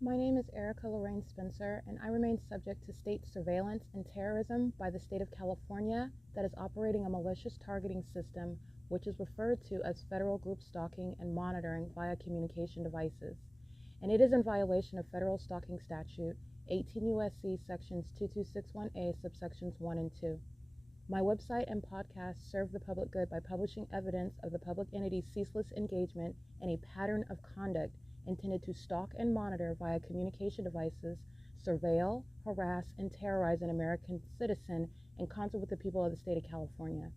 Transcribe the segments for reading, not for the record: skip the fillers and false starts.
My name is Erica Lorraine Spencer, and I remain subject to state surveillance and terrorism by the state of California that is operating a malicious targeting system which is referred to as federal group stalking and monitoring via communication devices. And it is in violation of federal stalking statute 18 U.S.C. sections 2261A subsections 1 and 2. My website and podcast serve the public good by publishing evidence of the public entity's ceaseless engagement in a pattern of conduct intended to stalk and monitor via communication devices, surveil, harass, and terrorize an American citizen in concert with the people of the state of California.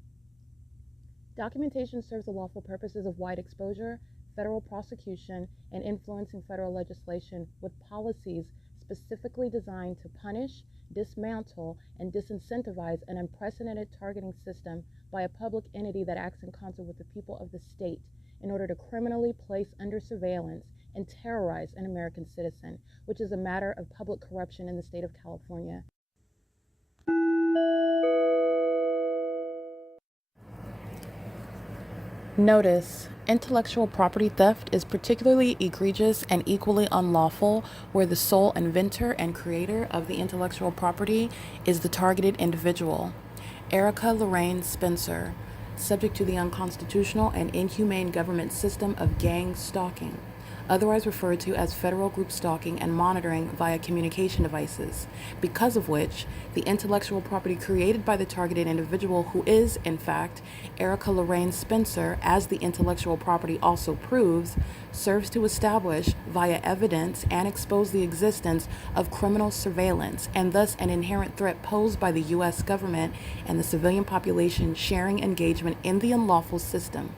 Documentation serves the lawful purposes of wide exposure, federal prosecution, and influencing federal legislation with policies specifically designed to punish, dismantle, and disincentivize an unprecedented targeting system by a public entity that acts in concert with the people of the state in order to criminally place under surveillance and terrorize an American citizen, which is a matter of public corruption in the state of California. Notice: intellectual property theft is particularly egregious and equally unlawful where the sole inventor and creator of the intellectual property is the targeted individual. Erica Lorraine Spencer, subject to the unconstitutional and inhumane government system of gang stalking, otherwise referred to as federal group stalking and monitoring via communication devices, because of which the intellectual property created by the targeted individual, who is, in fact, Erica Lorraine Spencer, as the intellectual property also proves, serves to establish via evidence and expose the existence of criminal surveillance and thus an inherent threat posed by the U.S. government and the civilian population sharing engagement in the unlawful system.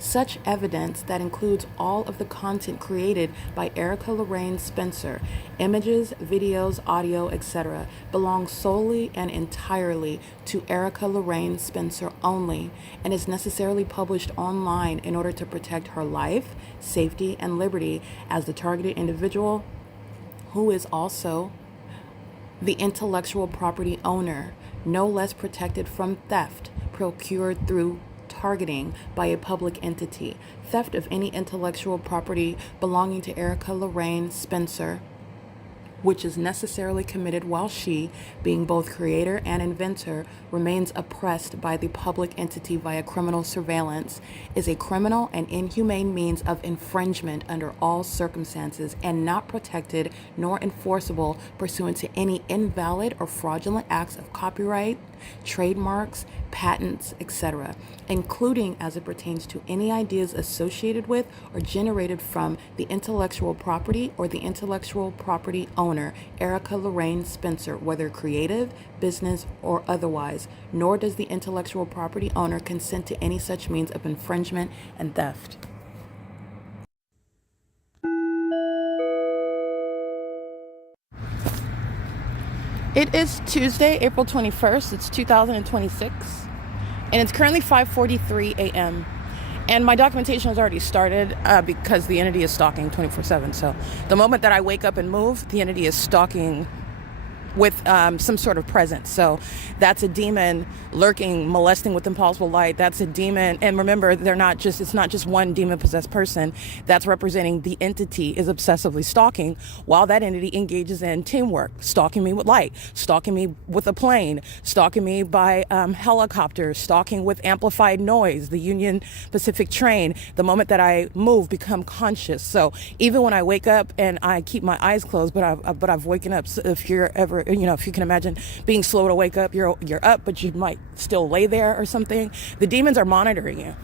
Such evidence, that includes all of the content created by Erica Lorraine Spencer, images, videos, audio, etc., belongs solely and entirely to Erica Lorraine Spencer only and is necessarily published online in order to protect her life, safety, and liberty as the targeted individual, who is also the intellectual property owner, no less protected from theft procured through targeting by a public entity. Theft of any intellectual property belonging to Erica Lorraine Spencer, which is necessarily committed while she, being both creator and inventor, remains oppressed by the public entity via criminal surveillance, is a criminal and inhumane means of infringement under all circumstances and not protected nor enforceable pursuant to any invalid or fraudulent acts of copyright, trademarks, patents, etc., including as it pertains to any ideas associated with or generated from the intellectual property or the intellectual property owner, Erica Lorraine Spencer, whether creative, business, or otherwise, nor does the intellectual property owner consent to any such means of infringement and theft. It is Tuesday, April 21st. It's 2026, and it's currently 5:43 a.m. And my documentation has already started because the entity is stalking 24/7. So the moment that I wake up and move, the entity is stalking with some sort of presence. So that's a demon lurking, molesting with impulsive light. That's a demon. And remember, it's not just one demon possessed person that's representing the entity is obsessively stalking while that entity engages in teamwork, stalking me with light, stalking me with a plane, stalking me by helicopter, stalking with amplified noise, the Union Pacific train. The moment that I move, become conscious. So even when I wake up and I keep my eyes closed, but I've woken up. So if you're ever, if you can imagine being slow to wake up, you're up, but you might still lay there or something. The demons are monitoring you,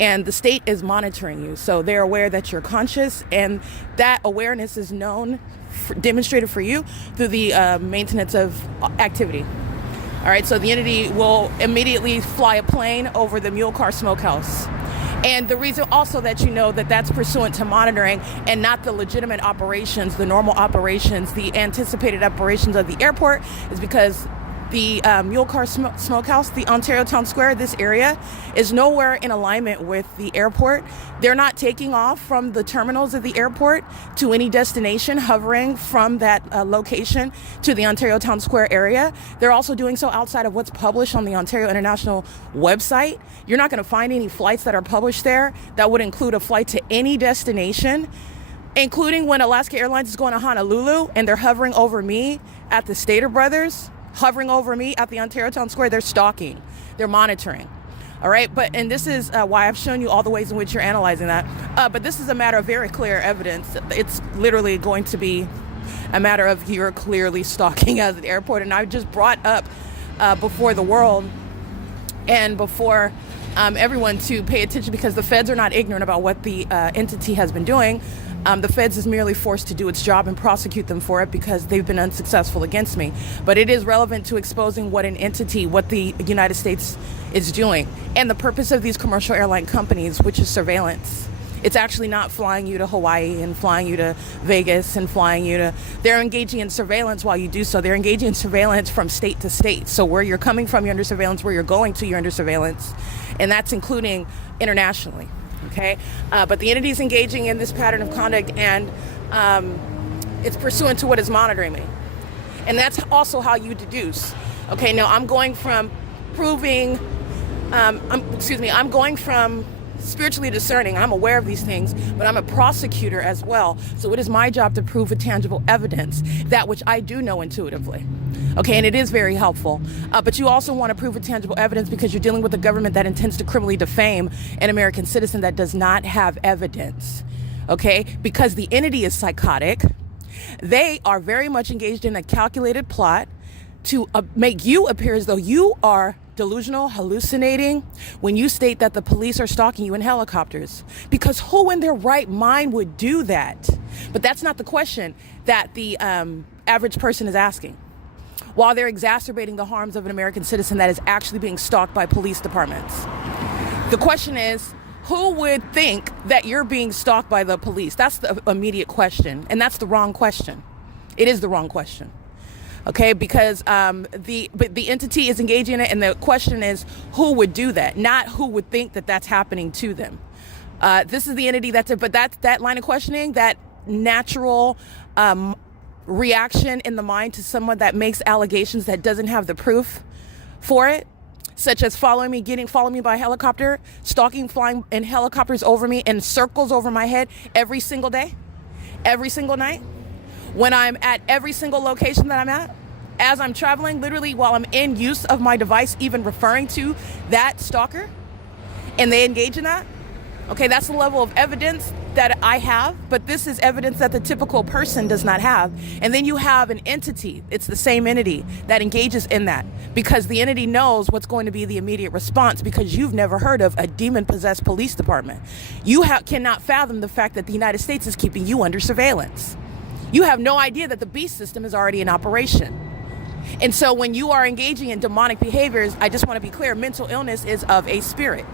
and the state is monitoring you. So they're aware that you're conscious, and that awareness is demonstrated for you through the maintenance of activity. All right, so the entity will immediately fly a plane over the Mule Car Smokehouse. And the reason also that you know that that's pursuant to monitoring and not the legitimate operations, the normal operations, the anticipated operations of the airport is because the Mule Car Smokehouse, the Ontario Town Square, this area is nowhere in alignment with the airport. They're not taking off from the terminals of the airport to any destination, hovering from that location to the Ontario Town Square area. They're also doing so outside of what's published on the Ontario International website. You're not going to find any flights that are published there that would include a flight to any destination including when Alaska Airlines is going to Honolulu and they're hovering over me at the Stater Brothers, hovering over me at the Ontario Town Square. They're stalking, they're monitoring. All right, and this is why I've shown you all the ways in which you're analyzing that. But this is a matter of very clear evidence. It's literally going to be a matter of you're clearly stalking at the airport. And I just brought up before the world and before everyone to pay attention, because the feds are not ignorant about what the entity has been doing. The feds is merely forced to do its job and prosecute them for it because they've been unsuccessful against me. But it is relevant to exposing what an entity, what the United States is doing. And the purpose of these commercial airline companies, which is surveillance. It's actually not flying you to Hawaii and flying you to Vegas and flying you to... They're engaging in surveillance while you do so. They're engaging in surveillance from state to state. So where you're coming from, you're under surveillance. Where you're going to, you're under surveillance. And that's including internationally. Okay, but the entity is engaging in this pattern of conduct, and it's pursuant to what is monitoring me. And that's also how you deduce. Okay, now I'm going from proving, I'm going from spiritually discerning. I'm aware of these things, but I'm a prosecutor as well. So it is my job to prove with tangible evidence that which I do know intuitively. Okay, and it is very helpful. But you also want to prove with tangible evidence because you're dealing with a government that intends to criminally defame an American citizen that does not have evidence. Okay, because the entity is psychotic. They are very much engaged in a calculated plot to make you appear as though you are delusional, hallucinating, when you state that the police are stalking you in helicopters. Because who in their right mind would do that? But that's not the question that the average person is asking. While they're exacerbating the harms of an American citizen that is actually being stalked by police departments. The question is, who would think that you're being stalked by the police? That's the immediate question, and that's the wrong question. It is the wrong question. Okay, because the entity is engaging in it, and the question is, who would do that? Not who would think that that's happening to them. This is the entity but that line of questioning, that natural reaction in the mind to someone that makes allegations that doesn't have the proof for it, such as following me by helicopter, stalking, flying in helicopters over me in circles over my head every single day, every single night, when I'm at every single location that I'm at, as I'm traveling, literally while I'm in use of my device, even referring to that stalker, and they engage in that. Okay, that's the level of evidence that I have, but this is evidence that the typical person does not have. And then you have an entity, it's the same entity that engages in that, because the entity knows what's going to be the immediate response, because you've never heard of a demon-possessed police department. You cannot fathom the fact that the United States is keeping you under surveillance. You have no idea that the beast system is already in operation. And so when you are engaging in demonic behaviors, I just want to be clear, mental illness is of a spirit.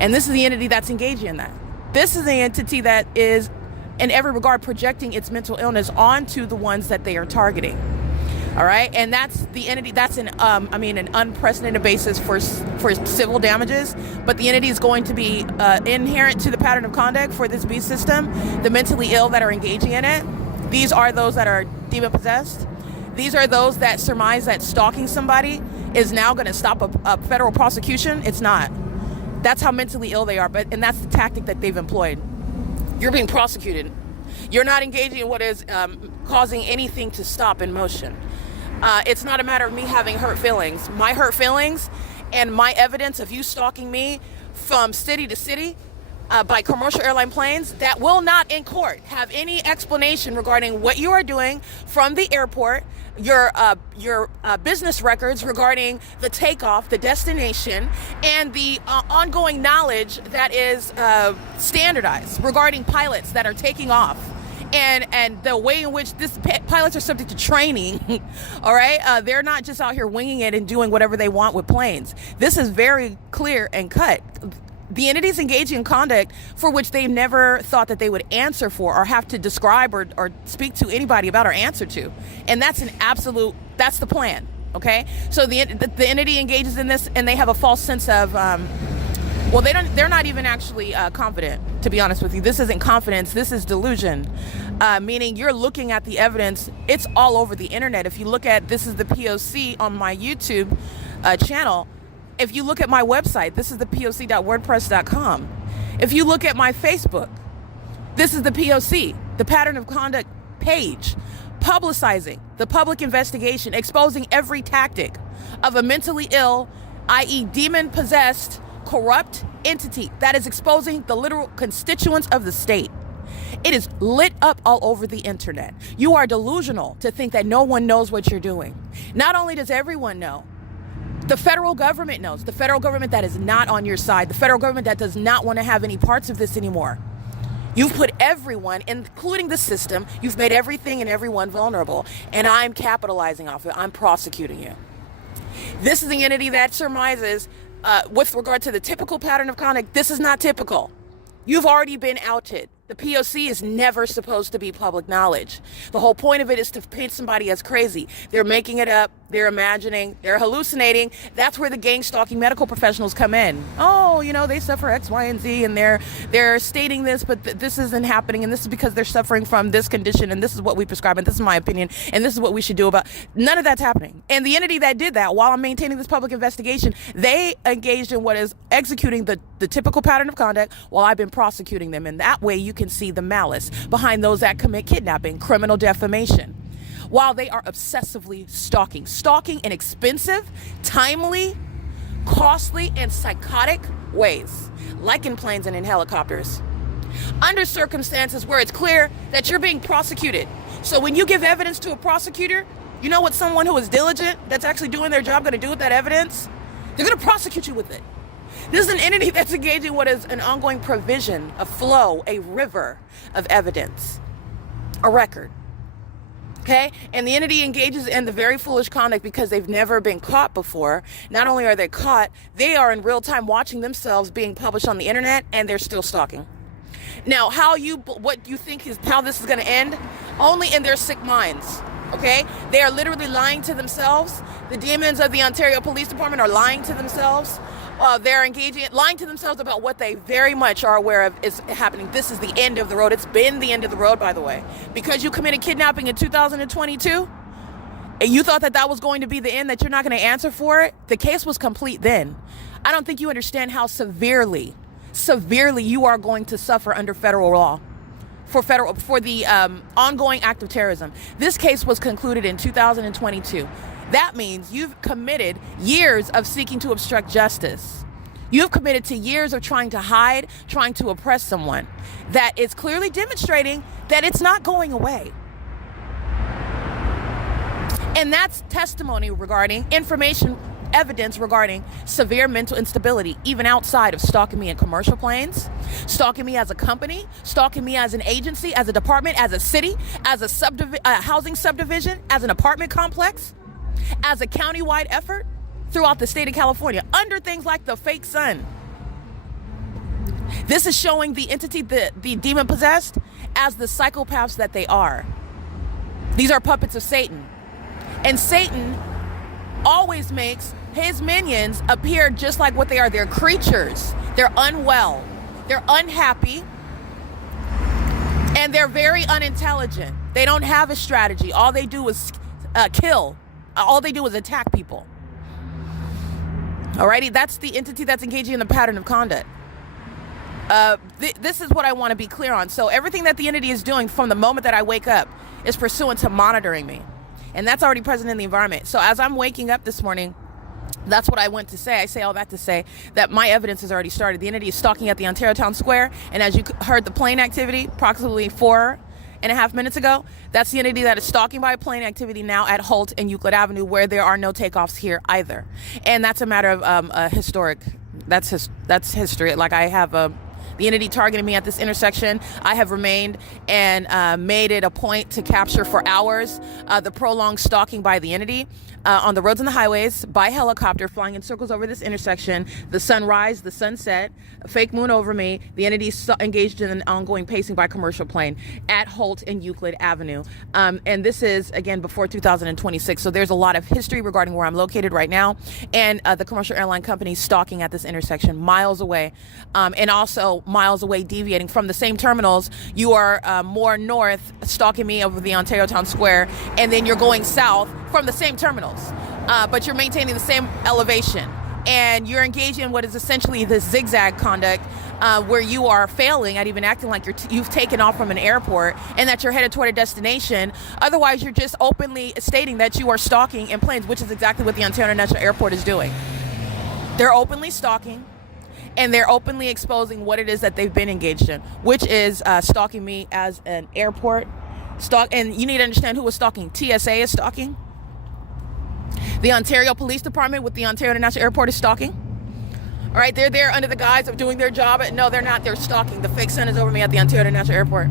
And this is the entity that's engaging in that. This is the entity that is, in every regard, projecting its mental illness onto the ones that they are targeting. All right, and that's the entity. That's an unprecedented basis for civil damages. But the entity is going to be inherent to the pattern of conduct for this beast system. The mentally ill that are engaging in it. These are those that are demon possessed. These are those that surmise that stalking somebody is now going to stop a federal prosecution. It's not. That's how mentally ill they are, and that's the tactic that they've employed. You're being prosecuted. You're not engaging in what is causing anything to stop in motion. It's not a matter of me having hurt feelings. My hurt feelings and my evidence of you stalking me from city to city by commercial airline planes that will not in court have any explanation regarding what you are doing from the airport, your business records regarding the takeoff, the destination, and the ongoing knowledge that is standardized regarding pilots that are taking off. And the way in which pilots are subject to training, all right? They're not just out here winging it and doing whatever they want with planes. This is very clear and cut. The entities engaging in conduct for which they never thought that they would answer for or have to describe or speak to anybody about or answer to. And that's that's the plan, okay? So the entity engages in this, and they have a false sense of, they're not even actually confident, to be honest with you. This isn't confidence, this is delusion. Meaning you're looking at the evidence, it's all over the internet. If you look at, this is the P.O.C. on my YouTube channel. If you look at my website, this is the POC.wordpress.com. If you look at my Facebook, this is the P.O.C. the pattern of conduct page, publicizing the public investigation, exposing every tactic of a mentally ill, i.e. demon-possessed, corrupt entity that is exposing the literal constituents of the state. It is lit up all over the internet. You are delusional to think that no one knows what you're doing. Not only does everyone know, the federal government knows. The federal government that is not on your side. The federal government that does not want to have any parts of this anymore. You've put everyone, including the system, you've made everything and everyone vulnerable. And I'm capitalizing off it. I'm prosecuting you. This is the entity that surmises, with regard to the typical pattern of conduct, this is not typical. You've already been outed. The P.O.C. is never supposed to be public knowledge. The whole point of it is to paint somebody as crazy. They're making it up. They're imagining. They're hallucinating. That's where the gang stalking medical professionals come in. Oh, you know, they suffer X, Y, and Z, and they're stating this, but this isn't happening, and this is because they're suffering from this condition, and this is what we prescribe, and this is my opinion, and this is what we should do about. None of that's happening. And the entity that did that, while I'm maintaining this public investigation, they engaged in what is executing the typical pattern of conduct while I've been prosecuting them. And that way you can see the malice behind those that commit kidnapping, criminal defamation, while they are obsessively stalking in expensive, timely, costly, and psychotic ways, like in planes and in helicopters, under circumstances where it's clear that you're being prosecuted. So when you give evidence to a prosecutor, you know what someone who is diligent, that's actually doing their job, going to do with that evidence? They're going to prosecute you with it. This is an entity that's engaging what is an ongoing provision, a flow, a river of evidence, a record. Okay? And the entity engages in the very foolish conduct because they've never been caught before. Not only are they caught, they are in real time watching themselves being published on the internet, and they're still stalking. Now, what you think is how this is going to end? Only in their sick minds. Okay? They are literally lying to themselves. The demons of the Ontario Police Department are lying to themselves. They're lying to themselves about what they very much are aware of is happening. This is the end of the road. It's been the end of the road, by the way. Because you committed kidnapping in 2022, and you thought that was going to be the end, that you're not going to answer for it, the case was complete then. I don't think you understand how severely you are going to suffer under federal law for the ongoing act of terrorism. This case was concluded in 2022. That means you've committed years of seeking to obstruct justice. You've committed to years of trying to hide, trying to oppress someone. That is clearly demonstrating that it's not going away. And that's testimony regarding evidence regarding severe mental instability, even outside of stalking me in commercial planes, stalking me as a company, stalking me as an agency, as a department, as a city, as a housing subdivision, as an apartment complex, as a county-wide effort throughout the state of California, under things like the fake sun. This is showing the entity, the demon-possessed, as the psychopaths that they are. These are puppets of Satan. And Satan always makes his minions appear just like what they are. They're creatures. They're unwell. They're unhappy. And they're very unintelligent. They don't have a strategy. All they do is kill. All they do is attack people. Alrighty, that's the entity that's engaging in the pattern of conduct. This is what I want to be clear on. So everything that the entity is doing from the moment that I wake up is pursuant to monitoring me. And that's already present in the environment. So as I'm waking up this morning, that's what I went to say. I say all that to say that my evidence has already started. The entity is stalking at the Ontario Town Square. And as you heard the plane activity approximately 4.5 minutes ago, that's the entity that is stalking by plane activity now at Holt and Euclid Avenue, where there are no takeoffs here either. And that's a matter of historic. That's history. Like I have the entity targeting me at this intersection. I have remained and made it a point to capture for hours the prolonged stalking by the entity on the roads and the highways, by helicopter, flying in circles over this intersection, the sunrise, the sunset, a fake moon over me. The entity engaged in an ongoing pacing by commercial plane at Holt and Euclid Avenue. And this is, again, before 2026. So there's a lot of history regarding where I'm located right now. And the commercial airline company stalking at this intersection miles away. And also miles away, deviating from the same terminals. You are more north, stalking me over the Ontario Town Square. And then you're going south from the same terminals. But you're maintaining the same elevation. And you're engaging in what is essentially the zigzag conduct where you are failing at even acting like you've taken off from an airport and that you're headed toward a destination. Otherwise, you're just openly stating that you are stalking in planes, which is exactly what the Ontario International Airport is doing. They're openly stalking, and they're openly exposing what it is that they've been engaged in, which is stalking me as an airport stalk. And you need to understand who is stalking. TSA is stalking. The Ontario Police Department with the Ontario International Airport is stalking. All right, they're there under the guise of doing their job. No, they're not. They're stalking. The fake sun is over me at the Ontario International Airport.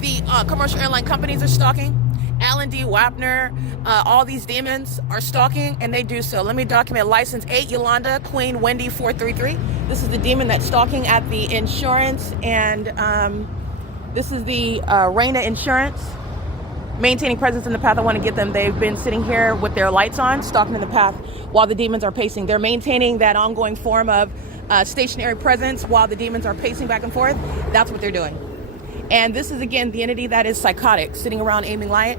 The commercial airline companies are stalking. L&D, WAPNER, all these demons are stalking, and they do so. Let me document license 8 Yolanda Queen Wendy 433. This is the demon that's stalking at the insurance, and this is the Reina Insurance. Maintaining presence in the path. I want to get them. They've been sitting here with their lights on, stalking in the path while the demons are pacing. They're maintaining that ongoing form of stationary presence while the demons are pacing back and forth. That's what they're doing. And this is, again, the entity that is psychotic, sitting around aiming light.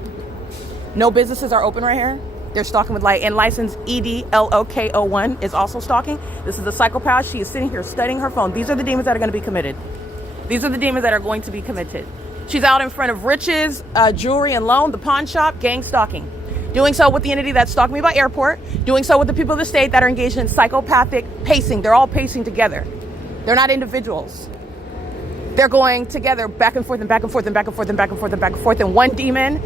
No businesses are open right here. They're stalking with light. And license EDLOKO1 is also stalking. This is the psychopath. She is sitting here studying her phone. These are the demons that are going to be committed. These are the demons that are going to be committed. She's out in front of Riches, Jewelry and Loan, the pawn shop, gang stalking. Doing so with the entity that's stalking me by airport. Doing so with the people of the state that are engaged in psychopathic pacing. They're all pacing together. They're not individuals. They're going together back and forth and back and forth and back and forth and back and forth and back and forth. And one demon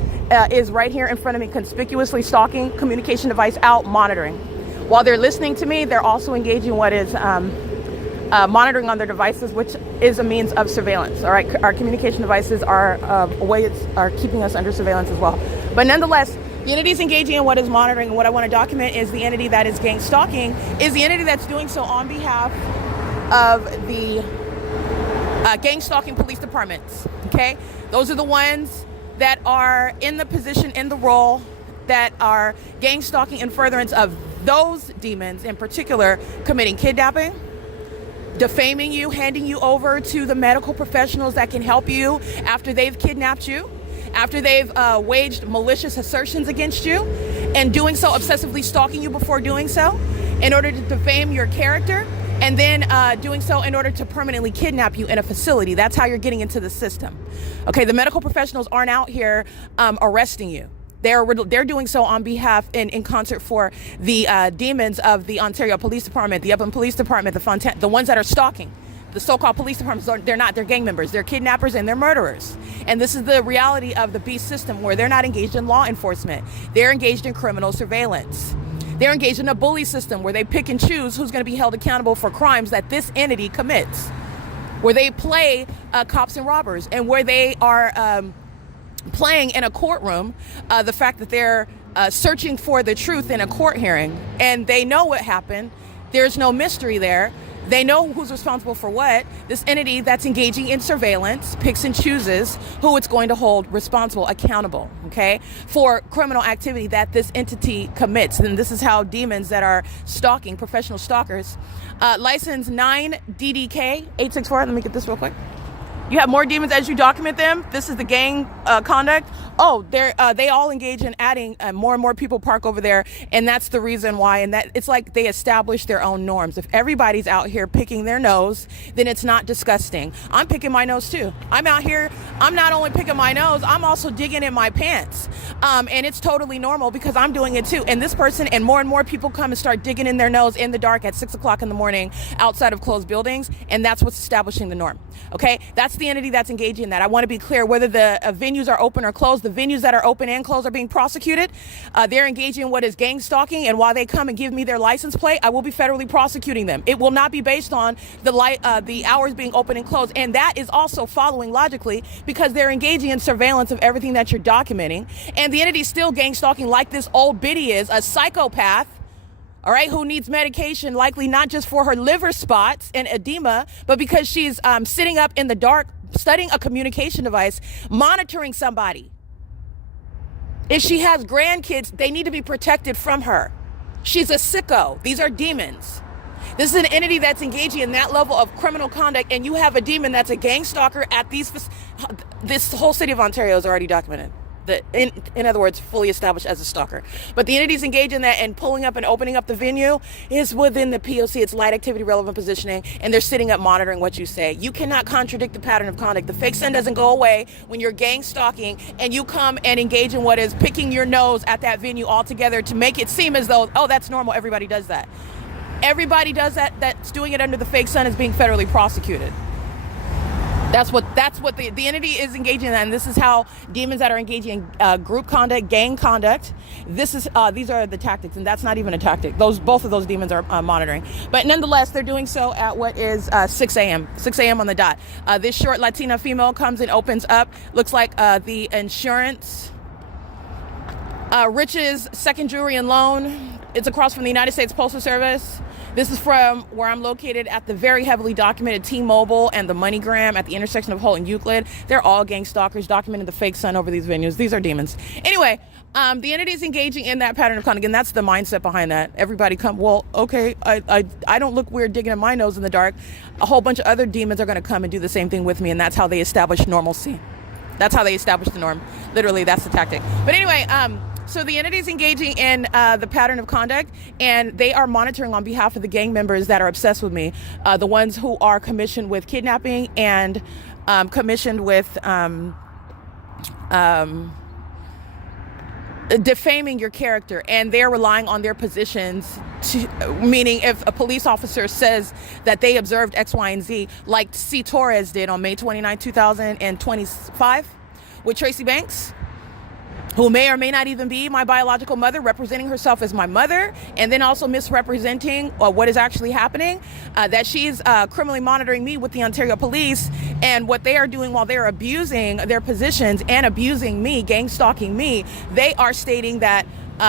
is right here in front of me, conspicuously stalking, communication device out, monitoring. While they're listening to me, they're also engaging what is monitoring on their devices, which is a means of surveillance. All right, our communication devices are a way are keeping us under surveillance as well. But nonetheless, the entity is engaging in what is monitoring, and what I want to document is the entity that is gang stalking is the entity that's doing so on behalf of the gang stalking police departments. Okay, those are the ones that are in the position, in the role, that are gang stalking in furtherance of those demons, in particular, committing kidnapping, defaming you, handing you over to the medical professionals that can help you after they've kidnapped you, after they've waged malicious assertions against you, and doing so, obsessively stalking you before doing so, in order to defame your character, and then doing so in order to permanently kidnap you in a facility. That's how you're getting into the system. Okay, the medical professionals aren't out here arresting you. They're doing so on behalf in concert for the demons of the Ontario Police Department, the Upland Police Department, the FONTANA, the ones that are stalking. The so-called police departments, they're not, they're gang members, they're kidnappers and they're murderers. And this is the reality of the beast system, where they're not engaged in law enforcement. They're engaged in criminal surveillance. They're engaged in a bully system where they pick and choose who's going to be held accountable for crimes that this entity commits, where they play cops and robbers, and where they are playing in a courtroom the fact that they're searching for the truth in a court hearing, and they know what happened. There's no mystery there. They know who's responsible for what. This entity that's engaging in surveillance picks and chooses who it's going to hold responsible, accountable, okay, for criminal activity that this entity commits. And this is how demons that are stalking, professional stalkers, license 9 DDK 864. Let me get this real quick. You have more demons as you document them. This is the gang conduct. Oh, they all engage in adding more and more people park over there, and that's the reason why. And that it's like they establish their own norms. If everybody's out here picking their nose, then it's not disgusting. I'm picking my nose too. I'm out here. I'm not only picking my nose, I'm also digging in my pants, and it's totally normal because I'm doing it too. And this person and more people come and start digging in their nose in the dark at 6 o'clock in the morning outside of closed buildings, and that's what's establishing the norm. Okay, that's the entity that's engaging in that. I want to be clear, whether the venues are open or closed, the venues that are open and closed are being prosecuted. They're engaging in what is gang stalking, and while they come and give me their license plate, I will be federally prosecuting them. It will not be based on the hours being open and closed, and that is also following logically because they're engaging in surveillance of everything that you're documenting, and the entity is still gang stalking like this old biddy is, a psychopath, all right, who needs medication, likely not just for her liver spots and edema, but because she's sitting up in the dark, studying a communication device, monitoring somebody. If she has grandkids, they need to be protected from her. She's a sicko. These are demons. This is an entity that's engaging in that level of criminal conduct, and you have a demon that's a gang stalker at this whole city of Ontario is already documented. In other words, fully established as a stalker. But the entities engaged in that and pulling up and opening up the venue is within the P.O.C. It's light activity, relevant positioning, and they're sitting up monitoring what you say. You cannot contradict the pattern of conduct. The fake sun doesn't go away when you're gang stalking and you come and engage in what is picking your nose at that venue altogether to make it seem as though, oh, that's normal. Everybody does that. Everybody does that. That's doing it under the fake sun is being federally prosecuted. That's what the entity is engaging in, and this is how demons that are engaging in group conduct, gang conduct. These are the tactics, and that's not even a tactic. Both of those demons are monitoring, but nonetheless, they're doing so at what is 6 a.m. on the dot. This short Latina female comes and opens up. Looks like the insurance, Riches, Second Jewelry and Loan. It's across from the United States Postal Service. This is from where I'm located at the very heavily documented T-Mobile and the MoneyGram at the intersection of Holt and Euclid. They're all gang stalkers documenting the fake sun over these venues. These are demons. Anyway, the entity is engaging in that pattern of conduct, and that's the mindset behind that. Everybody come, well, okay, I don't look weird digging in my nose in the dark. A whole bunch of other demons are going to come and do the same thing with me, and that's how they establish normalcy. That's how they establish the norm. Literally, that's the tactic. But anyway, so the entity is engaging in the pattern of conduct, and they are monitoring on behalf of the gang members that are obsessed with me, the ones who are commissioned with kidnapping and commissioned with defaming your character, and they're relying on their positions meaning if a police officer says that they observed X, Y, and Z, like C. Torres did on May 29, 2025 with Tracy Banks, who may or may not even be my biological mother, representing herself as my mother, and then also misrepresenting what is actually happening, that she's criminally monitoring me with the Ontario police, and what they are doing while they're abusing their positions and abusing me, gang stalking me, they are stating that,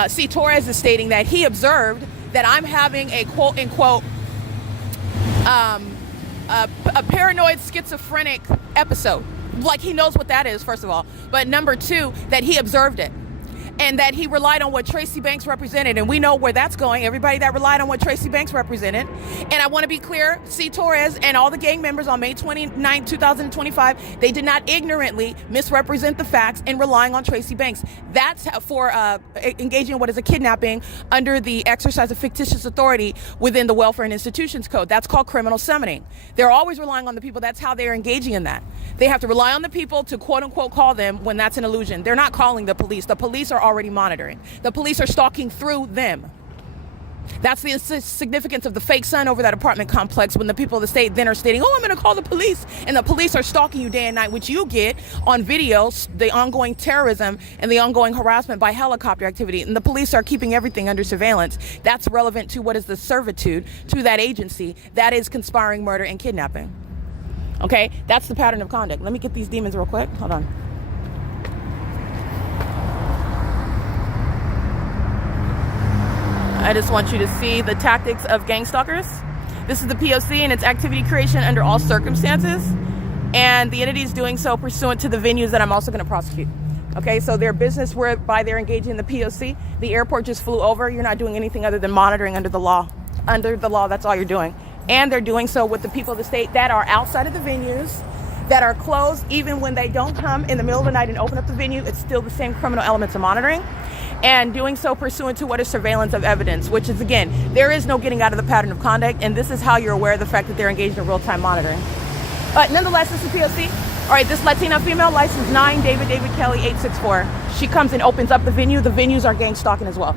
C. Torres is stating that he observed that I'm having a quote-unquote a paranoid schizophrenic episode. Like, he knows what that is, first of all. But number two, that he observed it. And that he relied on what Tracy Banks represented. And we know where that's going. Everybody that relied on what Tracy Banks represented. And I want to be clear, C. Torres and all the gang members on May 29, 2025, they did not ignorantly misrepresent the facts in relying on Tracy Banks. That's for engaging in what is a kidnapping under the exercise of fictitious authority within the Welfare and Institutions Code. That's called criminal summoning. They're always relying on the people. That's how they're engaging in that. They have to rely on the people to quote-unquote call them when that's an illusion. They're not calling the police. The police are already monitoring. The police are stalking through them. That's the significance of the fake sun over that apartment complex, when the people of the state then are stating, oh, I'm going to call the police. And the police are stalking you day and night, which you get on videos, the ongoing terrorism and the ongoing harassment by helicopter activity. And the police are keeping everything under surveillance. That's relevant to what is the servitude to that agency. That is conspiring, murder, and kidnapping. Okay, that's the pattern of conduct. Let me get these demons real quick. Hold on. I just want you to see the tactics of gang stalkers. This is the P.O.C. and its activity creation under all circumstances. And the entity is doing so pursuant to the venues that I'm also going to prosecute. Okay, so their business whereby they're engaging in the P.O.C. The airport just flew over. You're not doing anything other than monitoring under the law. Under the law, that's all you're doing. And they're doing so with the people of the state that are outside of the venues, that are closed. Even when they don't come in the middle of the night and open up the venue, it's still the same criminal elements of monitoring. And doing so pursuant to what is surveillance of evidence, which is, again, there is no getting out of the pattern of conduct. And this is how you're aware of the fact that they're engaged in real-time monitoring. But nonetheless, this is P.O.C. All right, this Latina female, license 9, David Kelly, 864. She comes and opens up the venue. The venues are gang stalking as well.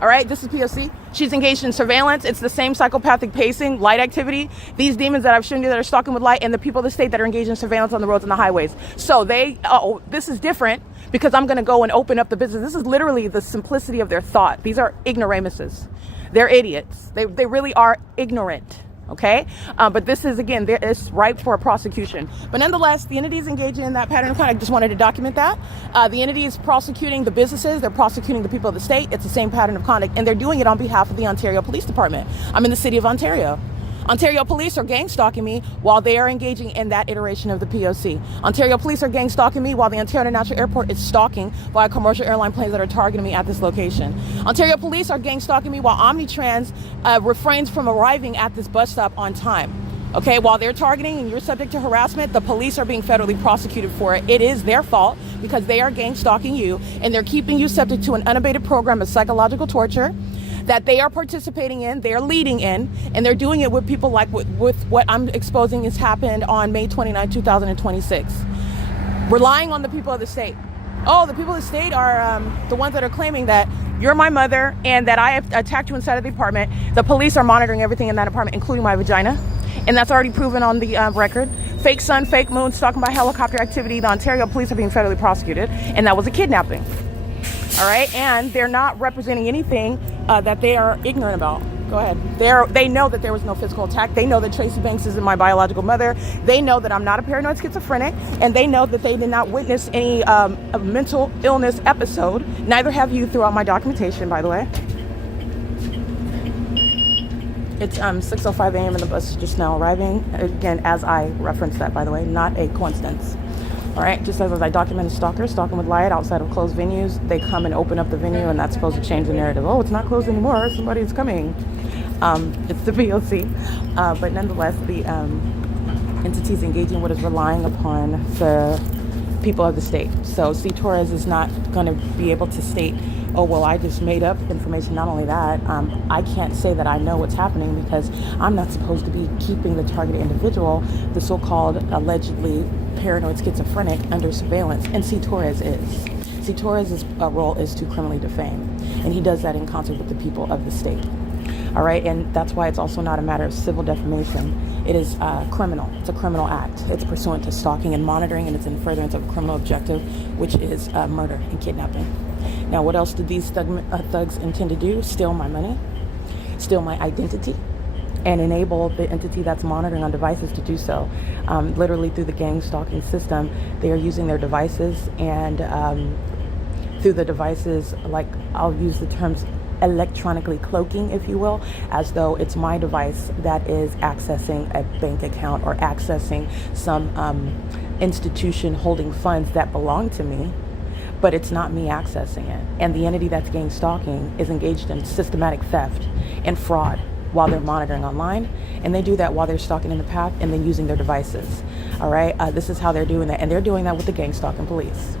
All right, this is P.O.C. She's engaged in surveillance. It's the same psychopathic pacing, light activity. These demons that I've shown you that are stalking with light, and the people of the state that are engaged in surveillance on the roads and the highways. So this is different because I'm going to go and open up the business. This is literally the simplicity of their thought. These are ignoramuses. They're idiots. They really are ignorant. Okay, but this is, again, it's ripe for a prosecution. But nonetheless, the entity is engaging in that pattern of conduct. I just wanted to document that. The entity is prosecuting the businesses. They're prosecuting the people of the state. It's the same pattern of conduct, and they're doing it on behalf of the Ontario Police Department. I'm in the city of Ontario. Ontario police are gang stalking me while they are engaging in that iteration of the P.O.C. Ontario police are gang stalking me while the Ontario International Airport is stalking via commercial airline planes that are targeting me at this location. Ontario police are gang stalking me while Omnitrans refrains from arriving at this bus stop on time. Okay, while they're targeting and you're subject to harassment, the police are being federally prosecuted for it. It is their fault because they are gang stalking you and they're keeping you subject to an unabated program of psychological torture that they are participating in, they're leading in, and they're doing it with people like with what I'm exposing has happened on May 29, 2026. Relying on the people of the state. Oh, the people of the state are the ones that are claiming that you're my mother and that I have attacked you inside of the apartment. The police are monitoring everything in that apartment, including my vagina. And that's already proven on the record. Fake sun, fake moon, stalking by helicopter activity. The Ontario police are being federally prosecuted. And that was a kidnapping. All right. And they're not representing anything that they are ignorant about. Go ahead. They know that there was no physical attack. They know that Tracy Banks isn't my biological mother. They know that I'm not a paranoid schizophrenic. And they know that they did not witness any mental illness episode. Neither have you throughout my documentation, by the way. It's 6:05 a.m. and the bus is just now arriving. Again, as I referenced that, by the way, not a coincidence. All right, just as I documented stalkers stalking with light outside of closed venues, they come and open up the venue, and that's supposed to change the narrative. Oh, it's not closed anymore. Somebody's coming. It's the P.O.C. But nonetheless, the entities engaging what is relying upon the people of the state. So C. Torres is not going to be able to state, oh, well, I just made up information. Not only that, I can't say that I know what's happening because I'm not supposed to be keeping the targeted individual, the so-called allegedly paranoid schizophrenic, under surveillance. And C. Torres is. C. Torres' role is to criminally defame. And he does that in concert with the people of the state. All right, and that's why it's also not a matter of civil defamation. It is criminal. It's a criminal act. It's pursuant to stalking and monitoring, and it's in furtherance of a criminal objective, which is murder and kidnapping. Now, what else did these thugs intend to do? Steal my money, steal my identity, and enable the entity that's monitoring on devices to do so. Literally through the gang stalking system, they are using their devices, and through the devices, like I'll use the terms electronically cloaking, if you will, as though it's my device that is accessing a bank account or accessing some institution holding funds that belong to me, but it's not me accessing it. And the entity that's gang stalking is engaged in systematic theft and fraud while they're monitoring online, and they do that while they're stalking in the path and then using their devices. All right, this is how they're doing that, and they're doing that with the gang stalking police.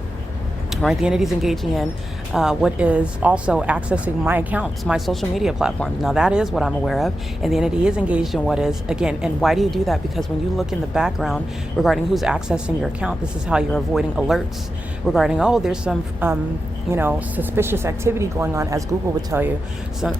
All right, the entity's engaging in what is also accessing my accounts, my social media platforms. Now that is what I'm aware of, and the entity is engaged in what is, again, and why do you do that? Because when you look in the background regarding who's accessing your account, this is how you're avoiding alerts regarding, oh, there's some suspicious activity going on, as Google would tell you. So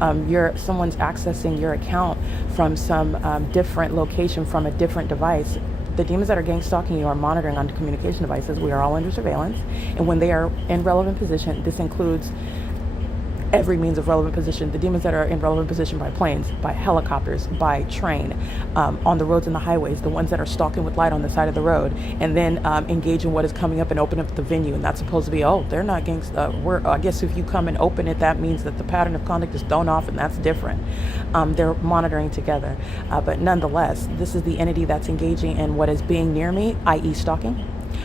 someone's accessing your account from some different location, from a different device. The demons that are gang stalking you are monitoring on communication devices. We are all under surveillance. And when they are in relevant position, this includes every means of relevant position. The demons that are in relevant position by planes, by helicopters, by train, on the roads and the highways, the ones that are stalking with light on the side of the road, and then engage in what is coming up and open up the venue. And that's supposed to be, oh, they're not I guess if you come and open it, that means that the pattern of conduct is thrown off, and that's different. They're monitoring together. But nonetheless, this is the entity that's engaging in what is being near me, i.e. stalking,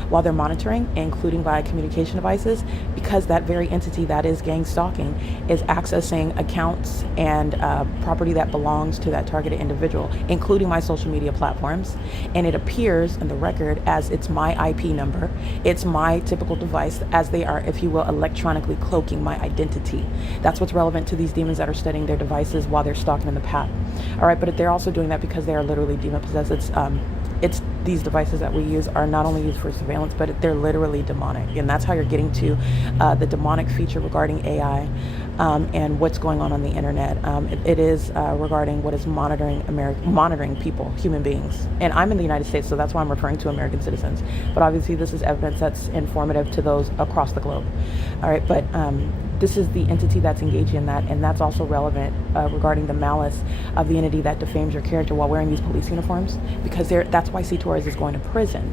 while they're monitoring, including via communication devices, because that very entity that is gang stalking is accessing accounts and property that belongs to that targeted individual, including my social media platforms. And it appears in the record as it's my IP number, it's my typical device, as they are, if you will, electronically cloaking my identity. That's what's relevant to these demons that are studying their devices while they're stalking in the path. All right, but they're also doing that because they are literally demon possessed. It's these devices that we use are not only used for surveillance, but they're literally demonic. And that's how you're getting to the demonic feature regarding AI and what's going on the internet. It is regarding what is monitoring people, human beings. And I'm in the United States, so that's why I'm referring to American citizens. But obviously this is evidence that's informative to those across the globe. All right, but this is the entity that's engaging in that, and that's also relevant regarding the malice of the entity that defames your character while wearing these police uniforms, because that's why C. Torres is going to prison.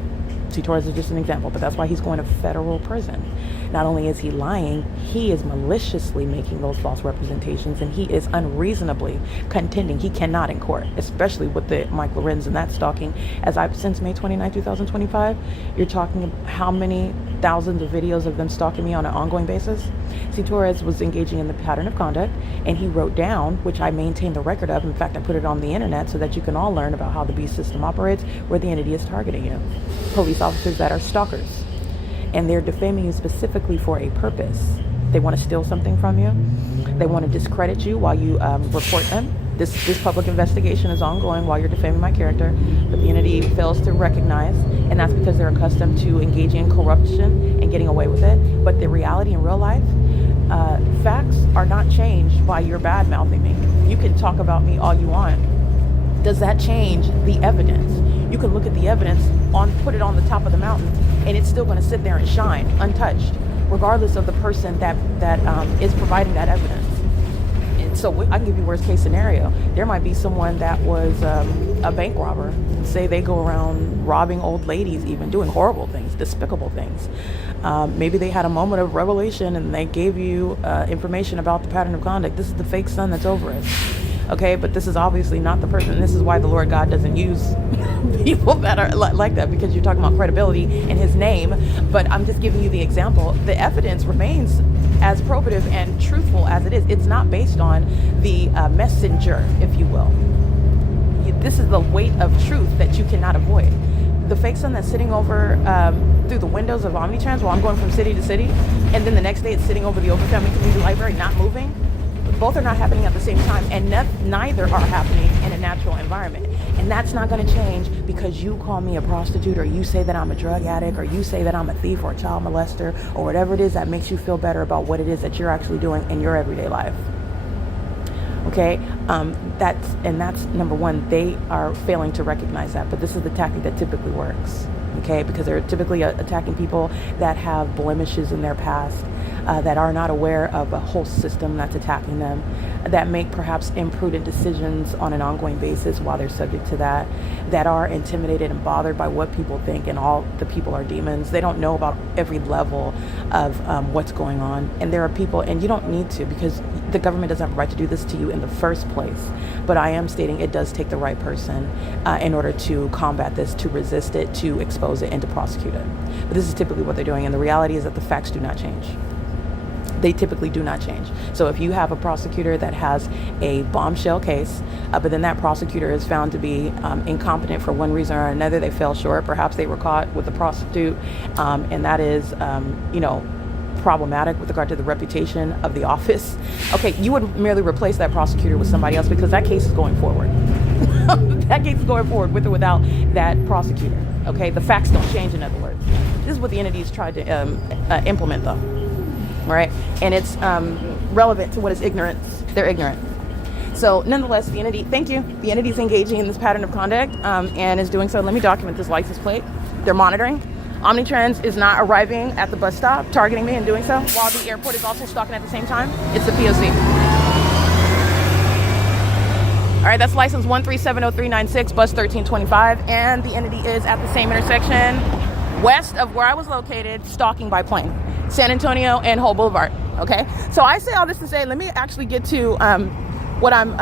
See, Torres is just an example, but that's why he's going to federal prison. Not only is he lying, he is maliciously making those false representations, and he is unreasonably contending he cannot in court, especially with the Mike LORENZ and that stalking. As I've since May 29, 2025, you're talking about how many thousands of videos of them stalking me on an ongoing basis. See, Torres was engaging in the pattern of conduct, and he wrote down, which I maintain the record of. In fact, I put it on the internet so that you can all learn about how the beast system operates, where the entity is targeting you. Police officers that are stalkers, and they're defaming you specifically for a purpose. They want to steal something from you. They want to discredit you while you report them. This public investigation is ongoing while you're defaming my character, but the entity fails to recognize, and that's because they're accustomed to engaging in corruption and getting away with it. But the reality in real life, facts are not changed by your bad mouthing me. You can talk about me all you want. Does that change the evidence? You can look at the evidence, put it on the top of the mountain, and it's still going to sit there and shine untouched, regardless of the person that is providing that evidence. And so I can give you worst case scenario. There might be someone that was a bank robber. Say they go around robbing old ladies, even doing horrible things, despicable things. Maybe they had a moment of revelation and they gave you information about the pattern of conduct. This is the fake son that's over it. Okay, but this is obviously not the person. This is why the Lord God doesn't use people that are like that, because you're talking about credibility in his name. But I'm just giving you the example. The evidence remains as probative and truthful as it is. It's not based on the messenger, if you will. This is the weight of truth that you cannot avoid. The fake son that's sitting over through the windows of Omnitrans while I'm going from city to city, and then the next day it's sitting over the Open Family Community Library, not moving. Both are not happening at the same time, and neither are happening in a natural environment. And that's not going to change because you call me a prostitute, or you say that I'm a drug addict, or you say that I'm a thief or a child molester, or whatever it is that makes you feel better about what it is that you're actually doing in your everyday life. Okay, that's number one. They are failing to recognize that, but this is the tactic that typically works. Okay, because they're typically attacking people that have blemishes in their past, that are not aware of a whole system that's attacking them, that make perhaps imprudent decisions on an ongoing basis while they're subject to that, that are intimidated and bothered by what people think, and all the people are demons. They don't know about every level of what's going on. And there are people, and you don't need to, because the government doesn't have a right to do this to you in the first place. But I am stating it does take the right person in order to combat this, to resist it, to expose it, and to prosecute it. But this is typically what they're doing, and the reality is that the facts do not change. They typically do not change. So if you have a prosecutor that has a bombshell case, but then that prosecutor is found to be incompetent for one reason or another, they fell short, perhaps they were caught with a prostitute, and that is, problematic with regard to the reputation of the office. Okay, you would merely replace that prosecutor with somebody else, because that case is going forward. That case is going forward with or without that prosecutor. Okay, the facts don't change, in other words. This is what the entities tried to implement, though. Right? And it's relevant to what is ignorance. They're ignorant. So nonetheless, the entity, thank you. The entity is engaging in this pattern of conduct and is doing so. Let me document this license plate. They're monitoring. Omnitrans is not arriving at the bus stop, targeting me and doing so, while the airport is also stalking at the same time. It's the P.O.C. All right, that's license 1370396, bus 1325, and the entity is at the same intersection west of where I was located, stalking by plane, San Antonio and Hull Boulevard. Okay, so I say all this to say, let me actually get to what I'm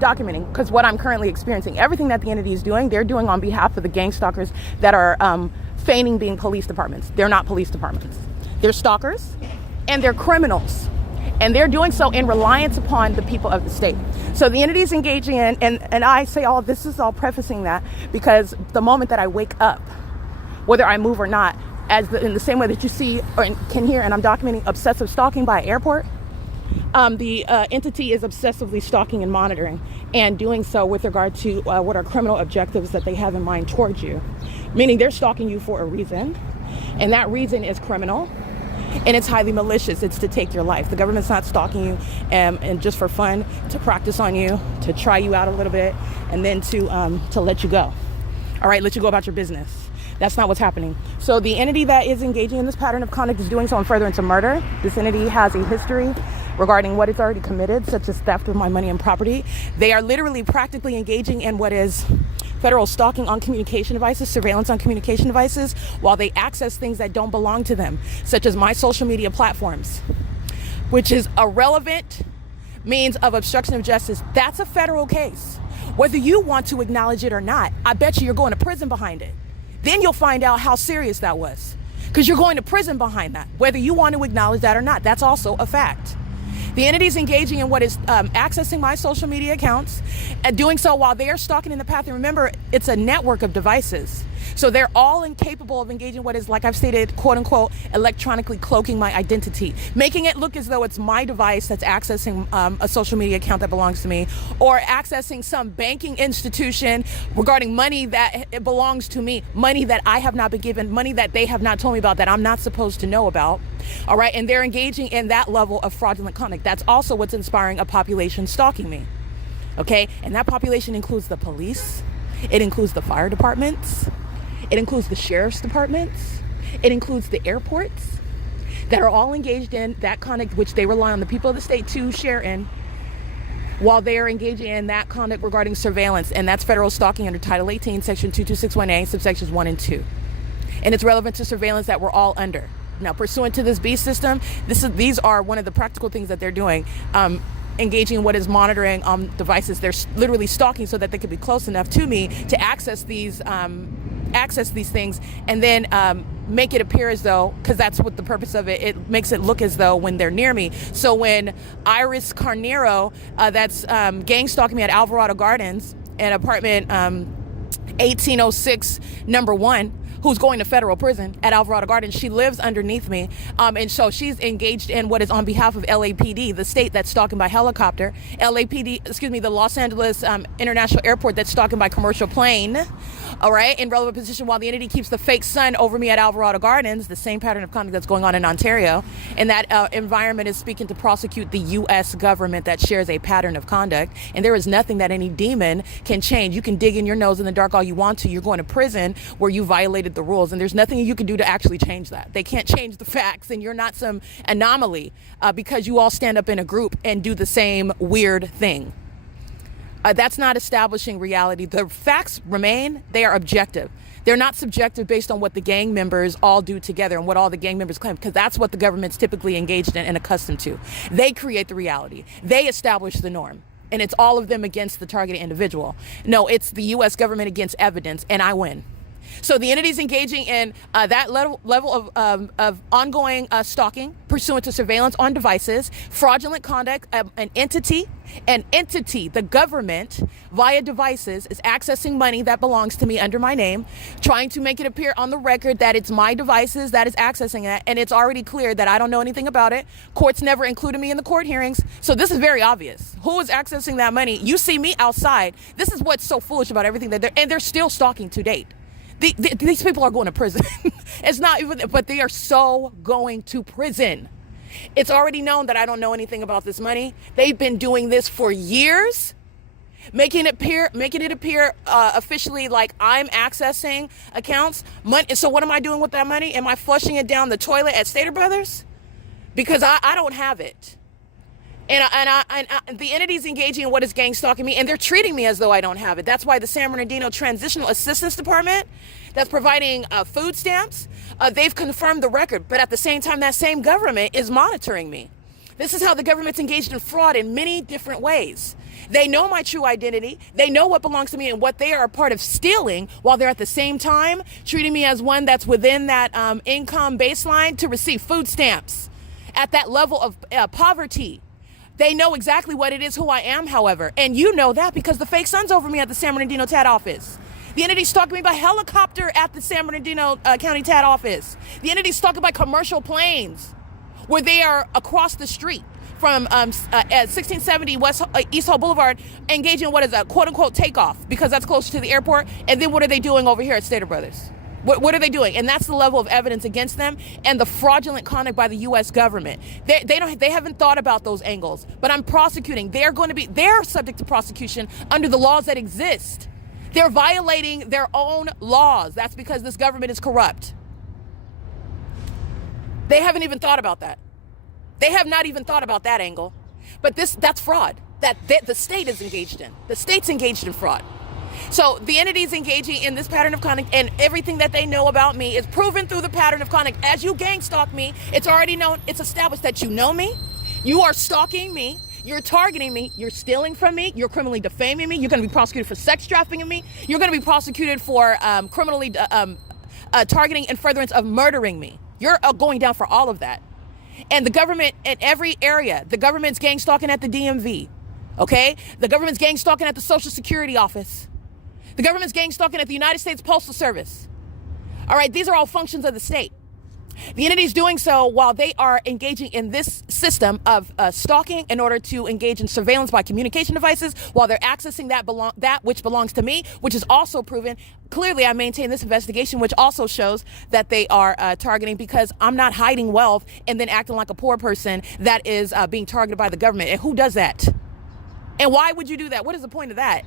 documenting, because what I'm currently experiencing, everything that the entity is doing, they're doing on behalf of the gang stalkers that are feigning being police departments. They're not police departments. They're stalkers and they're criminals. And they're doing so in reliance upon the people of the state. So the entity is engaging in, and I say all this is all prefacing that, because the moment that I wake up, whether I move or not, in the same way that you see or can hear, and I'm documenting obsessive stalking by an airport, the entity is obsessively stalking and monitoring, and doing so with regard to what are criminal objectives that they have in mind towards you. Meaning they're stalking you for a reason, and that reason is criminal, and it's highly malicious. It's to take your life. The government's not stalking you and just for fun, to practice on you, to try you out a little bit, and then to let you go. All right, let you go about your business. That's not what's happening. So the entity that is engaging in this pattern of conduct is doing so in furtherance of murder. This entity has a history regarding what it's already committed, such as theft of my money and property. They are literally practically engaging in what is federal stalking on communication devices, surveillance on communication devices, while they access things that don't belong to them, such as my social media platforms, which is a relevant means of obstruction of justice. That's a federal case. Whether you want to acknowledge it or not, I bet you're going to prison behind it. Then you'll find out how serious that was, because you're going to prison behind that, whether you want to acknowledge that or not. That's also a fact. The entities engaging in what is accessing my social media accounts and doing so while they are stalking in the path. And remember, it's a network of devices. So they're all incapable of engaging what is, like I've stated, quote unquote, electronically cloaking my identity, making it look as though it's my device that's accessing a social media account that belongs to me, or accessing some banking institution regarding money that it belongs to me, money that I have not been given, money that they have not told me about, that I'm not supposed to know about. All right. And they're engaging in that level of fraudulent conduct. That's also what's inspiring a population stalking me. OK, and that population includes the police. It includes the fire departments. It includes the sheriff's departments. It includes the airports that are all engaged in that conduct, which they rely on the people of the state to share in, while they are engaging in that conduct regarding surveillance. And that's federal stalking under Title 18, Section 2261A, subsections 1 and 2. And it's relevant to surveillance that we're all under. Now, pursuant to this B system, these are one of the practical things that they're doing. Engaging in what is monitoring devices. They're literally stalking so that they could be close enough to me to access these things, and then make it appear as though, because that's what the purpose of it, it makes it look as though when they're near me. So when Iris Carnero, that's gang stalking me at Alvarado Gardens, an apartment 1806 number 1, who's going to federal prison at Alvarado Gardens. She lives underneath me. And so she's engaged in what is on behalf of LAPD, the state that's stalking by helicopter. The Los Angeles International Airport that's stalking by commercial plane. All right, in relevant position, while the entity keeps the fake sun over me at Alvarado Gardens, the same pattern of conduct that's going on in Ontario. And that environment is speaking to prosecute the U.S. government that shares a pattern of conduct. And there is nothing that any demon can change. You can dig in your nose in the dark all you want to. You're going to prison where you violated the rules. And there's nothing you can do to actually change that. They can't change the facts. And you're not some anomaly because you all stand up in a group and do the same weird thing. That's not establishing reality. The facts remain. They are objective. They're not subjective based on what the gang members all do together and what all the gang members claim, because that's what the government's typically engaged in and accustomed to. They create the reality. They establish the norm. And it's all of them against the targeted individual. No, it's the U.S. government against evidence, and I win. So the entities engaging in that level of ongoing stalking pursuant to surveillance on devices, fraudulent conduct, an entity, the government, via devices, is accessing money that belongs to me under my name, trying to make it appear on the record that it's my devices that is accessing that, and it's already clear that I don't know anything about it. Courts never included me in the court hearings, so this is very obvious. Who is accessing that money? You see me outside. This is what's so foolish about everything and they're still stalking to date. These people are going to prison. It's not even, but they are so going to prison. It's already known that I don't know anything about this money. They've been doing this for years, making it appear officially like I'm accessing accounts. So what am I doing with that money? Am I flushing it down the toilet at Stater Brothers? Because I don't have it. And the entity's engaging in what is gang stalking me, and they're treating me as though I don't have it. That's why the San Bernardino Transitional Assistance Department, that's providing food stamps, they've confirmed the record. But at the same time, that same government is monitoring me. This is how the government's engaged in fraud in many different ways. They know my true identity. They know what belongs to me and what they are a part of stealing, while they're at the same time treating me as one that's within that income baseline to receive food stamps at that level of poverty. They know exactly what it is, who I am, however. And you know that because the fake sun's over me at the San Bernardino TAD office. The entity stalking me by helicopter at the San Bernardino County TAD office. The entity stalking by commercial planes where they are across the street from 1670 East Hall Boulevard, engaging in what is a quote-unquote takeoff because that's closer to the airport. And then what are they doing over here at Stater Brothers? What are they doing? And that's the level of evidence against them and the fraudulent conduct by the U.S. government. They haven't thought about those angles, but I'm prosecuting. They're subject to prosecution under the laws that exist. They're violating their own laws. That's because this government is corrupt. They haven't even thought about that. They have not even thought about that angle. But that's fraud that the state is engaged in. The state's engaged in fraud. So the entities engaging in this pattern of conduct, and everything that they know about me is proven through the pattern of conduct. As you gang stalk me, it's already known, it's established that you know me, you are stalking me, you're targeting me, you're stealing from me, you're criminally defaming me, you're going to be prosecuted for sex trafficking me, you're going to be prosecuted for criminally targeting and furtherance of murdering me. You're going down for all of that. And the government in every area, the government's gang stalking at the DMV, okay? The government's gang stalking at the Social Security Office. The government's gang stalking at the United States Postal Service. All right, these are all functions of the state. The entities doing so while they are engaging in this system of stalking in order to engage in surveillance by communication devices, while they're accessing that which belongs to me, which is also proven. Clearly, I maintain this investigation, which also shows that they are targeting, because I'm not hiding wealth and then acting like a poor person that is being targeted by the government. And who does that? And why would you do that? What is the point of that?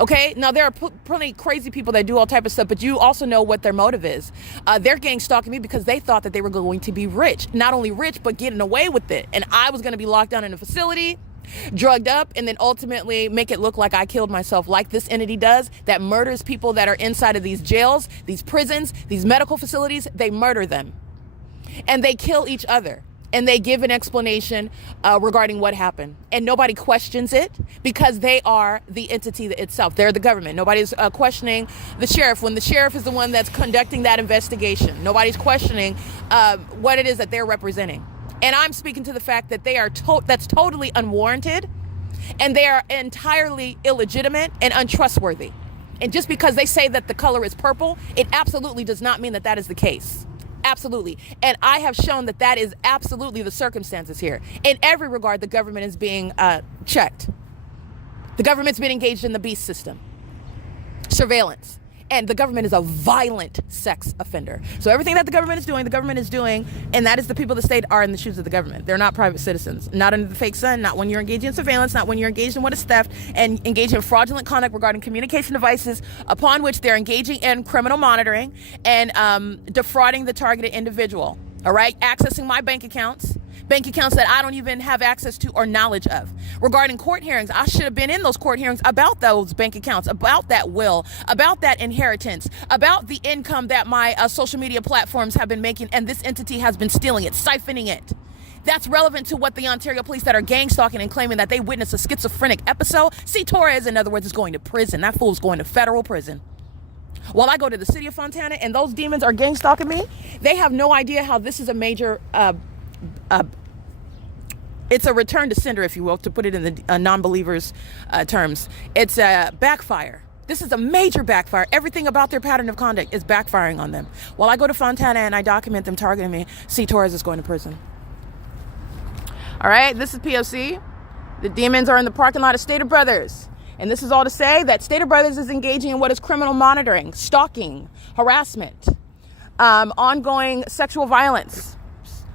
Okay, now there are plenty crazy people that do all type of stuff, but you also know what their motive is. They're gang stalking me because they thought that they were going to be rich. Not only rich, but getting away with it. And I was going to be locked down in a facility, drugged up, and then ultimately make it look like I killed myself, like this entity does, that murders people that are inside of these jails, these prisons, these medical facilities. They murder them. And they kill each other. And they give an explanation regarding what happened. And nobody questions it because they are the entity itself. They're the government. Nobody's questioning the sheriff when the sheriff is the one that's conducting that investigation. Nobody's questioning what it is that they're representing. And I'm speaking to the fact that they are that's totally unwarranted, and they are entirely illegitimate and untrustworthy. And just because they say that the color is purple, it absolutely does not mean that that is the case. Absolutely. And I have shown that that is absolutely the circumstances here. In every regard, the government is being checked. The government's been engaged in the beast system, surveillance. And the government is a violent sex offender. So everything that the government is doing, and that is the people of the state are in the shoes of the government. They're not private citizens, not under the fake sun, not when you're engaging in surveillance, not when you're engaged in what is theft, and engaging in fraudulent conduct regarding communication devices upon which they're engaging in criminal monitoring and defrauding the targeted individual. All right, accessing my bank accounts that I don't even have access to or knowledge of. Regarding court hearings, I should have been in those court hearings about those bank accounts, about that will, about that inheritance, about the income that my social media platforms have been making, and this entity has been stealing it, siphoning it. That's relevant to what the Ontario police that are gang stalking and claiming that they witnessed a schizophrenic episode. C. Torres, in other words, is going to prison. That fool's going to federal prison. While I go to the city of Fontana and those demons are gang stalking me, they have no idea how this is a major it's a return to sender, if you will, to put it in the non-believers' terms. It's a backfire. This is a major backfire. Everything about their pattern of conduct is backfiring on them. While I go to Fontana and I document them targeting me, C. Torres is going to prison. All right, this is P.O.C. The demons are in the parking lot of Stater Brothers. And this is all to say that Stater Brothers is engaging in what is criminal monitoring, stalking, harassment, ongoing sexual violence,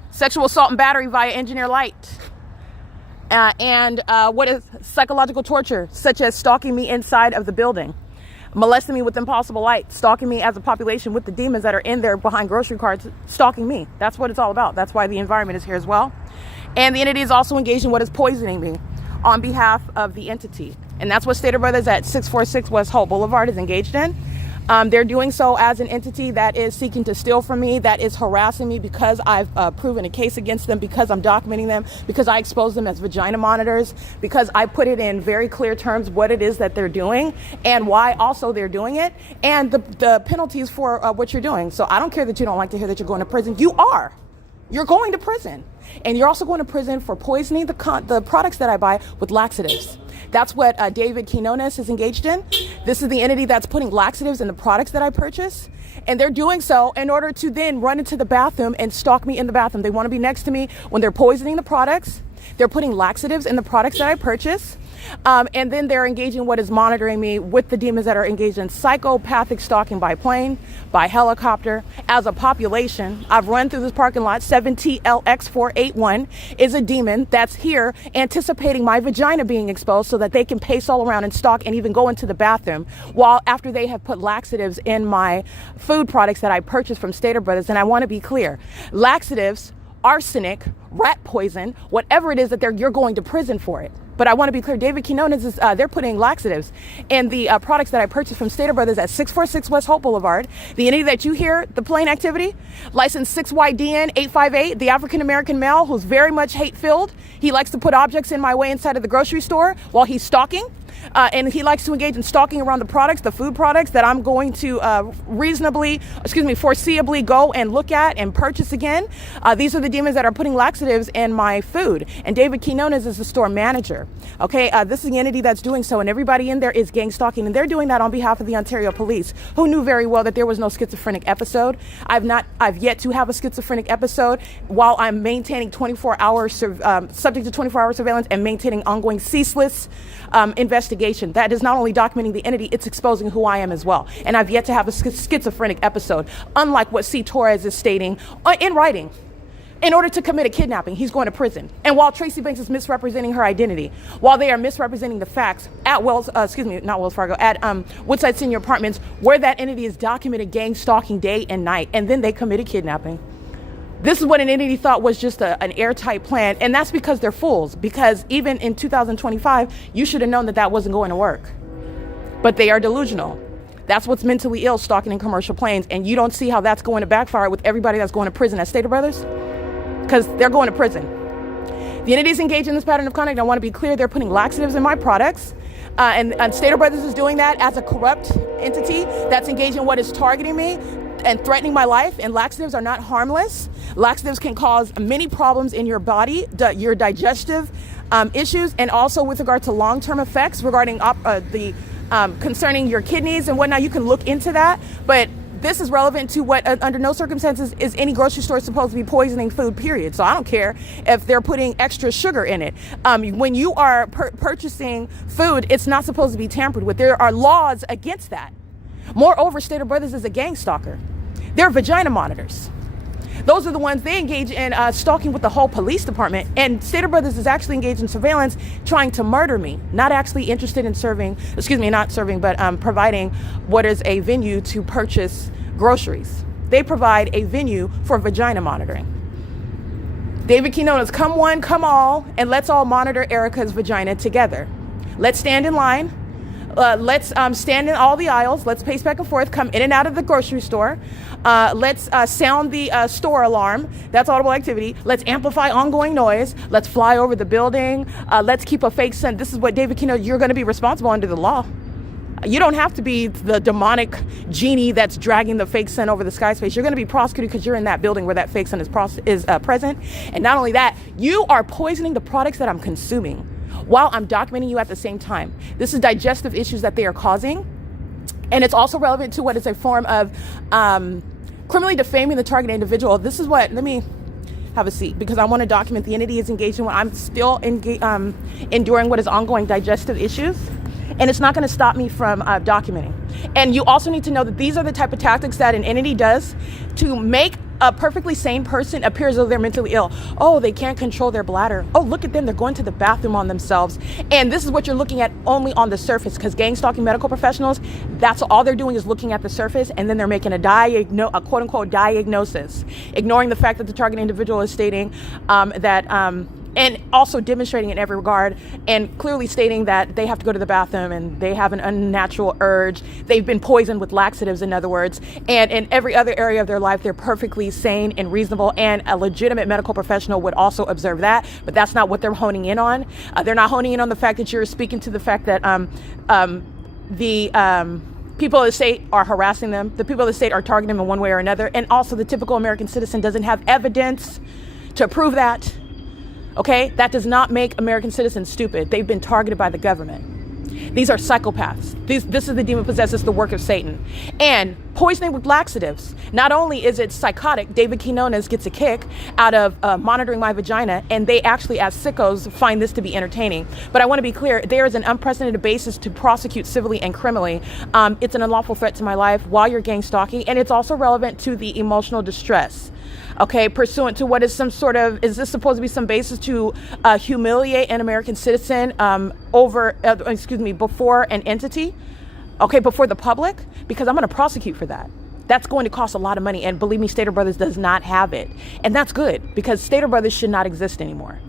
sexual assault and battery via engineer light, and what is psychological torture, such as stalking me inside of the building, molesting me with impossible light, stalking me as a population with the demons that are in there behind grocery carts, stalking me. That's what it's all about. That's why the environment is here as well. And the entity is also engaged in what is poisoning me on behalf of the entity. And that's what Stater Brothers at 646 West Hope Boulevard is engaged in. They're doing so as an entity that is seeking to steal from me, that is harassing me because I've proven a case against them, because I'm documenting them, because I expose them as vagina monitors, because I put it in very clear terms what it is that they're doing and why also they're doing it, and the penalties for what you're doing. So I don't care that you don't like to hear that you're going to prison. You are. You're going to prison. And you're also going to prison for poisoning the products that I buy with laxatives. That's what David Quinones is engaged in. This is the entity that's putting laxatives in the products that I purchase. And they're doing so in order to then run into the bathroom and stalk me in the bathroom. They want to be next to me when they're poisoning the products. They're putting laxatives in the products that I purchase. And then they're engaging what is monitoring me with the demons that are engaged in psychopathic stalking by plane, by helicopter, as a population. I've run through this parking lot. 7TLX481 is a demon that's here anticipating my vagina being exposed so that they can pace all around and stalk and even go into the bathroom while after they have put laxatives in my food products that I purchased from Stater Brothers. And I want to be clear, laxatives, arsenic, rat poison, whatever it is that you're going to prison for it. But I want to be clear, David Quinones is, they're putting laxatives in the products that I purchased from Stater Brothers at 646 West Hope Boulevard. The entity that you hear, the plane activity, license 6YDN 858, the African-American male who's very much hate-filled. He likes to put objects in my way inside of the grocery store while he's stalking. And he likes to engage in stalking around the products, the food products that I'm going to foreseeably go and look at and purchase again. These are the demons that are putting laxatives in my food. And David Quinones is the store manager. Okay, this is the entity that's doing so, and everybody in there is gang stalking, and they're doing that on behalf of the Ontario Police, who knew very well that there was no schizophrenic episode. I've yet to have a schizophrenic episode while I'm maintaining 24-hour subject to 24-hour surveillance and maintaining ongoing ceaseless investigation. That is not only documenting the entity, it's exposing who I am as well. And I've yet to have a schizophrenic episode, unlike what C. Torres is stating in writing. In order to commit a kidnapping, he's going to prison. And while Tracy Banks is misrepresenting her identity, while they are misrepresenting the facts at Woodside Senior Apartments, where that entity is documented gang stalking day and night, and then they committed kidnapping. This is what an entity thought was just an airtight plan, and that's because they're fools, because even in 2025, you should have known that that wasn't going to work. But they are delusional. That's what's mentally ill, stalking in commercial planes, and you don't see how that's going to backfire with everybody that's going to prison at Stater Brothers? Because they're going to prison. The entities engaged in this pattern of conduct, I want to be clear, they're putting laxatives in my products, and Stater Brothers is doing that as a corrupt entity that's engaged in what is targeting me and threatening my life, and laxatives are not harmless. Laxatives can cause many problems in your body, your digestive issues, and also with regard to long-term effects regarding concerning your kidneys and whatnot. You can look into that, but this is relevant to what, under no circumstances is any grocery store supposed to be poisoning food, period. So I don't care if they're putting extra sugar in it. When you are purchasing food, it's not supposed to be tampered with. There are laws against that. Moreover, Stater Brothers is a gang stalker. They're vagina monitors. Those are the ones they engage in stalking with the whole police department. And Stater Brothers is actually engaged in surveillance, trying to murder me, not actually interested in providing what is a venue to purchase groceries. They provide a venue for vagina monitoring. David Quinones, come one, come all, and let's all monitor Erica's vagina together. Let's stand in line. Let's stand in all the aisles. Let's pace back and forth, come in and out of the grocery store. Let's sound the store alarm. That's audible activity. Let's amplify ongoing noise. Let's fly over the building. Let's keep a fake scent. This is what David Quinones, you're going to be responsible under the law. You don't have to be the demonic genie that's dragging the fake scent over the sky space. You're going to be prosecuted because you're in that building where that fake scent is present. And not only that, you are poisoning the products that I'm consuming while I'm documenting you at the same time. This is digestive issues that they are causing. And it's also relevant to what is a form of criminally defaming the target individual. This is what, let me have a seat because I want to document the entity is engaged in what I'm still enduring what is ongoing digestive issues. And it's not going to stop me from documenting. And you also need to know that these are the type of tactics that an entity does to make a perfectly sane person appear as though they're mentally ill. Oh, they can't control their bladder. Oh, look at them. They're going to the bathroom on themselves. And this is what you're looking at only on the surface, because gang stalking medical professionals, that's all they're doing is looking at the surface, and then they're making a quote unquote diagnosis, ignoring the fact that the target individual is stating and also demonstrating in every regard and clearly stating that they have to go to the bathroom and they have an unnatural urge. They've been poisoned with laxatives, in other words. And in every other area of their life, they're perfectly sane and reasonable, and a legitimate medical professional would also observe that. But that's not what they're honing in on. They're not honing in on the fact that you're speaking to the fact that the people of the state are harassing them. The people of the state are targeting them in one way or another. And also the typical American citizen doesn't have evidence to prove that. Okay, that does not make American citizens stupid. They've been targeted by the government. These are psychopaths. This is the demon possesses the work of Satan. And poisoning with laxatives. Not only is it psychotic, David Quinones gets a kick out of monitoring my vagina, and they actually, as sickos, find this to be entertaining. But I want to be clear, there is an unprecedented basis to prosecute civilly and criminally. It's an unlawful threat to my life while you're gang stalking, and it's also relevant to the emotional distress. Okay, pursuant to what is some sort of, is this supposed to be some basis to humiliate an American citizen before an entity? Okay, before the public? Because I'm going to prosecute for that. That's going to cost a lot of money. And believe me, Stater Brothers does not have it. And that's good, because Stater Brothers should not exist anymore.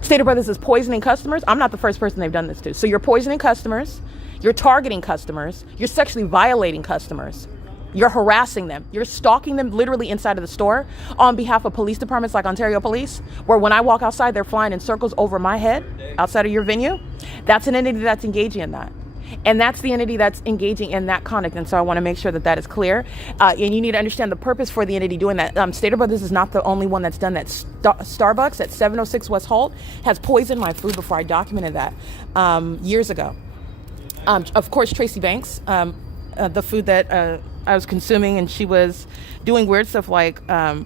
Stater Brothers is poisoning customers. I'm not the first person they've done this to. So you're poisoning customers. You're targeting customers. You're sexually violating customers. You're harassing them. You're stalking them literally inside of the store on behalf of police departments like Ontario Police, where when I walk outside, they're flying in circles over my head outside of your venue. That's an entity that's engaging in that. And that's the entity that's engaging in that conduct. And so I want to make sure that that is clear. And you need to understand the purpose for the entity doing that. Stater Brothers is not the only one that's done that. Starbucks at 706 West Holt has poisoned my food before. I documented that years ago. Of course, Tracy Banks, the food that I was consuming, and she was doing weird stuff like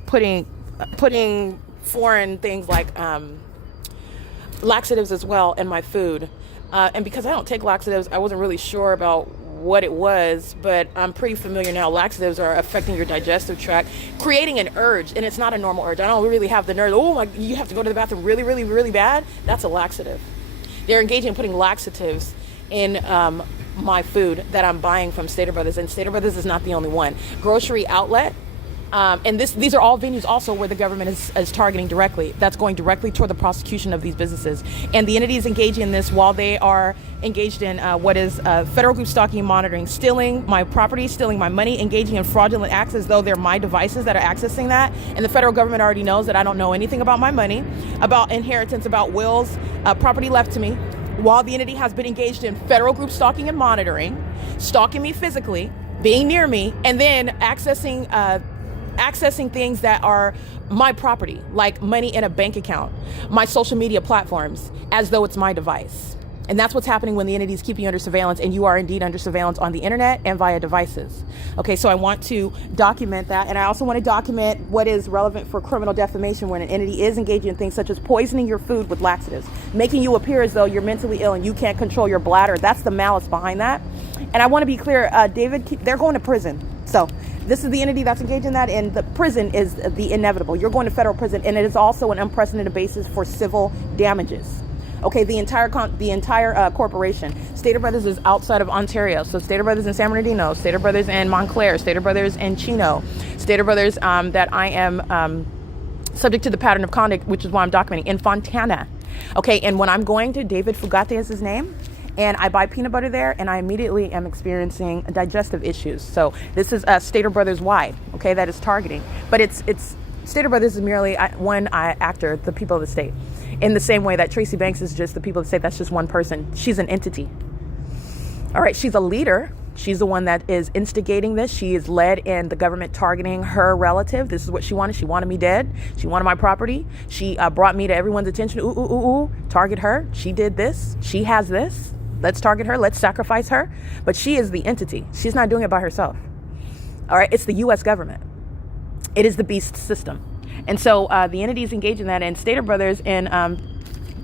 putting foreign things like laxatives as well in my food. And because I don't take laxatives, I wasn't really sure about what it was, but I'm pretty familiar now. Laxatives are affecting your digestive tract, creating an urge, and it's not a normal urge. I don't really have the nerve. Oh, you have to go to the bathroom really, really, really bad. That's a laxative. They're engaging in putting laxatives in my food that I'm buying from Stater Brothers, and Stater Brothers is not the only one. Grocery outlet. And these are all venues also where the government is targeting directly. That's going directly toward the prosecution of these businesses. And the entity is engaging in this while they are engaged in what is federal group stalking and monitoring, stealing my property, stealing my money, engaging in fraudulent acts as though they're my devices that are accessing that. And the federal government already knows that I don't know anything about my money, about inheritance, about wills, property left to me, while the entity has been engaged in federal group stalking and monitoring, stalking me physically, being near me, and then accessing things that are my property, like money in a bank account, my social media platforms, as though it's my device. And that's what's happening when the entity is keeping you under surveillance, and you are indeed under surveillance on the internet and via devices. Okay, so I want to document that, and I also want to document what is relevant for criminal defamation when an entity is engaging in things such as poisoning your food with laxatives, making you appear as though you're mentally ill and you can't control your bladder. That's the malice behind that. And I want to be clear, David, they're going to prison. So this is the entity that's engaged in that, and the prison is the inevitable. You're going to federal prison, and it is also an unprecedented basis for civil damages. Okay, the entire corporation. Stater Brothers is outside of Ontario, so Stater Brothers in San Bernardino, Stater Brothers in Montclair, Stater Brothers in Chino, Stater Brothers that I am subject to the pattern of conduct, which is why I'm documenting, in Fontana. Okay, and when I'm going to, David Fugate is his name, and I buy peanut butter there, and I immediately am experiencing digestive issues. So this is Stater Brothers wide, okay, that is targeting. But it's Stater Brothers is merely one actor, the people of the state. In the same way that Tracy Banks is just the people of the state, that's just one person. She's an entity. All right, she's a leader. She's the one that is instigating this. She is led in the government targeting her relative. This is what she wanted. She wanted me dead. She wanted my property. She brought me to everyone's attention. Target her. She did this. She has this. Let's target her. Let's sacrifice her. But she is the entity. She's not doing it by herself. All right, it's the U.S. government. It is the beast system. And so the entities engaged in that, and Stater Brothers in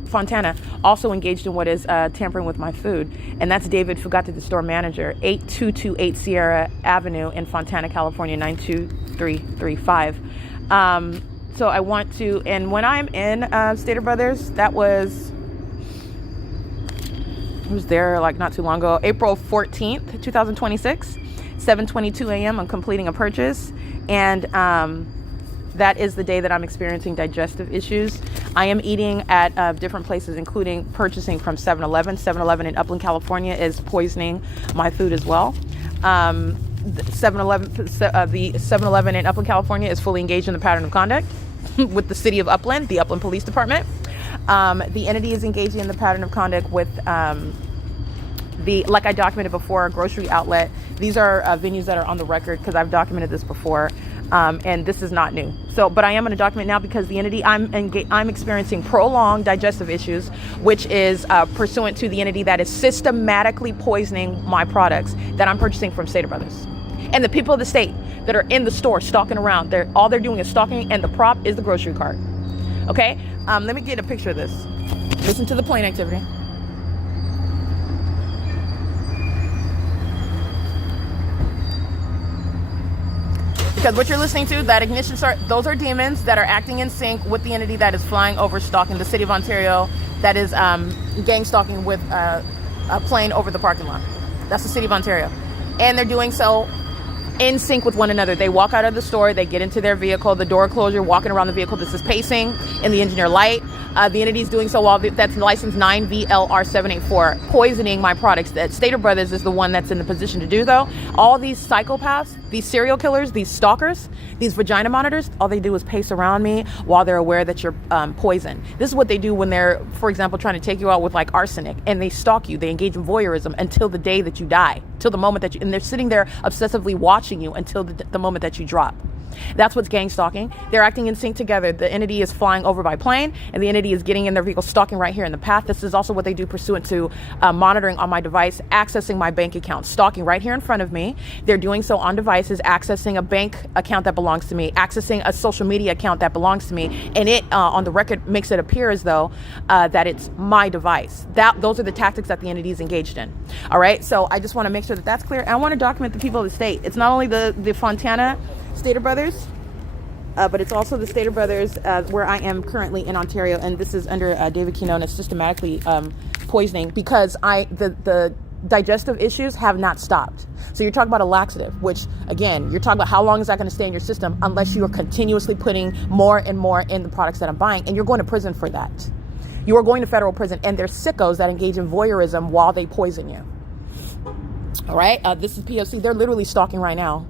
Fontana also engaged in what is tampering with my food. And that's David Fugate, the store manager, 8228 Sierra Avenue in Fontana, California, 92335. So I want to, and when I'm in Stater Brothers, I was there like not too long ago, April 14th, 2026, 7:22 a.m. I'm completing a purchase. And that is the day that I'm experiencing digestive issues. I am eating at different places, including purchasing from 7-Eleven. 7-Eleven in Upland, California is poisoning my food as well. The 7-Eleven in Upland, California is fully engaged in the pattern of conduct with the city of Upland, the Upland Police Department. The entity is engaging in the pattern of conduct with like I documented before, a grocery outlet. These are venues that are on the record because I've documented this before. And this is not new. So, but I am going to document now because the entity I'm experiencing prolonged digestive issues, which is pursuant to the entity that is systematically poisoning my products that I'm purchasing from Stater Brothers. And the people of the state that are in the store stalking around, all they're doing is stalking, and the prop is the grocery cart. Okay, let me get a picture of this. Listen to the plane activity. Because what you're listening to, that ignition start, those are demons that are acting in sync with the entity that is flying over stalking the city of Ontario, that is gang stalking with a plane over the parking lot. That's the city of Ontario. And they're doing so in sync with one another. They walk out of the store, they get into their vehicle, the door closure, walking around the vehicle. This is pacing in the engineer light. The entity is doing so while that's license 9VLR784, poisoning my products. That Stater Brothers is the one that's in the position to do though. All these psychopaths, these serial killers, these stalkers, these vagina monitors, all they do is pace around me while they're aware that you're poison. This is what they do when they're, for example, trying to take you out with like arsenic, and they stalk you. They engage in voyeurism until the day that you die, till the moment that you, and they're sitting there obsessively watching you until the moment that you drop. That's what's gang stalking. They're acting in sync together. The entity is flying over by plane, and the entity is getting in their vehicle, stalking right here in the path. This is also what they do pursuant to monitoring on my device, accessing my bank account, stalking right here in front of me. They're doing so on devices, accessing a bank account that belongs to me, accessing a social media account that belongs to me, and it on the record makes it appear as though that it's my device. Those are the tactics that the entity is engaged in. All right, so I just want to make sure that that's clear. And I want to document the people of the state. It's not only the Fontana Stater Brothers, but it's also the Stater Brothers where I am currently in Ontario, and this is under David Quinones systematically poisoning because the digestive issues have not stopped. So you're talking about a laxative, which again, you're talking about how long is that going to stay in your system unless you are continuously putting more and more in the products that I'm buying, and you're going to prison for that. You are going to federal prison, and there's sickos that engage in voyeurism while they poison you. All right, this is P.O.C. They're literally stalking right now.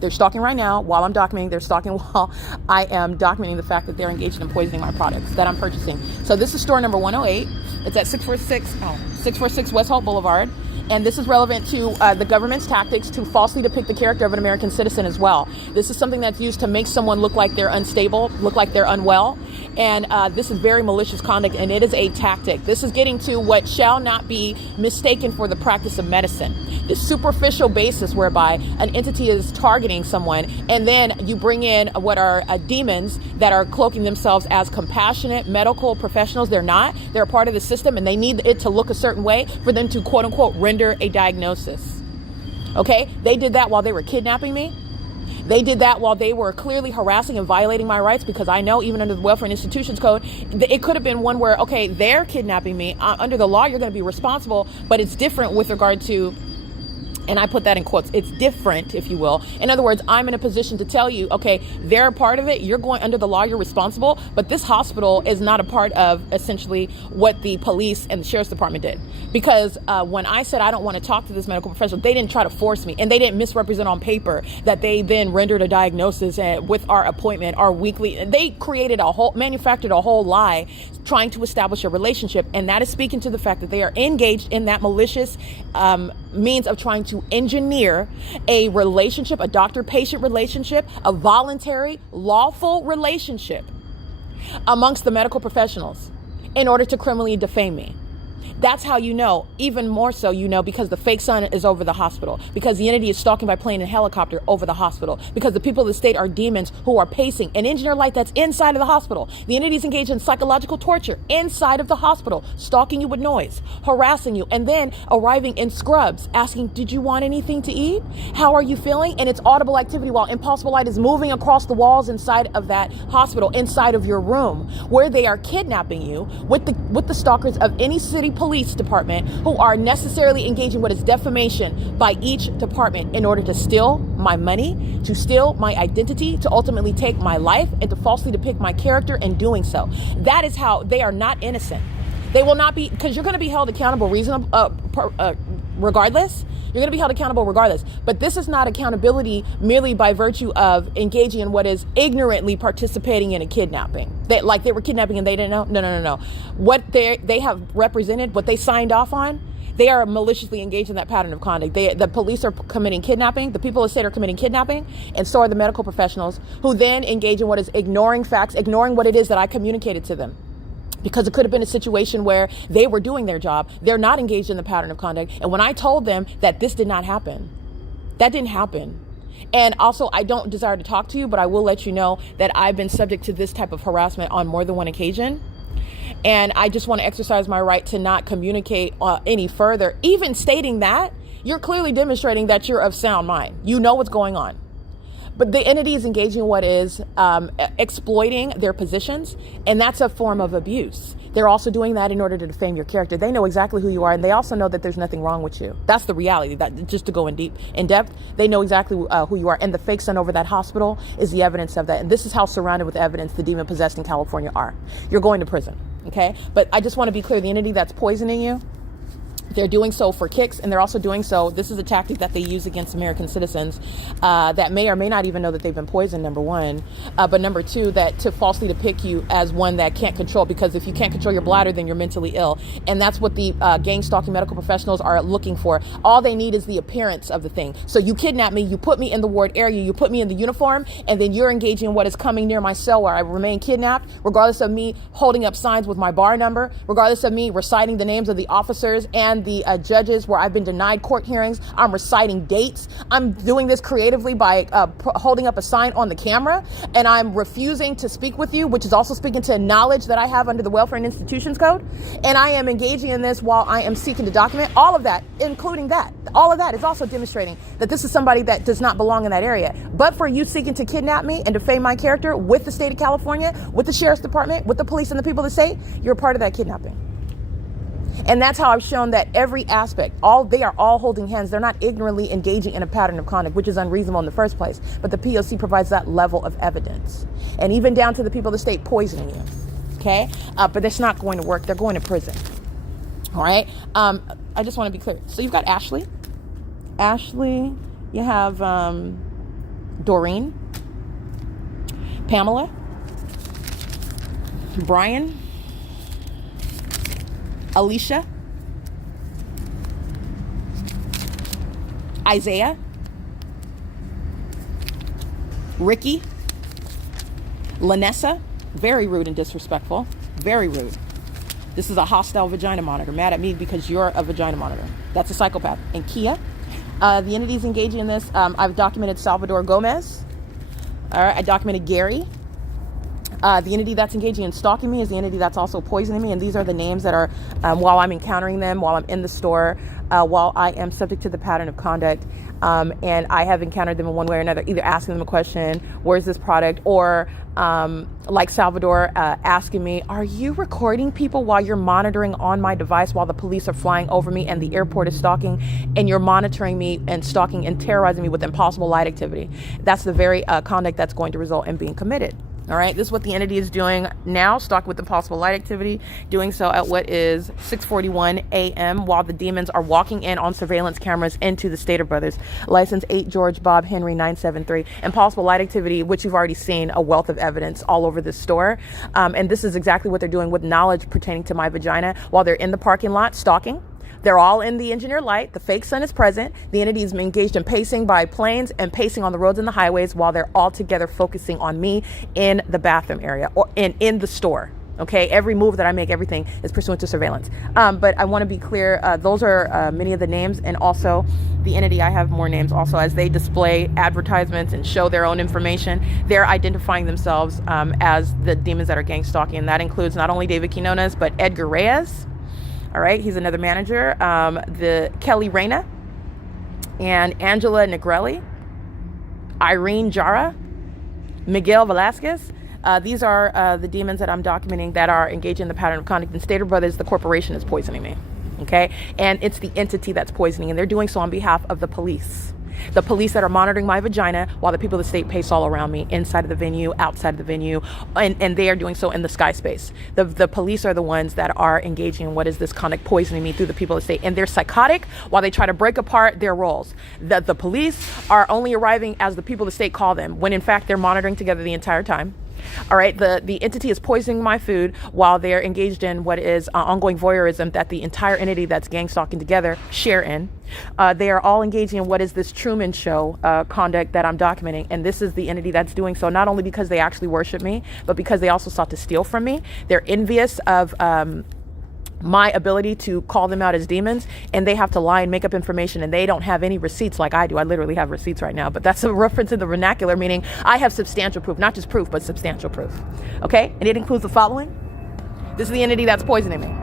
They're stalking right now while I'm documenting. They're stalking while I am documenting the fact that they're engaged in poisoning my products that I'm purchasing. So this is store number 108. It's at 646 West Holt Boulevard. And this is relevant to the government's tactics to falsely depict the character of an American citizen as well. This is something that's used to make someone look like they're unstable, look like they're unwell. And this is very malicious conduct, and it is a tactic. This is getting to what shall not be mistaken for the practice of medicine. The superficial basis whereby an entity is targeting someone, and then you bring in what are demons that are cloaking themselves as compassionate medical professionals. They're not. They're a part of the system, and they need it to look a certain way for them to, quote unquote, render a diagnosis. Okay? They did that while they were kidnapping me. They did that while they were clearly harassing and violating my rights, because I know even under the Welfare and Institutions Code, it could have been one where, okay, they're kidnapping me. Under the law, you're going to be responsible, but it's different with regard to, and I put that in quotes, it's different, if you will. In other words, I'm in a position to tell you, okay, they're a part of it. You're going under the law, you're responsible. But this hospital is not a part of essentially what the police and the sheriff's department did. Because when I said I don't want to talk to this medical professional, they didn't try to force me, and they didn't misrepresent on paper that they then rendered a diagnosis with our appointment, our weekly. They manufactured a whole lie trying to establish a relationship. And that is speaking to the fact that they are engaged in that malicious means of trying to engineer a relationship, a doctor-patient relationship, a voluntary, lawful relationship amongst the medical professionals in order to criminally defame me. That's how you know, even more so you know, because the fake sun is over the hospital, because the entity is stalking by plane and helicopter over the hospital, because the people of the state are demons who are pacing an engineer light that's inside of the hospital. The entity is engaged in psychological torture inside of the hospital, stalking you with noise, harassing you, and then arriving in scrubs, asking, did you want anything to eat? How are you feeling? And it's audible activity while impossible light is moving across the walls inside of that hospital, inside of your room, where they are kidnapping you with the stalkers of any city police department who are necessarily engaging in what is defamation by each department in order to steal my money, to steal my identity, to ultimately take my life, and to falsely depict my character in doing so. That is how they are not innocent. They will not be, because you're going to be held accountable regardless. You're going to be held accountable regardless. But this is not accountability merely by virtue of engaging in what is ignorantly participating in a kidnapping. Like they were kidnapping and they didn't know? No. What they have represented, what they signed off on, they are maliciously engaged in that pattern of conduct. The police are committing kidnapping. The people of the state are committing kidnapping. And so are the medical professionals, who then engage in what is ignoring facts, ignoring what it is that I communicated to them. Because it could have been a situation where they were doing their job. They're not engaged in the pattern of conduct. And when I told them that this did not happen, that didn't happen. And also, I don't desire to talk to you, but I will let you know that I've been subject to this type of harassment on more than one occasion. And I just want to exercise my right to not communicate any further. Even stating that, you're clearly demonstrating that you're of sound mind. You know what's going on. But the entity is engaging in what is exploiting their positions, and that's a form of abuse. They're also doing that in order to defame your character. They know exactly who you are, and they also know that there's nothing wrong with you. That's the reality. That just to go in depth, they know exactly who you are, and the fake sent over that hospital is the evidence of that. And this is how surrounded with evidence the demon possessed in California are. You're going to prison, okay? But I just want to be clear: the entity that's poisoning you, they're doing so for kicks, and they're also doing so, this is a tactic that they use against American citizens that may or may not even know that they've been poisoned, number one. But number two, that to falsely depict you as one that can't control, because if you can't control your bladder, then you're mentally ill. And that's what the gang stalking medical professionals are looking for. All they need is the appearance of the thing. So you kidnap me, you put me in the ward area, you put me in the uniform, and then you're engaging in what is coming near my cell where I remain kidnapped, regardless of me holding up signs with my bar number, regardless of me reciting the names of the officers and the judges where I've been denied court hearings. I'm reciting dates. I'm doing this creatively by holding up a sign on the camera, and I'm refusing to speak with you, which is also speaking to knowledge that I have under the Welfare and Institutions Code. And I am engaging in this while I am seeking to document all of that, including that. All of that is also demonstrating that this is somebody that does not belong in that area. But for you seeking to kidnap me and defame my character with the state of California, with the sheriff's department, with the police and the people of the state, you're a part of that kidnapping. And that's how I've shown that every aspect, they are all holding hands. They're not ignorantly engaging in a pattern of conduct, which is unreasonable in the first place. But the P.O.C. provides that level of evidence. And even down to the people of the state poisoning you. Okay? But that's not going to work. They're going to prison. All right? I just want to be clear. So you've got Ashley. You have Doreen. Pamela. Brian. Alicia, Isaiah, Ricky, Lanessa, very rude and disrespectful, very rude. This is a hostile vagina monitor, mad at me because you're a vagina monitor. That's a psychopath. And Kia, the entities engaging in this, I've documented Salvador Gomez. All right, I documented Gary. The entity that's engaging in stalking me is the entity that's also poisoning me. And these are the names that are, while I'm encountering them, while I'm in the store, while I am subject to the pattern of conduct. And I have encountered them in one way or another, either asking them a question, where's this product? Or like Salvador asking me, are you recording people while you're monitoring on my device while the police are flying over me and the airport is stalking, and you're monitoring me and stalking and terrorizing me with impossible light activity? That's the very conduct that's going to result in being committed. All right, this is what the entity is doing now, stalking with impossible light activity, doing so at what is 6:41 a.m. while the demons are walking in on surveillance cameras into the Stater Brothers. License 8 George Bob Henry 973. Impossible light activity, which you've already seen a wealth of evidence all over this store. And this is exactly what they're doing with knowledge pertaining to my vagina while they're in the parking lot stalking. They're all in the engineer light. The fake sun is present. The entity is engaged in pacing by planes and pacing on the roads and the highways while they're all together focusing on me in the bathroom area or in the store. Okay, every move that I make, everything is pursuant to surveillance. But I want to be clear, those are many of the names, and also the entity, I have more names also, as they display advertisements and show their own information, they're identifying themselves as the demons that are gang stalking. And that includes not only David Quinones, but Edgar Reyes. All right, he's another manager. The Kelly Reyna and Angela Negrelli, Irene Jara, Miguel Velasquez. These are the demons that I'm documenting that are engaging in the pattern of conduct. And Stater Brothers, the corporation, is poisoning me. Okay, and it's the entity that's poisoning, and they're doing so on behalf of the police. The police that are monitoring my vagina while the people of the state pace all around me, inside of the venue, outside of the venue, and they are doing so in the sky space. The police are the ones that are engaging in what is this conduct, poisoning me through the people of the state. And they're psychotic while they try to break apart their roles. The police are only arriving as the people of the state call them, when in fact they're monitoring together the entire time. All right, the entity is poisoning my food while they're engaged in what is ongoing voyeurism that the entire entity that's gang stalking together share in. They are all engaging in what is this Truman Show conduct that I'm documenting. And this is the entity that's doing so not only because they actually worship me, but because they also sought to steal from me. They're envious of my ability to call them out as demons, and they have to lie and make up information, and they don't have any receipts like I do. I literally have receipts right now, but that's a reference in the vernacular, meaning I have substantial proof, not just proof, but substantial proof. Okay, and it includes the following. This is the entity that's poisoning me.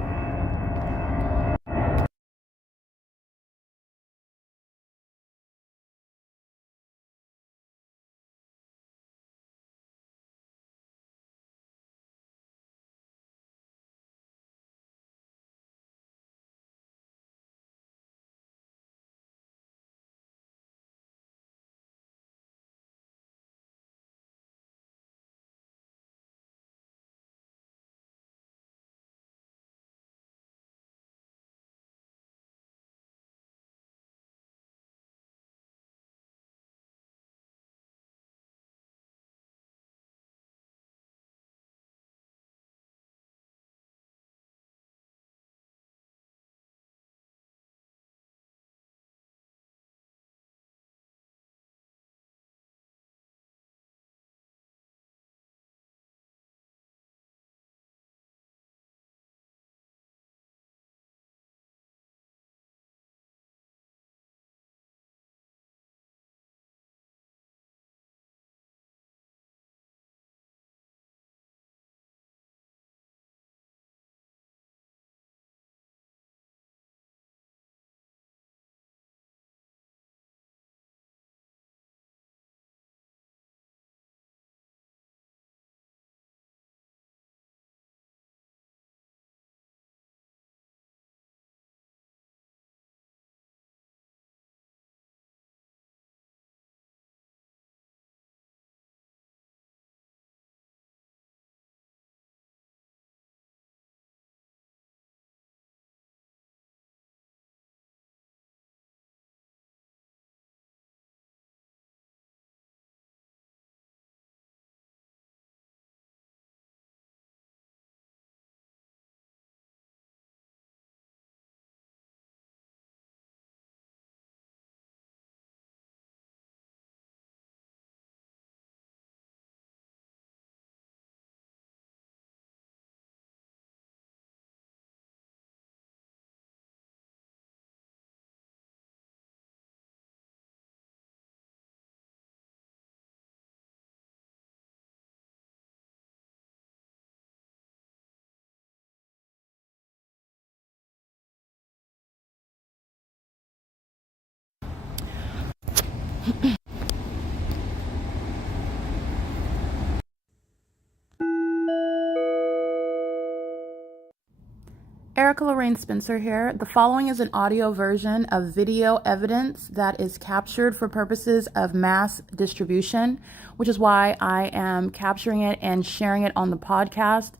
Erica Lorraine Spencer here. The following is an audio version of video evidence that is captured for purposes of mass distribution, which is why I am capturing it and sharing it on the podcast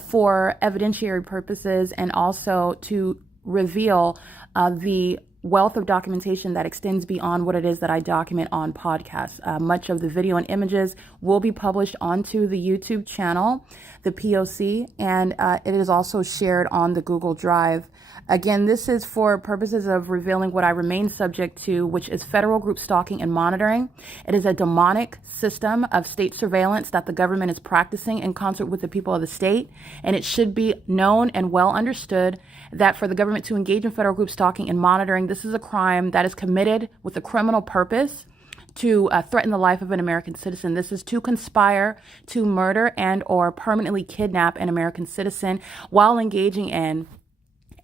for evidentiary purposes, and also to reveal the wealth of documentation that extends beyond what it is that I document on podcasts. Much of the video and images will be published onto the YouTube channel, the P.O.C, and it is also shared on the Google Drive. Again, this is for purposes of revealing what I remain subject to, which is federal group stalking and monitoring. It is a demonic system of state surveillance that the government is practicing in concert with the people of the state, and it should be known and well understood that for the government to engage in federal group stalking and monitoring, this is a crime that is committed with a criminal purpose to threaten the life of an American citizen. This is to conspire to murder and or permanently kidnap an American citizen while engaging in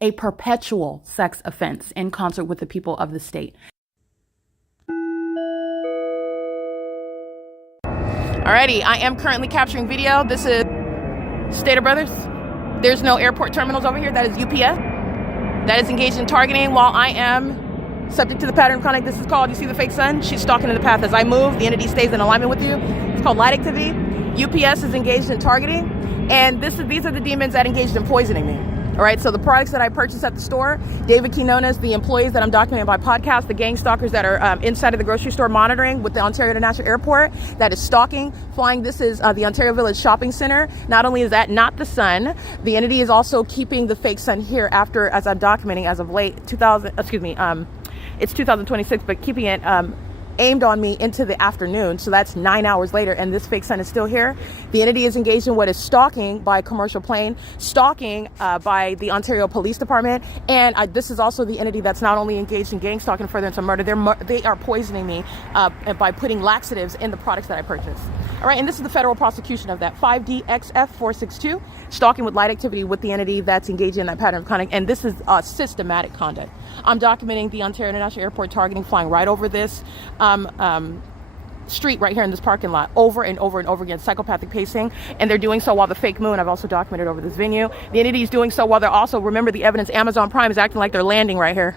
a perpetual sex offense in concert with the people of the state. Alrighty, I am currently capturing video. This is Stater Brothers. There's no airport terminals over here. That is UPS. That is engaged in targeting while I am subject to the pattern of conduct. This is called, you see the fake sun? She's stalking in the path as I move. The entity stays in alignment with you. It's called light activity. UPS is engaged in targeting. And these are the demons that engaged in poisoning me. All right, so the products that I purchased at the store, David Quinones, the employees that I'm documenting by podcast, the gang stalkers that are inside of the grocery store monitoring with the Ontario International Airport, that is stalking, flying. This is the Ontario Village Shopping Center. Not only is that not the sun, the entity is also keeping the fake sun here after, as I'm documenting as of late, it's 2026, but keeping it aimed on me into the afternoon. So that's 9 hours later, and this fake sun is still here. The entity is engaged in what is stalking by commercial plane, stalking by the Ontario Police Department, and this is also the entity that's not only engaged in gang stalking further into murder, they are poisoning me by putting laxatives in the products that I purchase. All right, and this is the federal prosecution of that, 5DXF462, stalking with light activity with the entity that's engaged in that pattern of conduct, and this is systematic conduct. I'm documenting the Ontario International Airport targeting, flying right over this street right here in this parking lot over and over and over again, psychopathic pacing, and they're doing so while the fake moon, I've also documented over this venue. The entity is doing so while they're also, remember the evidence, Amazon Prime is acting like they're landing right here,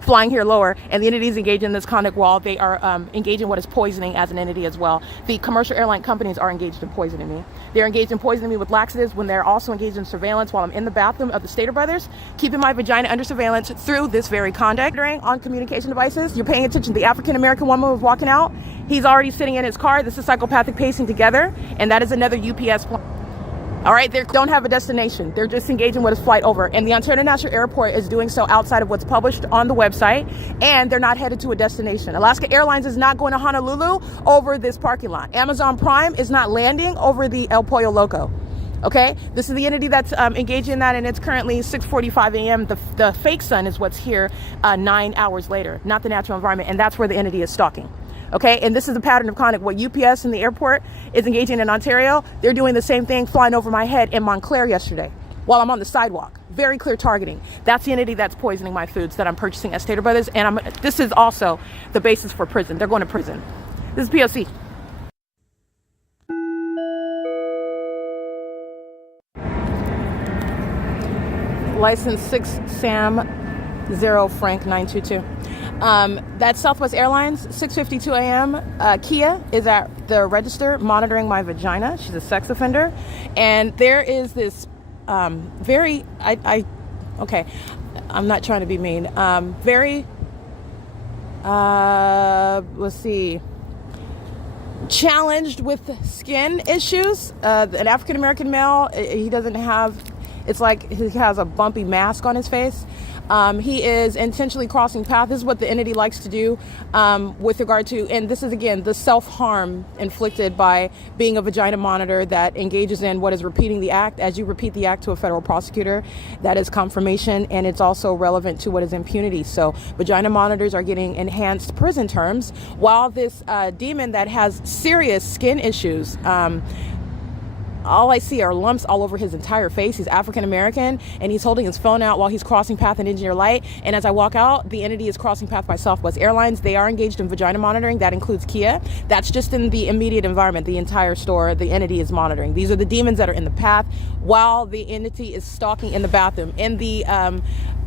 flying here lower, and the entities engaged in this conduct while they are engaged in what is poisoning as an entity as well. The commercial airline companies are engaged in poisoning me. They're engaged in poisoning me with laxatives when they're also engaged in surveillance while I'm in the bathroom of the Stater Brothers, keeping my vagina under surveillance through this very conduct. On communication devices, you're paying attention. The African American woman was walking out. He's already sitting in his car. This is psychopathic pacing together, and that is another UPS plane. All right, they don't have a destination. They're just engaging with his flight over. And the Ontario International Airport is doing so outside of what's published on the website, and they're not headed to a destination. Alaska Airlines is not going to Honolulu over this parking lot. Amazon Prime is not landing over the El Pollo Loco. Okay, this is the entity that's engaged in that, and it's currently 6:45 a.m. The fake sun is what's here 9 hours later, not the natural environment, and that's where the entity is stalking. Okay, and this is the pattern of conduct. What UPS in the airport is engaging in Ontario, they're doing the same thing, flying over my head in Montclair yesterday while I'm on the sidewalk. Very clear targeting. That's the entity that's poisoning my foods that I'm purchasing at Stater Brothers, and this is also the basis for prison. They're going to prison. This is P.O.C. License 6 Sam 0 Frank 922. That's Southwest Airlines, 6:52 a.m. Kia is at the register monitoring my vagina. She's a sex offender. And there is this okay, I'm not trying to be mean. Let's see, challenged with skin issues. An African-American male, he doesn't have, it's like he has a bumpy mask on his face. He is intentionally crossing paths. This is what the entity likes to do with regard to, and this is again, the self-harm inflicted by being a vagina monitor that engages in what is repeating the act. As you repeat the act to a federal prosecutor, that is confirmation, and it's also relevant to what is impunity. So vagina monitors are getting enhanced prison terms, while this demon that has serious skin issues all I see are lumps all over his entire face. He's African American, and he's holding his phone out while he's crossing path in Engineer Light. And as I walk out, the entity is crossing path by Southwest Airlines. They are engaged in vagina monitoring. That includes Kia. That's just in the immediate environment. The entire store, the entity is monitoring. These are the demons that are in the path while the entity is stalking in the bathroom. In the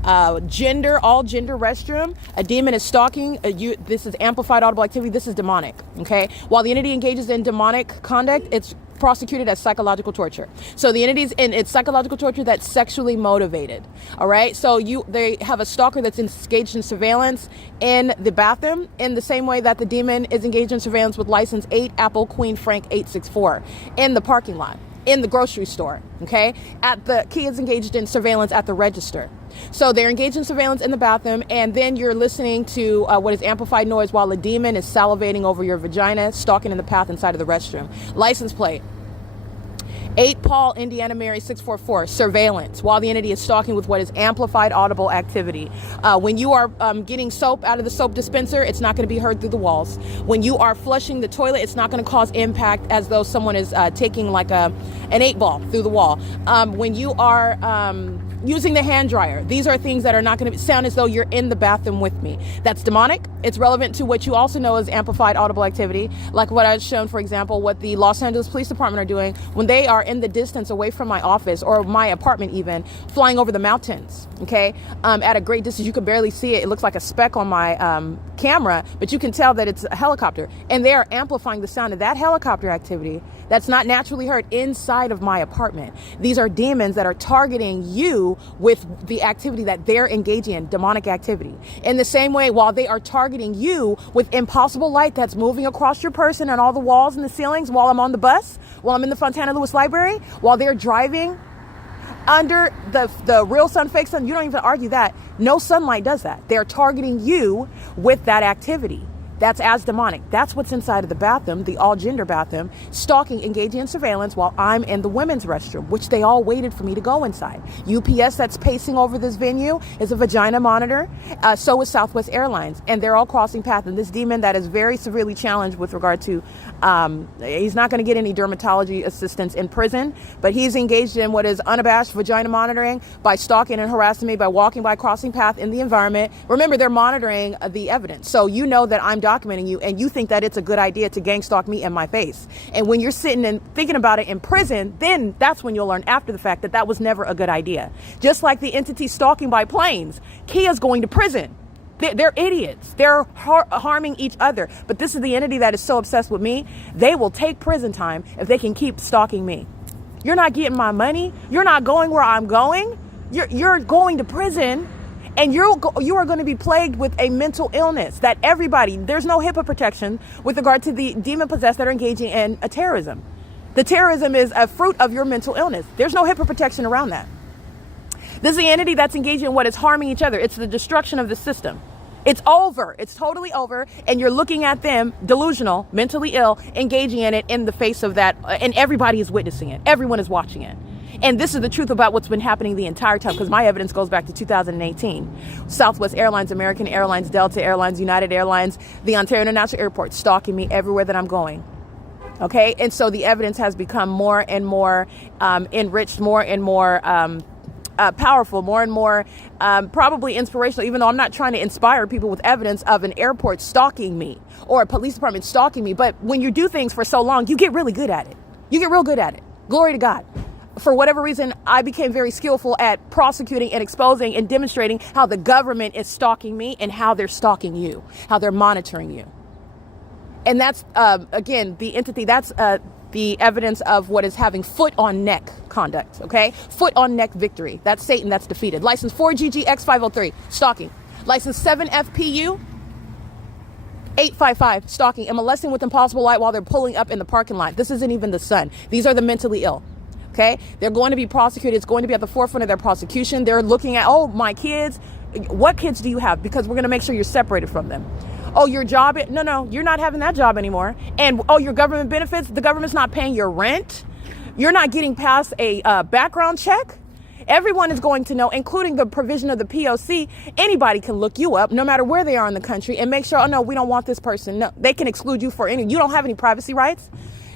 all gender restroom, a demon is stalking. This is amplified audible activity. This is demonic. Okay, while the entity engages in demonic conduct, it's prosecuted as psychological torture. So the entity's in it's psychological torture that's sexually motivated. All right, so they have a stalker that's engaged in surveillance in the bathroom in the same way that the demon is engaged in surveillance with license 8 Apple Queen Frank 864 in the parking lot, in the grocery store. Okay, at the key is engaged in surveillance at the register. So they're engaged in surveillance in the bathroom, and then you're listening to what is amplified noise while a demon is salivating over your vagina, stalking in the path inside of the restroom. License plate 8 Paul, Indiana Mary 644, surveillance while the entity is stalking with what is amplified audible activity. When you are getting soap out of the soap dispenser, it's not going to be heard through the walls. When you are flushing the toilet, it's not going to cause impact as though someone is taking like an 8-ball through the wall. When you are using the hand dryer, these are things that are not going to sound as though you're in the bathroom with me. That's demonic. It's relevant to what you also know as amplified audible activity, like what I've shown, for example, what the Los Angeles Police Department are doing when they are in the distance away from my office or my apartment, even flying over the mountains. Okay, at a great distance, you can barely see it. It looks like a speck on my camera, but you can tell that it's a helicopter, and they are amplifying the sound of that helicopter activity that's not naturally heard inside of my apartment. These are demons that are targeting you with the activity that they're engaging in, demonic activity. In the same way, while they are targeting you with impossible light that's moving across your person and all the walls and the ceilings while I'm on the bus, while I'm in the Fontana Lewis Library, while they're driving under the real sun, fake sun, you don't even argue that. No sunlight does that. They're targeting you with that activity. That's as demonic. That's what's inside of the bathroom, the all-gender bathroom, stalking, engaging in surveillance while I'm in the women's restroom, which they all waited for me to go inside. UPS that's pacing over this venue is a vagina monitor. So is Southwest Airlines. And they're all crossing paths. And this demon that is very severely challenged with regard to, he's not going to get any dermatology assistance in prison, but he's engaged in what is unabashed vagina monitoring by stalking and harassing me, by walking by crossing path in the environment. Remember, they're monitoring the evidence. So you know that I'm documenting you, and you think that it's a good idea to gang stalk me in my face. And when you're sitting and thinking about it in prison, then that's when you'll learn after the fact that that was never a good idea. Just like the entity stalking by planes, Kia's going to prison. They're idiots. They're harming each other. But this is the entity that is so obsessed with me. They will take prison time if they can keep stalking me. You're not getting my money. You're not going where I'm going. You're going to prison. And you are going to be plagued with a mental illness that there's no HIPAA protection with regard to the demon possessed that are engaging in a terrorism. The terrorism is a fruit of your mental illness. There's no HIPAA protection around that. This is the entity that's engaging in what is harming each other. It's the destruction of the system. It's over. It's totally over. And you're looking at them, delusional, mentally ill, engaging in it in the face of that. And everybody is witnessing it. Everyone is watching it. And this is the truth about what's been happening the entire time, because my evidence goes back to 2018. Southwest Airlines, American Airlines, Delta Airlines, United Airlines, the Ontario International Airport stalking me everywhere that I'm going. Okay? And so the evidence has become more and more enriched, more and more powerful, more and more probably inspirational, even though I'm not trying to inspire people with evidence of an airport stalking me or a police department stalking me. But when you do things for so long, you get really good at it. You get real good at it. Glory to God. For whatever reason, I became very skillful at prosecuting and exposing and demonstrating how the government is stalking me and how they're stalking you, how they're monitoring you. And that's, again, the entity, that's the evidence of what is having foot on neck conduct, okay? Foot on neck victory. That's Satan, that's defeated. License 4GGX503, stalking. License 7FPU 855, stalking and molesting with impossible light while they're pulling up in the parking lot. This isn't even the sun. These are the mentally ill. Okay, they're going to be prosecuted. It's going to be at the forefront of their prosecution. They're looking at, oh, my kids. What kids do you have? Because we're going to make sure you're separated from them. Oh, your job? No, you're not having that job anymore. And oh, your government benefits? The government's not paying your rent. You're not getting past a background check. Everyone is going to know, including the provision of the P.O.C. Anybody can look you up, no matter where they are in the country, and make sure, oh, no, we don't want this person. No, they can exclude you for you don't have any privacy rights.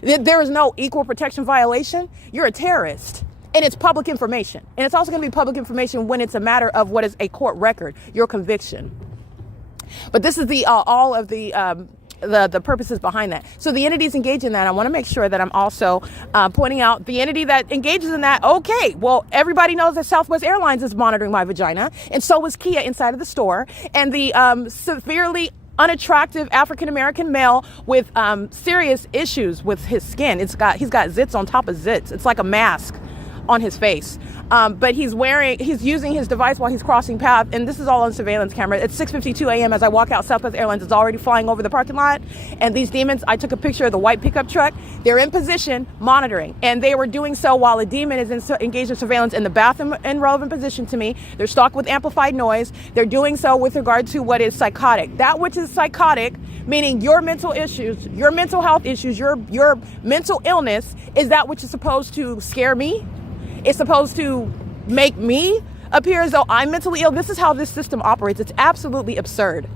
There is no equal protection violation. You're a terrorist. And it's public information. And it's also going to be public information when it's a matter of what is a court record, your conviction. But this is the all of the purposes behind that. So the entities engaged in that, I want to make sure that I'm also pointing out the entity that engages in that. Okay, well, everybody knows that Southwest Airlines is monitoring my vagina, and so is Kia inside of the store. And the severely unattractive African-American male with serious issues with his skin. He's got zits on top of zits. It's like a mask on his face. But he's using his device while he's crossing path, and this is all on surveillance camera. It's 6:52 a.m. as I walk out. Southwest Airlines is already flying over the parking lot, and these demons, I took a picture of the white pickup truck. They're in position monitoring, and they were doing so while a demon is engaged in surveillance in the bathroom in relevant position to me. They're stalked with amplified noise. They're doing so with regard to what is psychotic. That which is psychotic, meaning your mental issues, your mental health issues, your mental illness, is that which is supposed to scare me. It's supposed to make me appear as though I'm mentally ill. This is how this system operates. It's absolutely absurd.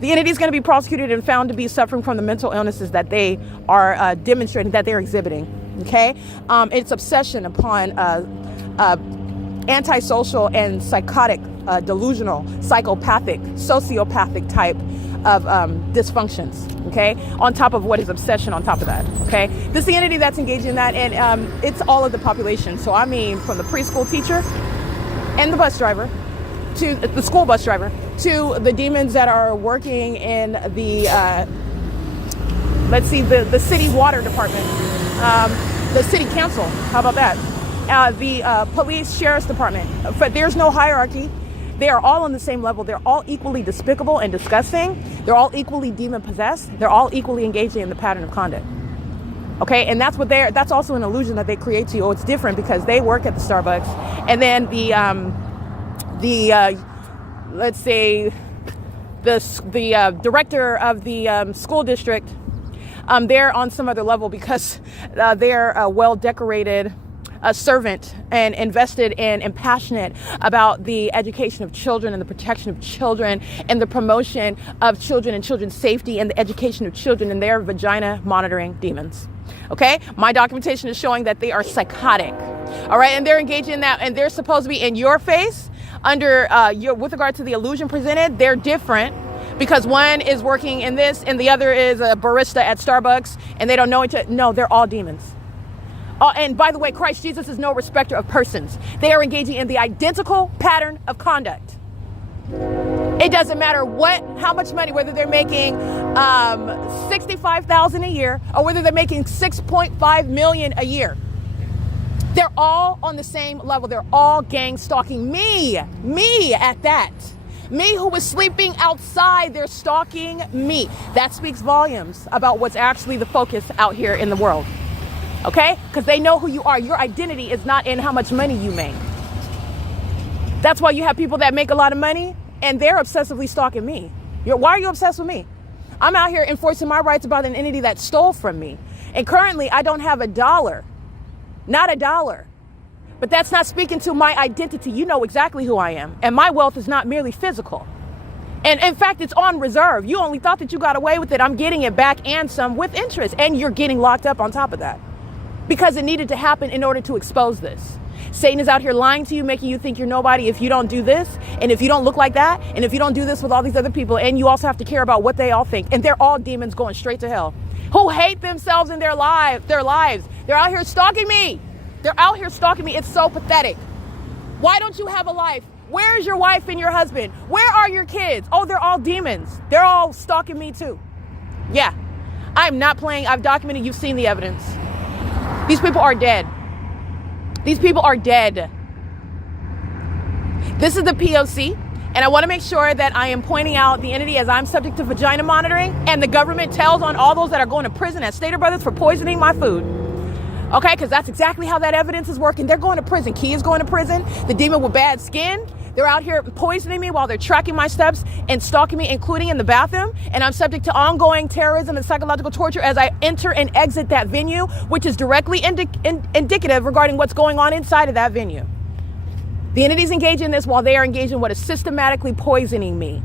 The entity is going to be prosecuted and found to be suffering from the mental illnesses that they are demonstrating, that they're exhibiting. Okay? It's obsession upon antisocial and psychotic, delusional, psychopathic, sociopathic type of dysfunctions, okay, on top of what is obsession on top of that, okay? This is the entity that's engaged in that, and it's all of the population. So I mean, from the preschool teacher and the bus driver to the school bus driver to the demons that are working in the the city water department, the city council, how about that, the police sheriff's department. But there's no hierarchy. They are all on the same level. They're all equally despicable and disgusting. They're all equally demon-possessed. They're all equally engaging in the pattern of conduct. Okay, and that's also an illusion that they create to you. Oh, it's different because they work at the Starbucks, and then let's say the director of the school district, they're on some other level because they're well decorated. A servant and invested in and passionate about the education of children and the protection of children and the promotion of children and children's safety and the education of children and their vagina monitoring demons. Okay, my documentation is showing that they are psychotic. All right, and they're engaged in that, and they're supposed to be in your face under with regard to the illusion presented. They're different because one is working in this and the other is a barista at Starbucks, and they don't know each other. No, they're all demons. And by the way, Christ Jesus is no respecter of persons. They are engaging in the identical pattern of conduct. It doesn't matter how much money, whether they're making $65,000 a year or whether they're making $6.5 million a year. They're all on the same level. They're all gang stalking me at that. Me who was sleeping outside, they're stalking me. That speaks volumes about what's actually the focus out here in the world. Okay? Because they know who you are. Your identity is not in how much money you make. That's why you have people that make a lot of money and they're obsessively stalking me. Why are you obsessed with me? I'm out here enforcing my rights about an entity that stole from me. And currently I don't have $1. Not $1. But that's not speaking to my identity. You know exactly who I am. And my wealth is not merely physical. And in fact, it's on reserve. You only thought that you got away with it. I'm getting it back and some with interest. And you're getting locked up on top of that. Because it needed to happen in order to expose this. Satan is out here lying to you, making you think you're nobody if you don't do this, and if you don't look like that, and if you don't do this with all these other people, and you also have to care about what they all think. And they're all demons going straight to hell, who hate themselves in their lives. They're out here stalking me. They're out here stalking me. It's so pathetic. Why don't you have a life? Where is your wife and your husband? Where are your kids? Oh, they're all demons. They're all stalking me too. Yeah, I'm not playing. I've documented. You've seen the evidence. These people are dead. These people are dead. This is the P.O.C. And I want to make sure that I am pointing out the entity as I'm subject to vagina monitoring, and the government tells on all those that are going to prison at Stater Brothers for poisoning my food. Okay, because that's exactly how that evidence is working. They're going to prison. Key is going to prison. The demon with bad skin. They're out here poisoning me while they're tracking my steps and stalking me, including in the bathroom. And I'm subject to ongoing terrorism and psychological torture as I enter and exit that venue, which is directly indicative regarding what's going on inside of that venue. The entities engage in this while they are engaged in what is systematically poisoning me.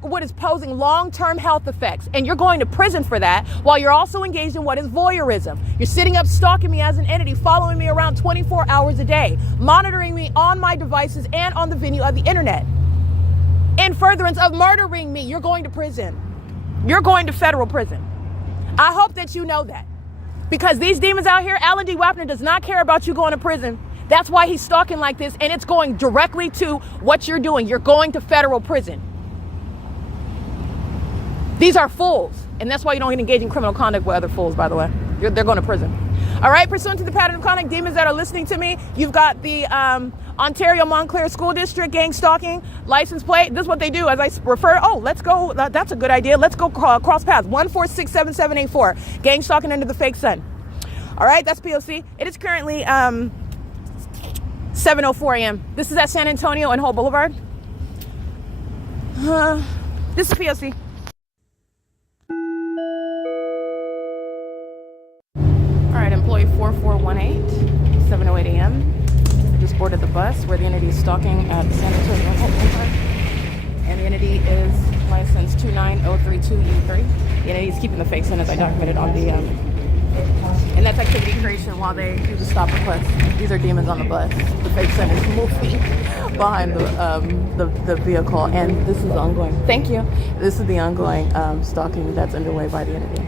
what is posing long-term health effects, and you're going to prison for that, while you're also engaged in what is voyeurism. You're sitting up stalking me as an entity, following me around 24 hours a day, monitoring me on my devices and on the venue of the internet. In furtherance of murdering me, you're going to prison. You're going to federal prison. I hope that you know that, because these demons out here, Alan D. WAPNER does not care about you going to prison. That's why he's stalking like this, and it's going directly to what you're doing. You're going to federal prison. These are fools, and that's why you don't engage in criminal conduct with other fools, by the way. They're going to prison. All right, pursuant to the pattern of conduct, demons that are listening to me, you've got the Ontario Montclair School District gang stalking license plate. This is what they do as I refer. Oh, let's go. That's a good idea. Let's go cross paths. 1467784. Gang stalking under the fake sun. All right, that's P.O.C. It is currently 7:04 a.m. This is at San Antonio and Holt Boulevard. This is P.O.C. All right, employee 4418, 7:08 a.m. Just boarded the bus where the entity is stalking at San Antonio and Holt Boulevard. And the entity is license 29032U3. The entity is keeping the fake sun as I documented on the and that's activity creation while they do the stop request. These are demons on the bus. The fake sun is moving behind the vehicle, and this is ongoing. Thank you. This is the ongoing stalking that's underway by the entity.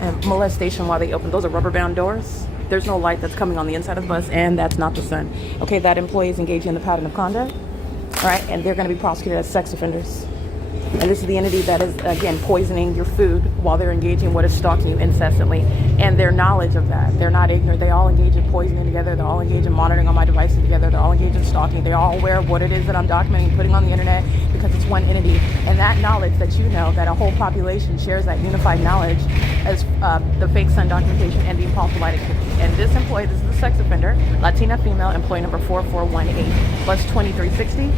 And molestation while they open. Those are rubber bound doors. There's no light that's coming on the inside of the bus, and that's not the sun. Okay, that employee is engaging in the pattern of conduct. All right, and they're going to be prosecuted as sex offenders. And this is the entity that is, again, poisoning your food while they're engaging what is stalking you incessantly. And their knowledge of that, they're not ignorant. They all engage in poisoning together. They're all engaged in monitoring on my devices together. They're all engaged in stalking. They're all aware of what it is that I'm documenting and putting on the internet, because it's one entity. And that knowledge that you know, that a whole population shares that unified knowledge as the fake sun documentation and the impulsive light activity. And this employee, this is the sex offender, Latina female, employee number 4418, bus 2360.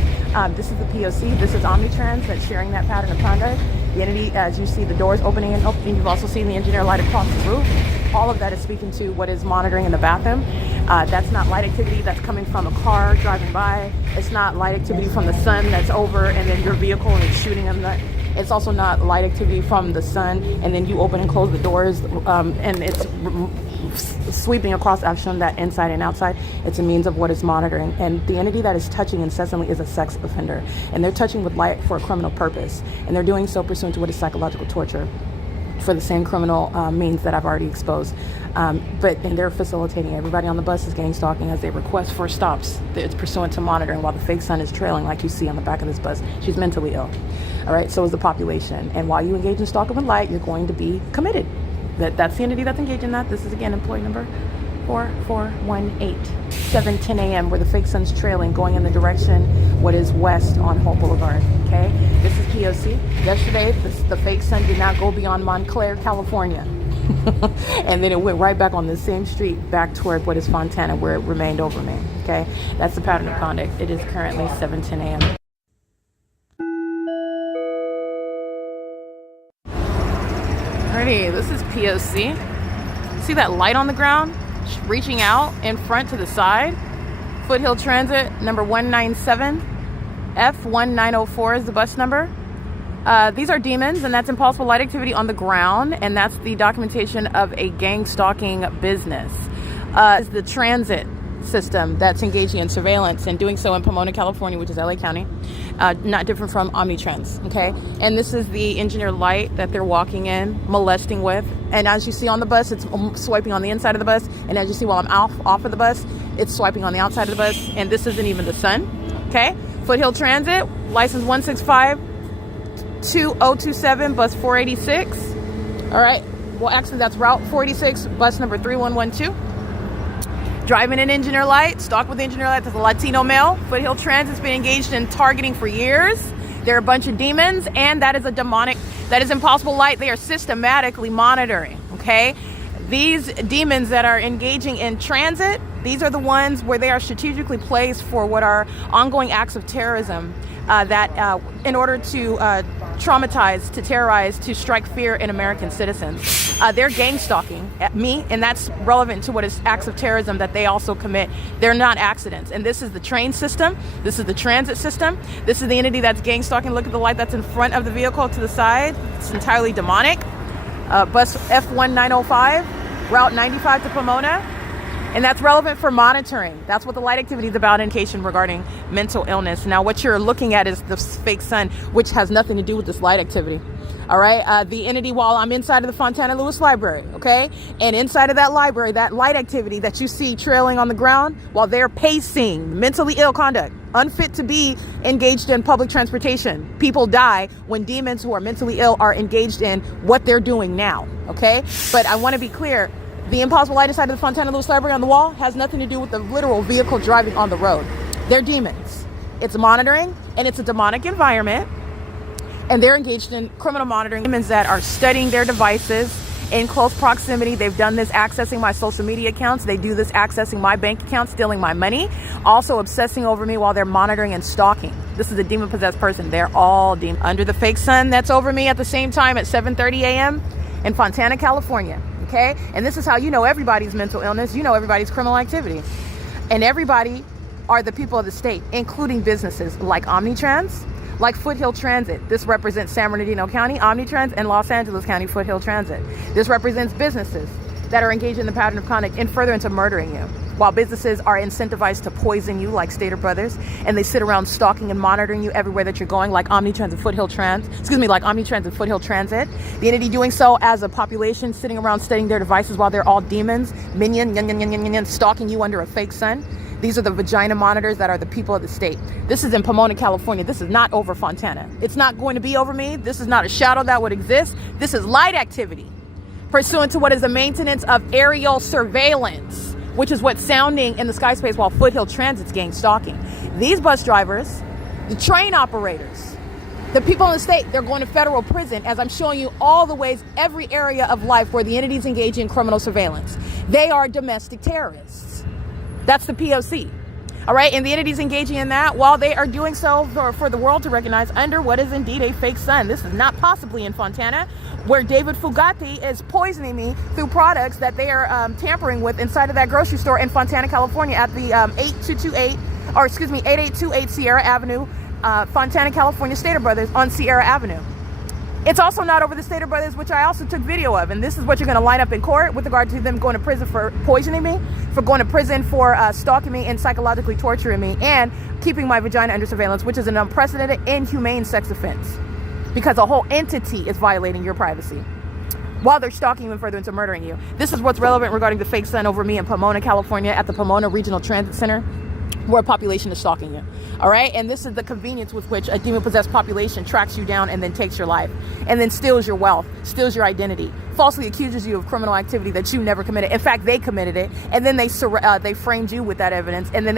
This is the P.O.C. This is Omnitrans that's sharing that pattern of conduct. The entity, as you see the doors opening and opening, you've also seen the engineer light across the roof. All of that is speaking to what is monitoring in the bathroom. That's not light activity that's coming from a car driving by. It's not light activity from the sun that's over and then your vehicle and it's shooting them. It's also not light activity from the sun and then you open and close the doors and it's sweeping across. I've shown that inside and outside. It's a means of what is monitoring. And the entity that is touching incessantly is a sex offender. And they're touching with light for a criminal purpose. And they're doing so pursuant to what is psychological torture for the same criminal means that I've already exposed. And they're facilitating. Everybody on the bus is gang stalking as they request for stops. It's pursuant to monitoring while the fake sun is trailing, like you see on the back of this bus. She's mentally ill. All right, so is the population. And while you engage in stalking with light, you're going to be committed. That's the entity that's engaged in that. This is, again, employee number 4418, 7:10 a.m., where the fake sun's trailing, going in the direction what is west on Holt Boulevard. Okay, this is P.O.C. Yesterday, the fake sun did not go beyond Montclair, California. And then it went right back on the same street back toward what is Fontana, where it remained over me. Okay, that's the pattern of conduct. It is currently 7:10 a.m. Alrighty, this is P.O.C. See that light on the ground? Reaching out in front to the side. Foothill Transit number 197. F1904 is the bus number. These are demons, and that's impulsive light activity on the ground, and that's the documentation of a gang stalking business. It's the transit system that's engaging in surveillance and doing so in Pomona, California, which is LA County. Not different from Omnitrans, okay? And this is the engineer light that they're walking in, molesting with. And as you see on the bus, it's swiping on the inside of the bus. And as you see while I'm off of the bus, it's swiping on the outside of the bus. And this isn't even the sun, okay? Foothill Transit, license 165-2027, bus 486. All right, well, actually, that's route 486, bus number 3112. Driving an engineer light, stalk with engineer light, that's a Latino male. Foothill Transit's been engaged in targeting for years. They're a bunch of demons, and that is a demonic, that is impossible light. They are systematically monitoring, okay? These demons that are engaging in transit, these are the ones where they are strategically placed for what are ongoing acts of terrorism that in order to traumatize, to terrorize, to strike fear in American citizens. They're gang stalking at me, and that's relevant to what is acts of terrorism that they also commit. They're not accidents. And this is the train system. This is the transit system. This is the entity that's gang stalking. Look at the light that's in front of the vehicle to the side. It's entirely demonic. Bus F1905, Route 95 to Pomona. And that's relevant for monitoring. That's what the light activity is about, indication regarding mental illness. Now, what you're looking at is the fake sun, which has nothing to do with this light activity. All right. The entity, while I'm inside of the Fontana Lewis Library, okay, and inside of that library, that light activity that you see trailing on the ground while they're pacing, mentally ill conduct, unfit to be engaged in public transportation. People die when demons who are mentally ill are engaged in what they're doing now. Okay. But I want to be clear. The impossible light inside of the Fontana Lewis Library on the wall has nothing to do with the literal vehicle driving on the road. They're demons. It's monitoring, and it's a demonic environment, and they're engaged in criminal monitoring. Demons that are studying their devices in close proximity. They've done this accessing my social media accounts. They do this accessing my bank account, stealing my money, also obsessing over me while they're monitoring and stalking. This is a demon-possessed person. They're all demons. Under the fake sun that's over me at the same time at 7:30 a.m. in Fontana, California. Okay, and this is how you know everybody's mental illness. You know everybody's criminal activity, and everybody are the people of the state, including businesses like Omnitrans, like Foothill Transit. This represents San Bernardino County, Omnitrans, and Los Angeles County Foothill Transit. This represents businesses that are engaged in the pattern of conduct in furtherance of murdering you, while businesses are incentivized to poison you like Stater Brothers, and they sit around stalking and monitoring you everywhere that you're going, like Omnitrans and Foothill like Omnitrans and Foothill Transit. The entity doing so as a population sitting around studying their devices while they're all demons, stalking you under a fake sun. These are the vagina monitors that are the people of the state. This is in Pomona, California. This is not over Fontana. It's not going to be over me. This is not a shadow that would exist. This is light activity pursuant to what is the maintenance of aerial surveillance, which is what's sounding in the sky space while Foothill Transit's gang stalking. These bus drivers, the train operators, the people in the state, they're going to federal prison, as I'm showing you all the ways, every area of life where the entities engage in criminal surveillance. They are domestic terrorists. That's the P.O.C. All right, and the entities engaging in that, while they are doing so for the world to recognize under what is indeed a fake sun. This is not possibly in Fontana, where David Fugatti is poisoning me through products that they are tampering with inside of that grocery store in Fontana, California at the 8828 Sierra Avenue, Fontana, California, Stater Brothers on Sierra Avenue. It's also not over the Stater Brothers, which I also took video of. And this is what you're going to line up in court with regard to them going to prison for poisoning me, for going to prison for stalking me and psychologically torturing me, and keeping my vagina under surveillance, which is an unprecedented, inhumane sex offense, because a whole entity is violating your privacy while they're stalking you and further into murdering you. This is what's relevant regarding the fake sun over me in Pomona, California at the Pomona Regional Transit Center, where a population is stalking you. All right. And this is the convenience with which a demon possessed population tracks you down and then takes your life, and then steals your wealth, steals your identity, falsely accuses you of criminal activity that you never committed. In fact, they committed it, and then they framed you with that evidence. And then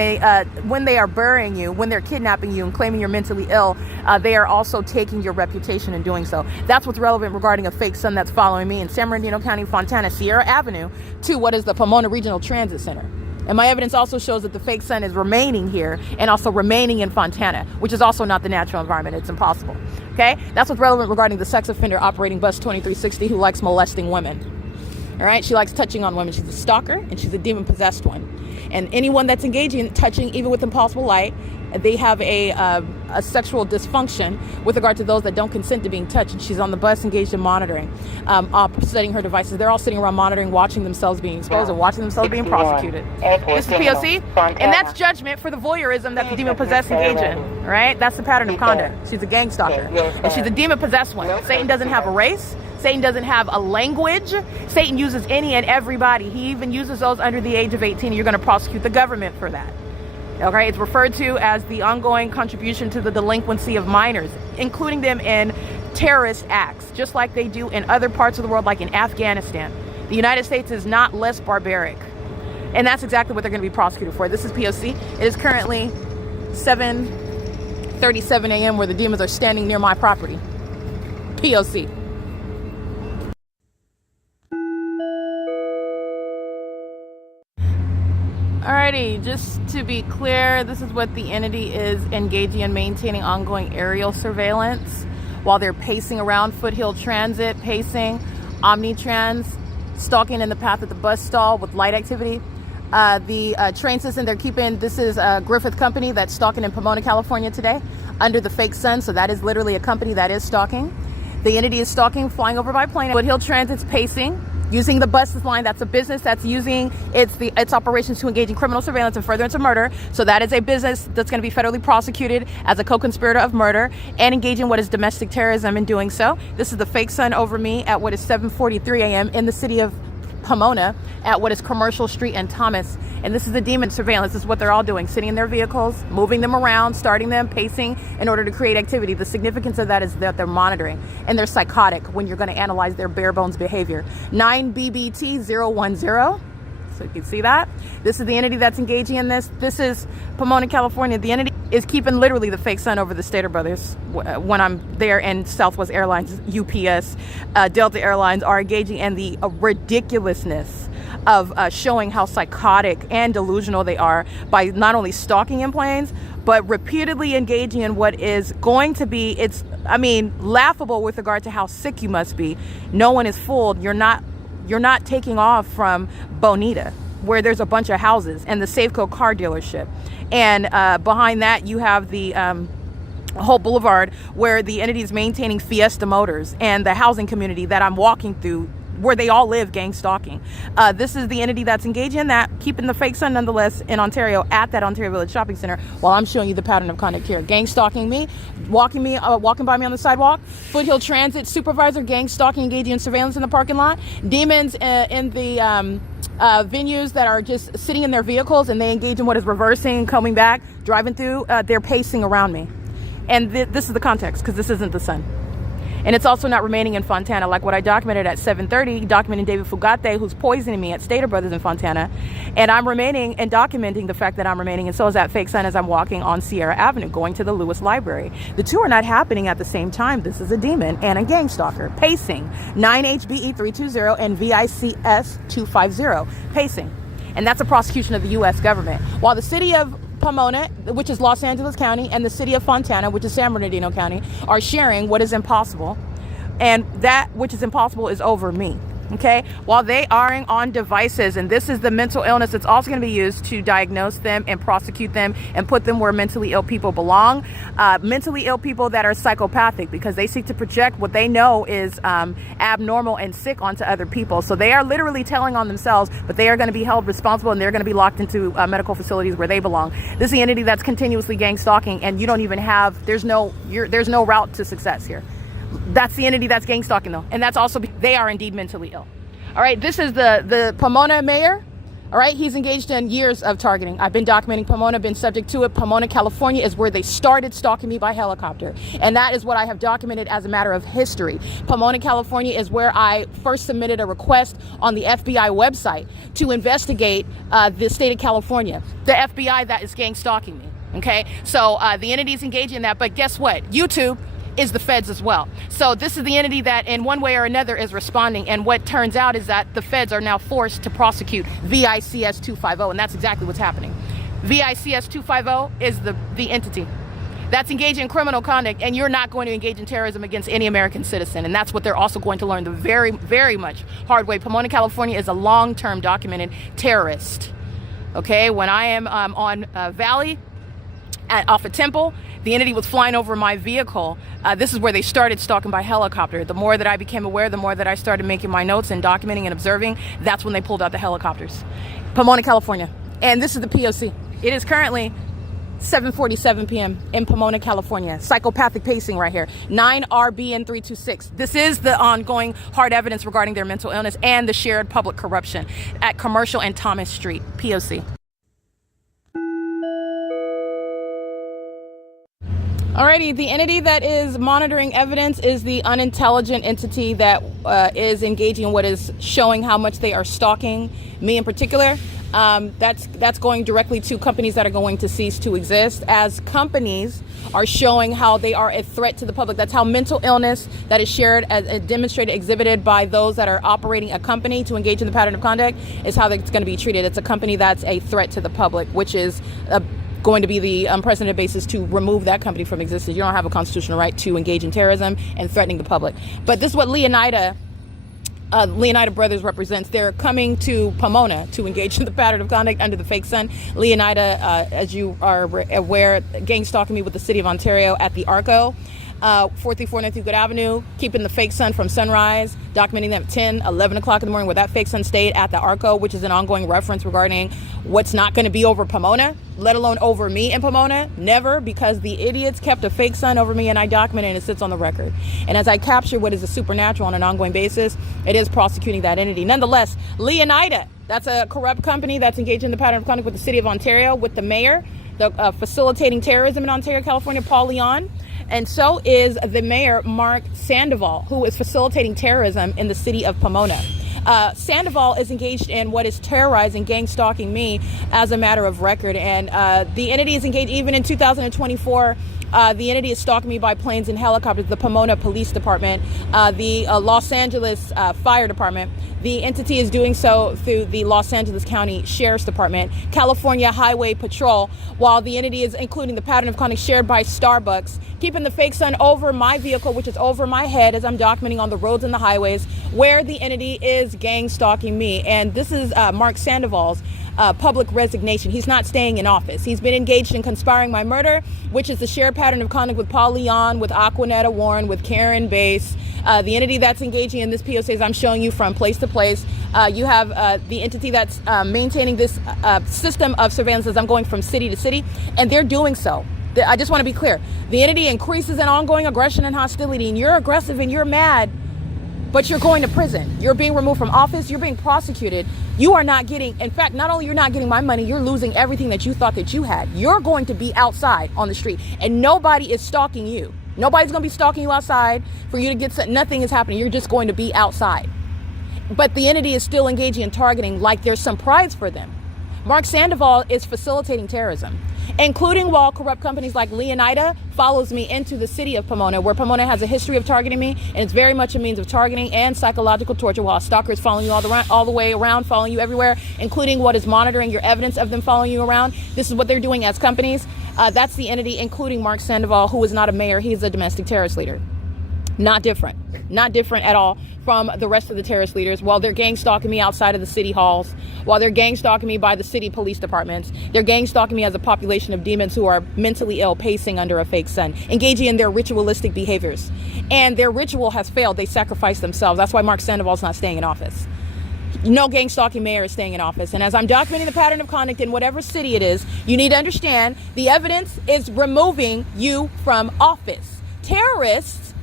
when they are burying you, when they're kidnapping you and claiming you're mentally ill, they are also taking your reputation in doing so. That's what's relevant regarding a fake sun that's following me in San Bernardino County, Fontana, Sierra Avenue to what is the Pomona Regional Transit Center. And my evidence also shows that the fake sun is remaining here and also remaining in Fontana, which is also not the natural environment. It's impossible. Okay? That's what's relevant regarding the sex offender operating bus 2360 who likes molesting women. All right? She likes touching on women. She's a stalker, and she's a demon-possessed one. And anyone that's engaging in touching, even with impossible light, they have a sexual dysfunction with regard to those that don't consent to being touched. And she's on the bus engaged in monitoring, studying her devices. They're all sitting around monitoring, watching themselves being exposed and watching themselves being prosecuted. This is P.O.C. And that's judgment for the voyeurism that the demon-possessed engage in. All right? That's the pattern of conduct. She's a gang stalker. And she's a demon-possessed one. Satan doesn't have a race. Satan doesn't have a language. Satan uses any and everybody. He even uses those under the age of 18. You're going to prosecute the government for that. Okay, it's referred to as the ongoing contribution to the delinquency of minors, including them in terrorist acts, just like they do in other parts of the world, like in Afghanistan. The United States is not less barbaric. And that's exactly what they're going to be prosecuted for. This is P.O.C. It is currently 7:37 a.m. where the demons are standing near my property. P.O.C. Alrighty, just to be clear, this is what the entity is engaging in: maintaining ongoing aerial surveillance while they're pacing around Foothill Transit, pacing, Omnitrans, stalking in the path of the bus stall with light activity. The train system they're keeping, this is a Griffith company that's stalking in Pomona, California today under the fake sun. So that is literally a company that is stalking. The entity is stalking, flying over by plane. Foothill Transit's pacing, using the buses line. That's a business that's using its operations to engage in criminal surveillance and furtherance of murder. So that is a business that's going to be federally prosecuted as a co-conspirator of murder and engage in what is domestic terrorism in doing so. This is the fake sun over me at what is 7:43 a.m. in the city of Pomona at what is Commercial Street and Thomas. And this is the demon surveillance. This is what they're all doing: sitting in their vehicles, moving them around, starting them, pacing in order to create activity. The significance of that is that they're monitoring, and they're psychotic when you're going to analyze their bare bones behavior. 9BBT010. So you can see that. This is the entity that's engaging in this. This is Pomona, California. The entity is keeping literally the fake sun over the Stater Brothers when I'm there, and Southwest Airlines, UPS, Delta Airlines are engaging in the ridiculousness of showing how psychotic and delusional they are by not only stalking in planes, but repeatedly engaging in what is going to be, laughable with regard to how sick you must be. No one is fooled. You're not taking off from Bonita, where there's a bunch of houses, and the Safeco car dealership. And behind that, you have the whole boulevard where the entity is maintaining Fiesta Motors and the housing community that I'm walking through, where they all live, gang stalking. This is the entity that's engaging in that, keeping the fake sun nonetheless in Ontario at that Ontario Village Shopping Center, while I'm showing you the pattern of conduct here. Gang stalking me, walking by me on the sidewalk. Foothill Transit supervisor, gang stalking, engaging in surveillance in the parking lot. Demons in the venues that are just sitting in their vehicles, and they engage in what is reversing, coming back, driving through. They're pacing around me. And this is the context, because this isn't the sun. And it's also not remaining in Fontana, like what I documented at 7:30, documenting David Fugate, who's poisoning me at Stater Brothers in Fontana. And I'm remaining and documenting the fact that I'm remaining, and so is that fake sun as I'm walking on Sierra Avenue, going to the Lewis Library. The two are not happening at the same time. This is a demon and a gang stalker. Pacing, 9HBE320 and VICS 250, pacing. And that's a prosecution of the U.S. government. While the city of Pomona, which is Los Angeles County, and the city of Fontana, which is San Bernardino County, are sharing what is impossible, and that which is impossible is over me. Okay, while they are on devices, and this is the mental illness that's also going to be used to diagnose them and prosecute them and put them where mentally ill people belong. Mentally ill people that are psychopathic, because they seek to project what they know is abnormal and sick onto other people. So they are literally telling on themselves, but they are going to be held responsible, and they're going to be locked into medical facilities where they belong. This is the entity that's continuously gang stalking, and you don't even have, there's no route to success here. That's the entity that's gang stalking, though. And that's also, they are indeed mentally ill. All right, this is the Pomona mayor. All right, he's engaged in years of targeting. I've been documenting Pomona, been subject to it. Pomona, California is where they started stalking me by helicopter. And that is what I have documented as a matter of history. Pomona, California is where I first submitted a request on the FBI website to investigate the state of California. The FBI that is gang stalking me, okay? So the entity is engaged in that, but guess what? YouTube is the feds as well. So this is the entity that in one way or another is responding, and what turns out is that the feds are now forced to prosecute VICS 250, and that's exactly what's happening. VICS 250 is the entity that's engaged in criminal conduct, and you're not going to engage in terrorism against any American citizen, and that's what they're also going to learn the very, very much hard way. Pomona, California is a long-term documented terrorist. Okay, when I am on Valley off of Temple, the entity was flying over my vehicle. This is where they started stalking by helicopter. The more that I became aware, the more that I started making my notes and documenting and observing, that's when they pulled out the helicopters. Pomona, California. And this is the P.O.C. It is currently 7:47 p.m. in Pomona, California. Psychopathic pacing right here. 9RBN326. This is the ongoing hard evidence regarding their mental illness and the shared public corruption at Commercial and Thomas Street. P.O.C. Alrighty, the entity that is monitoring evidence is the unintelligent entity that is engaging in what is showing how much they are stalking me in particular. That's going directly to companies that are going to cease to exist, as companies are showing how they are a threat to the public. That's how mental illness that is shared, as demonstrated, exhibited by those that are operating a company to engage in the pattern of conduct, is how it's going to be treated. It's a company that's a threat to the public, which is going to be the unprecedented basis to remove that company from existence. You don't have a constitutional right to engage in terrorism and threatening the public. But this is what Leonida Brothers represents. They're coming to Pomona to engage in the pattern of conduct under the fake sun. Leonida, as you are aware, gang stalking me with the city of Ontario at the Arco. 434 North Euclid Avenue, keeping the fake sun from sunrise, documenting them at 10, 11 o'clock in the morning where that fake sun stayed at the Arco, which is an ongoing reference regarding what's not going to be over Pomona, let alone over me in Pomona. Never, because the idiots kept a fake sun over me, and I document it, and it sits on the record. And as I capture what is a supernatural on an ongoing basis, it is prosecuting that entity. Nonetheless, Leonida, that's a corrupt company that's engaged in the pattern of conduct with the city of Ontario, with the mayor, the facilitating terrorism in Ontario, California, Paul Leon. And so is the mayor, Mark Sandoval, who is facilitating terrorism in the city of Pomona. Sandoval is engaged in what is terrorizing, gang stalking me as a matter of record. And the entity is engaged even in 2024. The entity is stalking me by planes and helicopters, the Pomona Police Department, the Los Angeles Fire Department. The entity is doing so through the Los Angeles County Sheriff's Department, California Highway Patrol, while the entity is including the pattern of conduct shared by Starbucks, keeping the fake sun over my vehicle, which is over my head as I'm documenting on the roads and the highways where the entity is gang stalking me. And this is Mark Sandoval's public resignation. He's not staying in office. He's been engaged in conspiring my murder, which is the shared pattern of conduct with Paul Leon, with Aquanetta Warren, with Karen Bass. The entity that's engaging in this P.O.C. as I'm showing you from place to place. You have the entity that's maintaining this system of surveillance as I'm going from city to city, and they're doing so. I just want to be clear. The entity increases in ongoing aggression and hostility, and you're aggressive and you're mad, but you're going to prison. You're being removed from office. You're being prosecuted. You are not getting, in fact, not only you're not getting my money, you're losing everything that you thought that you had. You're going to be outside on the street, and nobody is stalking you. Nobody's going to be stalking you outside for you to get, nothing is happening. You're just going to be outside. But the entity is still engaging in targeting like there's some prize for them. Mark Sandoval is facilitating terrorism, including while corrupt companies like Leonida follows me into the city of Pomona, where Pomona has a history of targeting me, and it's very much a means of targeting and psychological torture, while a stalker is following you all the way around, following you everywhere, including what is monitoring your evidence of them following you around. This is what they're doing as companies. That's the entity, including Mark Sandoval, who is not a mayor. He's a domestic terrorist leader. Not different at all from the rest of the terrorist leaders. While they're gang stalking me outside of the city halls, while they're gang stalking me by the city police departments, they're gang stalking me as a population of demons who are mentally ill, pacing under a fake sun, engaging in their ritualistic behaviors. And their ritual has failed. They sacrificed themselves. That's why Mark Sandoval's not staying in office. No gang stalking mayor is staying in office. And as I'm documenting the pattern of conduct in whatever city it is, you need to understand the evidence is removing you from office. Terrorists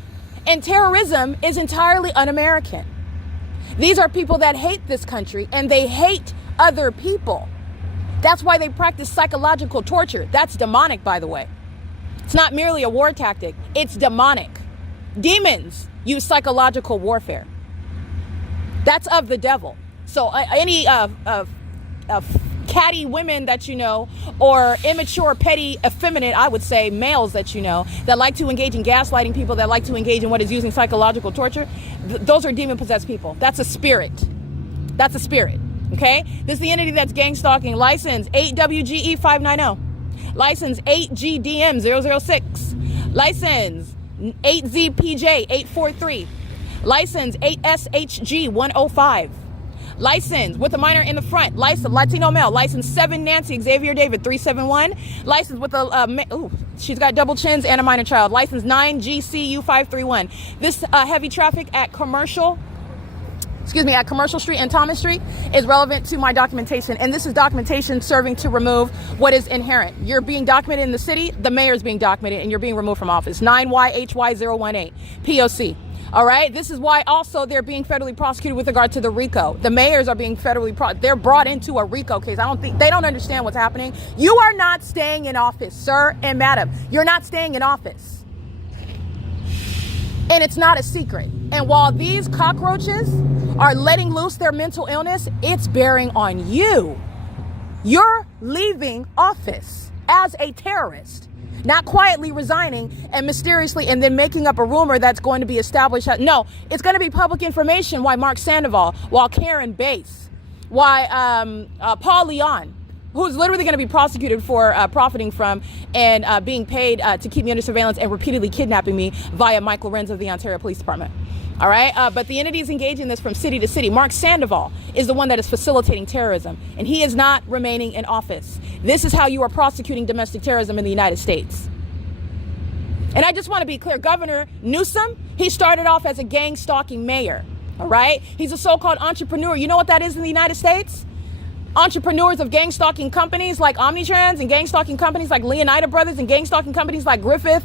and terrorism is entirely un-American. These are people that hate this country and they hate other people. That's why they practice psychological torture. That's demonic, by the way. It's not merely a war tactic. It's demonic. Demons use psychological warfare. That's of the devil. So any catty women that you know, or immature, petty, effeminate, I would say, males that you know, that like to engage in gaslighting people, that like to engage in what is using psychological torture, those are demon-possessed people. That's a spirit. That's a spirit, okay? This is the entity that's gang stalking. License 8WGE590. License 8GDM006. License 8ZPJ843. License 8SHG105. License with a minor in the front. License Latino male. License 7 Nancy Xavier David 371. License with a she's got double chins and a minor child. License 9 GCU 531. This heavy traffic at Commercial Street and Thomas Street is relevant to my documentation, and this is documentation serving to remove what is inherent. You're being documented in the city, the mayor is being documented, and you're being removed from office. 9YHY018 P.O.C. All right. This is why also they're being federally prosecuted with regard to the RICO. The mayors are being federally they're brought into a RICO case. They don't understand what's happening. You are not staying in office, sir and madam. You're not staying in office. And it's not a secret. And while these cockroaches are letting loose their mental illness, it's bearing on you. You're leaving office as a terrorist, not quietly resigning and mysteriously and then making up a rumor that's going to be established. No, it's going to be public information why Mark Sandoval, why Karen Bass, why Paul Leon, who's literally going to be prosecuted for profiting from and being paid to keep me under surveillance and repeatedly kidnapping me via Mike LORENZ of the Ontario Police Department. All right, but the entities engaging this from city to city. Mark Sandoval is the one that is facilitating terrorism, and he is not remaining in office. This is how you are prosecuting domestic terrorism in the United States. And I just want to be clear, Governor Newsom, he started off as a gang-stalking mayor, all right? He's a so-called entrepreneur. You know what that is in the United States? Entrepreneurs of gang-stalking companies like Omnitrans and gang-stalking companies like Leonida Brothers and gang-stalking companies like Griffith,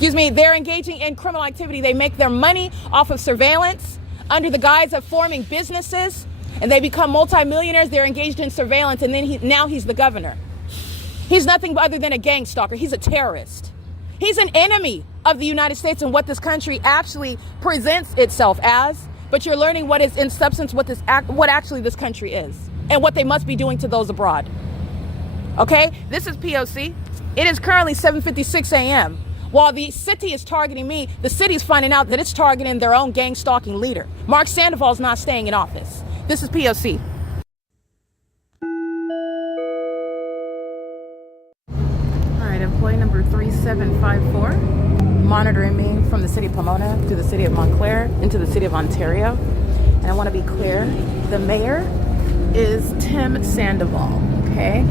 they're engaging in criminal activity. They make their money off of surveillance under the guise of forming businesses, and they become multimillionaires. They're engaged in surveillance, and then now he's the governor. He's nothing other than a gang stalker. He's a terrorist. He's an enemy of the United States and what this country actually presents itself as. But you're learning what is in substance what actually this country is and what they must be doing to those abroad. Okay, this is P.O.C. It is currently 7:56 a.m. While the city is targeting me, the city is finding out that it's targeting their own gang stalking leader. Mark Sandoval is not staying in office. This is P.O.C. All right, employee number 3754, monitoring me from the city of Pomona to the city of Montclair into the city of Ontario. And I want to be clear, the mayor is Tim Sandoval, okay?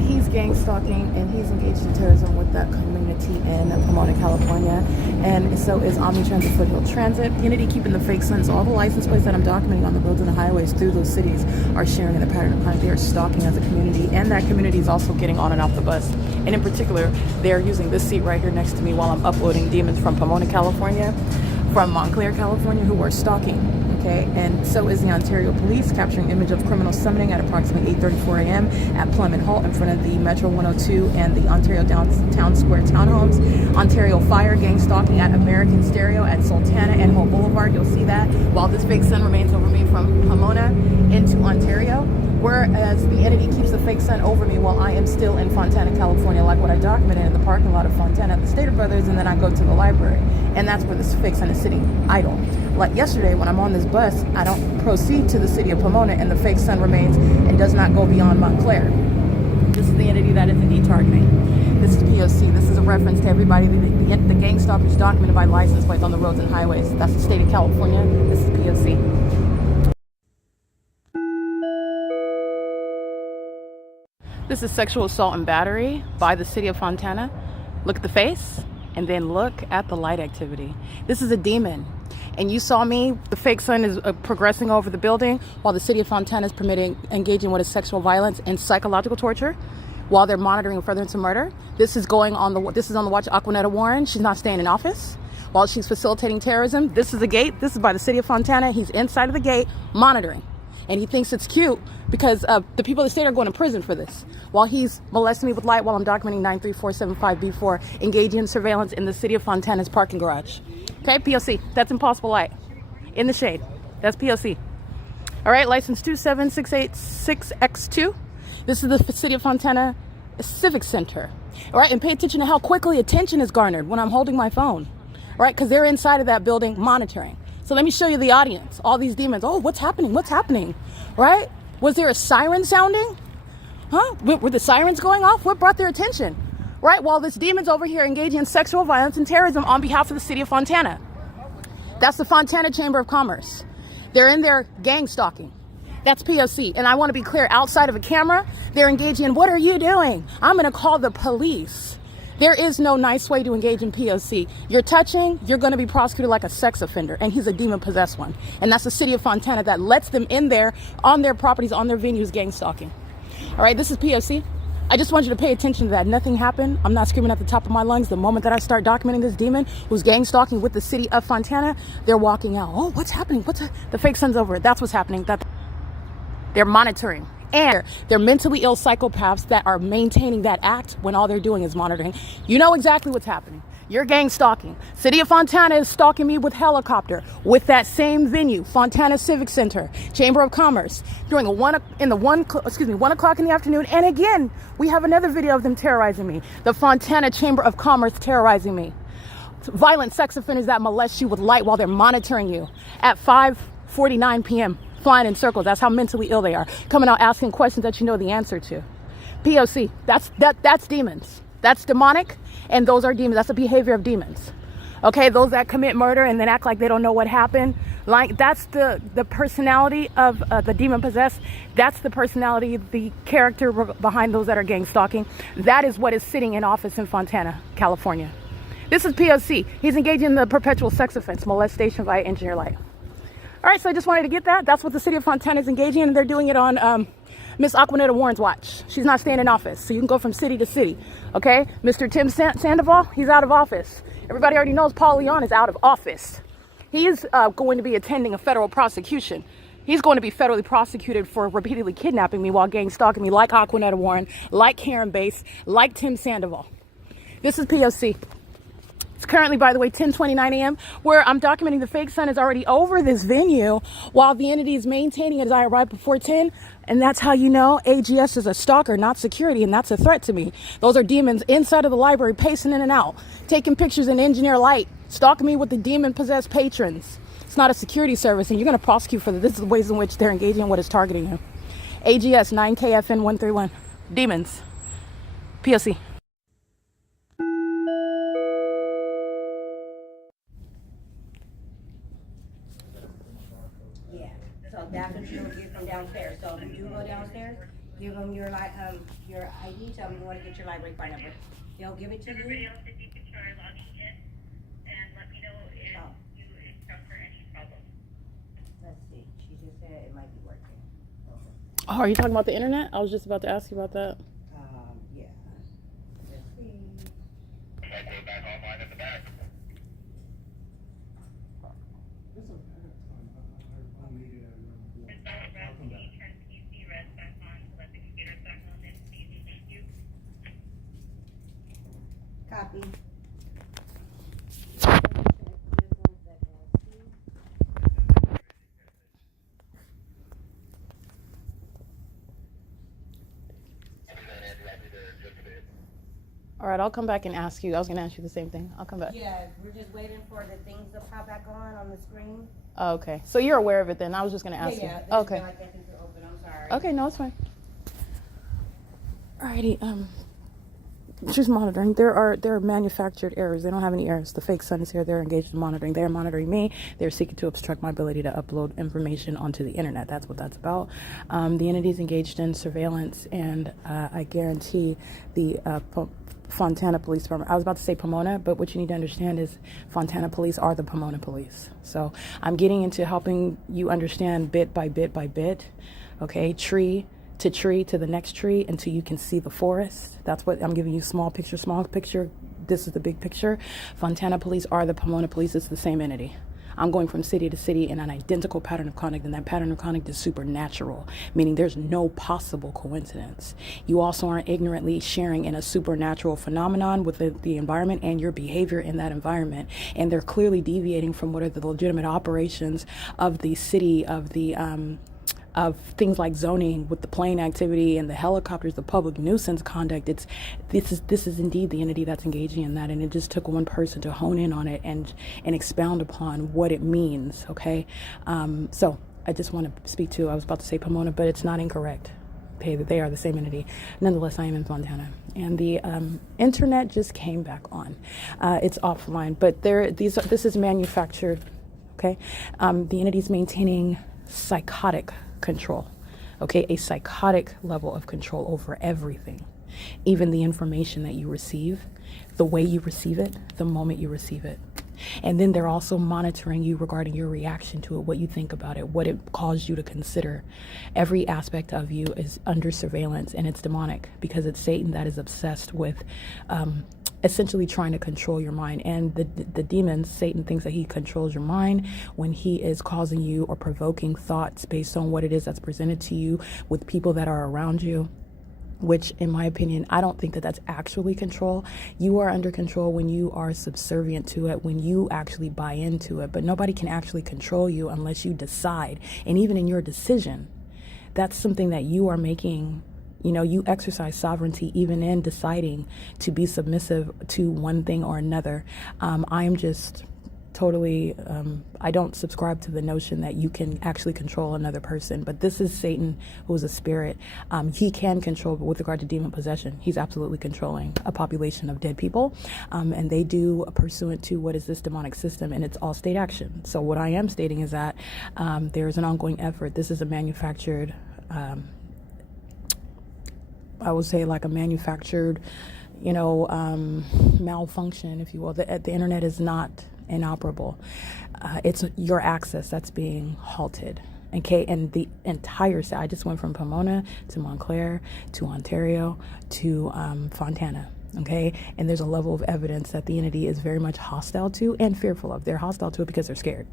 He's gang stalking and he's engaged in terrorism with that community in Pomona, California. And so is Omnitrans and Foothill Transit. Unity keeping the fake signs. All the license plates that I'm documenting on the roads and the highways through those cities are sharing in the pattern of crime. They are stalking as a community, and that community is also getting on and off the bus. And in particular, they're using this seat right here next to me while I'm uploading demons from Pomona, California, from Montclair, California, who are stalking. Okay, and so is the Ontario Police, capturing image of criminal summoning at approximately 8:34 a.m. at Plum Hall in front of the Metro 102 and the Ontario Town Square townhomes. Ontario Fire, gang stalking at American Stereo at Sultana and Hope Boulevard. You'll see that while this fake sun remains over me from Pomona into Ontario, whereas the entity keeps the fake sun over me while I am still in Fontana, California, like what I documented in the parking lot of Fontana at the Stater Brothers, and then I go to the library, and that's where this fake sun is sitting idle. Like yesterday, when I'm on this bus, I don't proceed to the city of Pomona, and the fake sun remains and does not go beyond Montclair. This is the entity that is indeed targeting. This is P.O.C. This is a reference to everybody, the gang stalkers documented by license plates on the roads and highways. That's the state of California. This is P.O.C. This is sexual assault and battery by the city of Fontana. Look at the face and then look at the light activity. This is a demon. And you saw me, the fake sun is progressing over the building while the city of Fontana is engaging what is sexual violence and psychological torture while they're monitoring furtherance of murder. This is on the watch Aquanetta Warren. She's not staying in office while she's facilitating terrorism. This is the gate. This is by the city of Fontana. He's inside of the gate monitoring. And he thinks it's cute because the people of the state are going to prison for this. While he's molesting me with light while I'm documenting 93475B4, engaging in surveillance in the city of Fontana's parking garage. Okay, P.O.C. That's impossible light. In the shade. That's P.O.C. All right, license 27686X2. This is the city of Fontana Civic Center. All right, and pay attention to how quickly attention is garnered when I'm holding my phone. All right, because they're inside of that building monitoring. So let me show you the audience. All these demons. Oh, what's happening? What's happening? Right? Was there a siren sounding? Huh? Were the sirens going off? What brought their attention? Right? While this demon's over here engaging in sexual violence and terrorism on behalf of the city of Fontana. That's the Fontana Chamber of Commerce. They're in there gang stalking. That's P.O.C. And I want to be clear, outside of a camera, they're engaging in, what are you doing? I'm going to call the police. There is no nice way to engage in P.O.C. You're touching, you're going to be prosecuted like a sex offender, and he's a demon-possessed one. And that's the city of Fontana that lets them in there, on their properties, on their venues, gang stalking. All right, this is P.O.C. I just want you to pay attention to that. Nothing happened. I'm not screaming at the top of my lungs. The moment that I start documenting this demon who's gang stalking with the city of Fontana, they're walking out. Oh, what's happening? The fake sun's over. That's what's happening. They're monitoring. And they're mentally ill psychopaths that are maintaining that act when all they're doing is monitoring. You know exactly what's happening. You're gang stalking. City of Fontana is stalking me with helicopter with that same venue, Fontana Civic Center, Chamber of Commerce, during 1 o'clock in the afternoon. And again, we have another video of them terrorizing me. The Fontana Chamber of Commerce terrorizing me. Violent sex offenders that molest you with light while they're monitoring you at 5:49 p.m. flying in circles. That's how mentally ill they are. Coming out asking questions that you know the answer to. P.O.C. That's demons. That's demonic, and those are demons. That's the behavior of demons. Okay, those that commit murder and then act like they don't know what happened. Like, that's the personality of the demon possessed. That's the personality, the character behind those that are gang stalking. That is what is sitting in office in Fontana, California. This is P.O.C. He's engaging in the perpetual sex offense, molestation via engineer light. All right, so I just wanted to get that. That's what the city of Fontana is engaging in, and they're doing it on Miss Aquanetta Warren's watch. She's not staying in office, so you can go from city to city, okay? Mr. Tim Sandoval, he's out of office. Everybody already knows Paul Leon is out of office. He is going to be attending a federal prosecution. He's going to be federally prosecuted for repeatedly kidnapping me while gang stalking me, like Aquanetta Warren, like Karen Bass, like Tim Sandoval. This is P.O.C. It's currently, by the way, 10:29 a.m., where I'm documenting the fake sun is already over this venue while the entity is maintaining it as I arrive before 10. And that's how you know AGS is a stalker, not security, and that's a threat to me. Those are demons inside of the library, pacing in and out, taking pictures in engineer light, stalking me with the demon-possessed patrons. It's not a security service, and you're going to prosecute for this. This is the ways in which they're engaging in what is targeting you. AGS 9KFN 131. Demons. P.O.C. So that's what you'll get from downstairs. So if you do go downstairs, give them your ID, tell them you want to get your library card number. They'll give it to Everybody you. else, if you could try logging in and let me know if you encounter any problems. Let's see, she just said it might be working. Oh, are you talking about the internet? I was just about to ask you about that. Yeah. Let's see. If I go back online at the back. Turn PC res back on to let the computers back on and easy, thank you. Copy. All right, I'll come back and ask you. I was going to ask you the same thing. I'll come back. Yeah, we're just waiting for the things to pop back on the screen. Oh, okay. So you're aware of it then. I was just going to ask Yeah. you. Okay. I guess it's open. I'm sorry. Okay, no, it's fine. Alrighty, she's monitoring. There are manufactured errors. They don't have any errors. The fake sun is here. They're engaged in monitoring. They're monitoring me. They're seeking to obstruct my ability to upload information onto the internet. That's what that's about. The entity is engaged in surveillance, and I guarantee the Fontana Police Department. I was about to say Pomona, but what you need to understand is Fontana Police are the Pomona Police. So I'm getting into helping you understand bit by bit by bit, okay, tree to the next tree until you can see the forest. That's what I'm giving you, small picture. This is the big picture. Fontana Police are the Pomona Police. It's the same entity. I'm going from city to city in an identical pattern of conduct, and that pattern of conduct is supernatural, meaning there's no possible coincidence. You also aren't ignorantly sharing in a supernatural phenomenon with the environment and your behavior in that environment, and they're clearly deviating from what are the legitimate operations of the city, of things like zoning with the plane activity and the helicopters, the public nuisance conduct. This is indeed the entity that's engaging in that, and it just took one person to hone in on it and expound upon what it means. Okay, so I just want to speak to. I was about to say Pomona, but it's not incorrect. They are the same entity. Nonetheless, I am in Fontana, and the internet just came back on. It's offline, but this is manufactured. Okay, the entity is maintaining psychotic control, okay, a psychotic level of control over everything, even the information that you receive, the way you receive it, the moment you receive it. And then they're also monitoring you regarding your reaction to it, what you think about it, what it caused you to consider. Every aspect of you is under surveillance, and it's demonic because it's Satan that is obsessed with essentially trying to control your mind. And the demons, Satan thinks that he controls your mind when he is causing you or provoking thoughts based on what it is that's presented to you with people that are around you. which in my opinion, I don't think that that's actually control. You are under control when you are subservient to it, when you actually buy into it, but nobody can actually control you unless you decide. And even in your decision, that's something that you are making. You know, you exercise sovereignty even in deciding to be submissive to one thing or another. I am just totally, I don't subscribe to the notion that you can actually control another person, but this is Satan, who is a spirit. He can control, but with regard to demon possession, he's absolutely controlling a population of dead people, and they do pursuant to what is this demonic system, and it's all state action. So what I am stating is that there's an ongoing effort. This is a manufactured, I would say like a manufactured, malfunction, if you will. The internet is not inoperable. It's your access that's being halted. Okay, and the entire state, I just went from Pomona to Montclair to Ontario to Fontana. Okay, and there's a level of evidence that the entity is very much hostile to and fearful of. They're hostile to it because they're scared.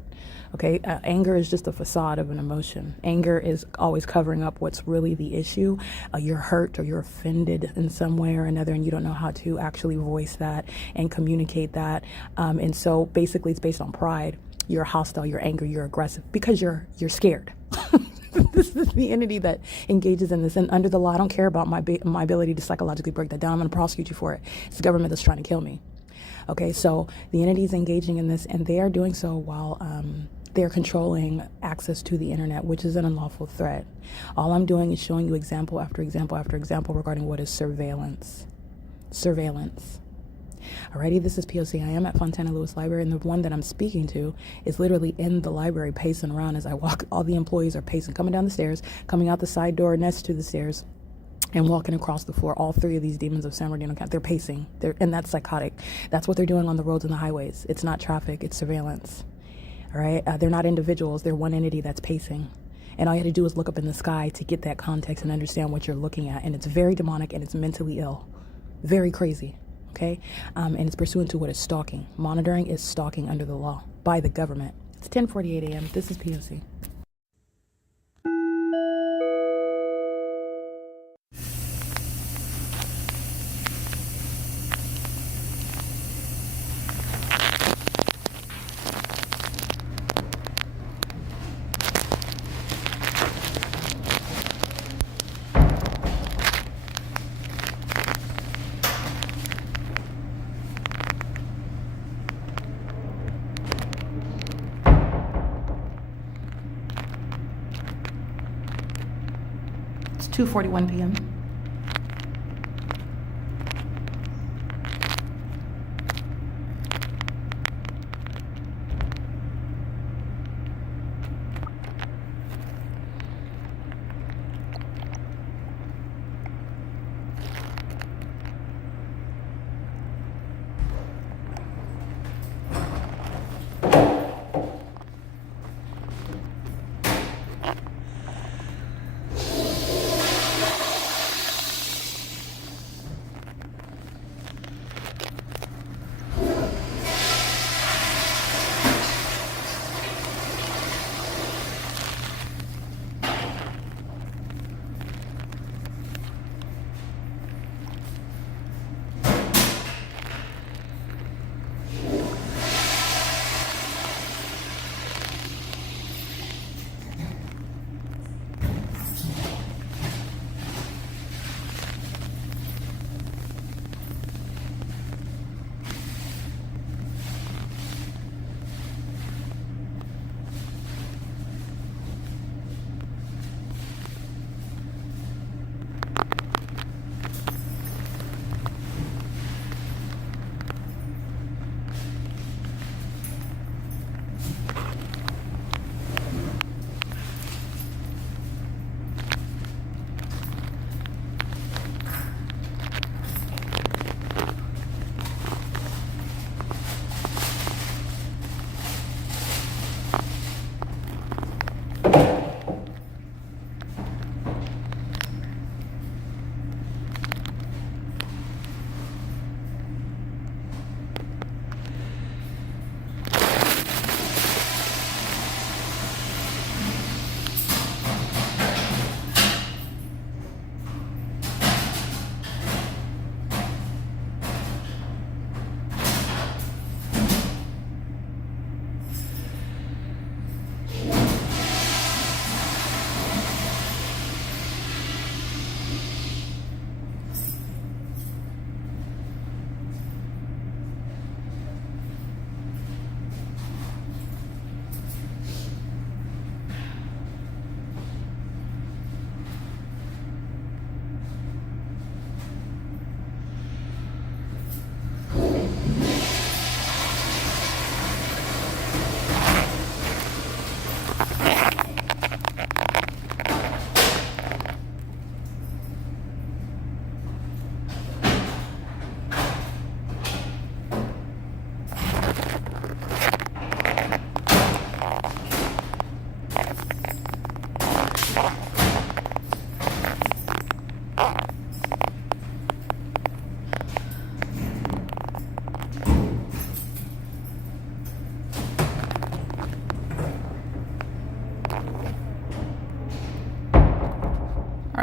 Okay, anger is just a facade of an emotion. Anger is always covering up what's really the issue. You're hurt or you're offended in some way or another, and you don't know how to actually voice that and communicate that. And so basically it's based on pride. You're hostile, you're angry, you're aggressive because you're scared. This is the entity that engages in this. And under the law, I don't care about my ability to psychologically break that down. I'm going to prosecute you for it. It's the government that's trying to kill me. Okay, so the entity is engaging in this, and they are doing so while they're controlling access to the internet, which is an unlawful threat. All I'm doing is showing you example after example after example regarding what is surveillance. Surveillance. Alrighty, this is P.O.C. I am at Fontana Lewis Library, and the one that I'm speaking to is literally in the library pacing around as I walk. All the employees are pacing, coming down the stairs, coming out the side door next to the stairs, and walking across the floor. All three of these demons of San Bernardino County, they're pacing. And that's psychotic. That's what they're doing on the roads and the highways. It's not traffic, it's surveillance. All right, they're not individuals. They're one entity that's pacing. And all you have to do is look up in the sky to get that context and understand what you're looking at. And it's very demonic and it's mentally ill. Very crazy. Okay, and it's pursuant to what is stalking. Monitoring is stalking under the law by the government. It's 10:48 a.m. This is P.O.C. It's 2:41 p.m.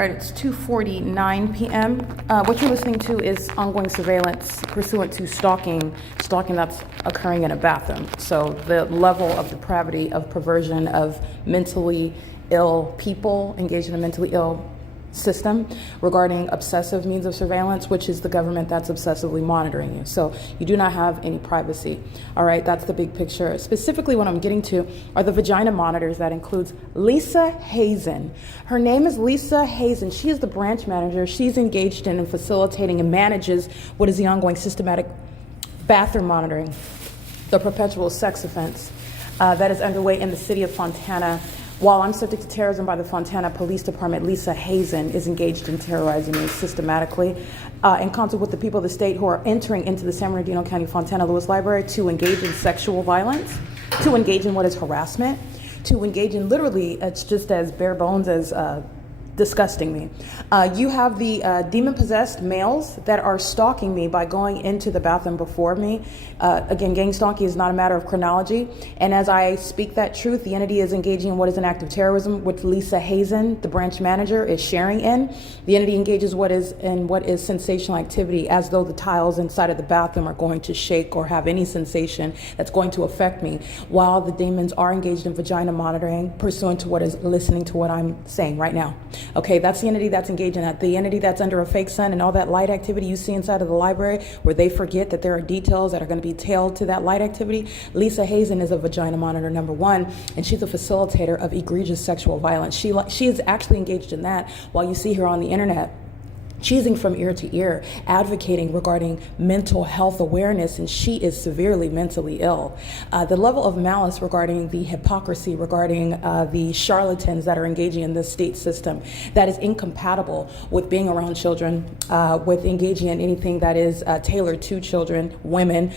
All right, it's 2:49 p.m. What you're listening to is ongoing surveillance pursuant to stalking that's occurring in a bathroom. So the level of depravity, of perversion, of mentally ill people engaged in a mentally ill system regarding obsessive means of surveillance, which is the government that's obsessively monitoring you. So you do not have any privacy. All right, that's the big picture. Specifically, what I'm getting to are the vagina monitors. That includes Lisa Hazen. Her name is Lisa Hazen. She is the branch manager. She's engaged in and facilitating and manages what is the ongoing systematic bathroom monitoring, the perpetual sex offense that is underway in the city of Fontana. While I'm subject to terrorism by the Fontana Police Department, Lisa Hazen is engaged in terrorizing me systematically in concert with the people of the state who are entering into the San Bernardino County Fontana Lewis Library to engage in sexual violence, to engage in what is harassment, to engage in literally, it's just as bare bones as disgusting me. You have the demon-possessed males that are stalking me by going into the bathroom before me. Again, gang stalking is not a matter of chronology. And as I speak that truth, the entity is engaging in what is an act of terrorism, which Lisa Hazen, the branch manager, is sharing in. The entity engages what is sensational activity, as though the tiles inside of the bathroom are going to shake or have any sensation that's going to affect me, while the demons are engaged in vagina monitoring pursuant to what is listening to what I'm saying right now. Okay, that's the entity that's engaged in that. The entity that's under a fake sun and all that light activity you see inside of the library, where they forget that there are details that are going to be tailored to that light activity. Lisa Hazen is a vagina monitor, number one, and she's a facilitator of egregious sexual violence. She is actually engaged in that while you see her on the internet cheesing from ear to ear, advocating regarding mental health awareness, and she is severely mentally ill. The level of malice regarding the hypocrisy, regarding the charlatans that are engaging in this state system that is incompatible with being around children, with engaging in anything that is tailored to children, women,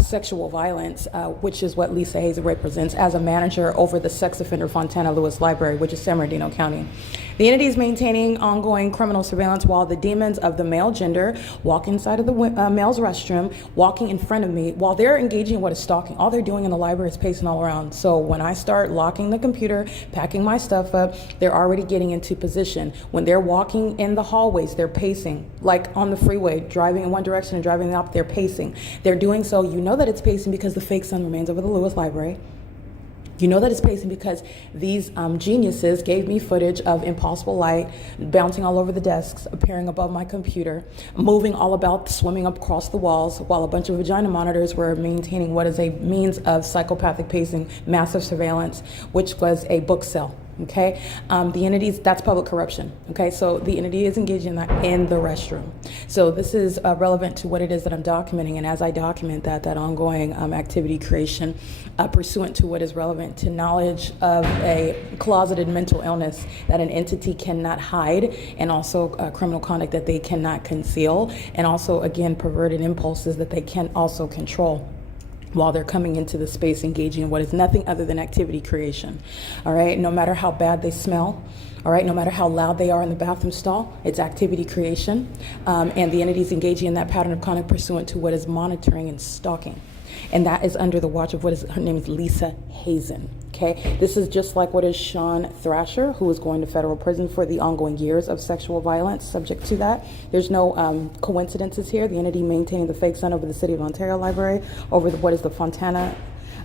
sexual violence, which is what Lisa Hazen represents as a manager over the sex offender Fontana Lewis Library, which is San Bernardino County. The entity is maintaining ongoing criminal surveillance while the demons of the male gender walk inside of the male's restroom, walking in front of me while they're engaging in what is stalking. All they're doing in the library is pacing all around. So when I start locking the computer, packing my stuff up, they're already getting into position. When they're walking in the hallways, they're pacing, like on the freeway, driving in one direction and driving up, they're pacing. They're doing so, you know that it's pacing because the fake sun remains over the Lewis Library. You know that it's pacing because these geniuses gave me footage of impossible light bouncing all over the desks, appearing above my computer, moving all about, swimming up across the walls, while a bunch of vagina monitors were maintaining what is a means of psychopathic pacing, massive surveillance, which was a book sale. Okay, the entities, that's public corruption. Okay, so the entity is engaging in that in the restroom. So this is relevant to what it is that I'm documenting, and as I document that ongoing activity creation pursuant to what is relevant to knowledge of a closeted mental illness that an entity cannot hide, and also criminal conduct that they cannot conceal, and also, again, perverted impulses that they can also control while they're coming into the space engaging in what is nothing other than activity creation. All right, no matter how bad they smell, all right, no matter how loud they are in the bathroom stall, it's activity creation. And the entity's engaging in that pattern of conduct pursuant to what is monitoring and stalking. And that is under the watch of her name is Lisa Hazen. Okay, this is just like what is Sean Thrasher, who is going to federal prison for the ongoing years of sexual violence subject to that. There's no coincidences here. The entity maintaining the fake sun over the City of Ontario Library, over what is the Fontana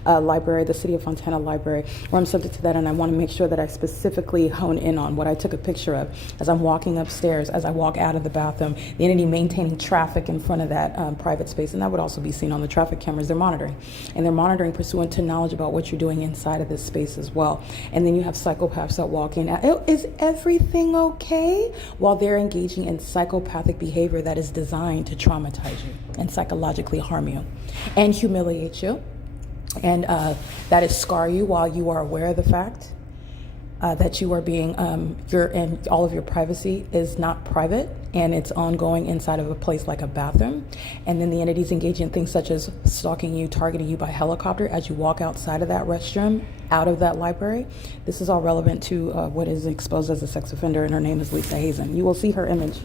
Library, the City of Fontana Library, where I'm subject to that, and I want to make sure that I specifically hone in on what I took a picture of as I'm walking upstairs, as I walk out of the bathroom, the entity maintaining traffic in front of that private space, and that would also be seen on the traffic cameras they're monitoring. And they're monitoring pursuant to knowledge about what you're doing inside of this space as well. And then you have psychopaths that walk in, is everything okay? While they're engaging in psychopathic behavior that is designed to traumatize you and psychologically harm you and humiliate you. And that is scar you while you are aware of the fact that you are being, and all of your privacy is not private, and it's ongoing inside of a place like a bathroom. And then the entities engage in things such as stalking you, targeting you by helicopter as you walk outside of that restroom, out of that library. This is all relevant to what is exposed as a sex offender, and her name is Lisa Hazen. You will see her image.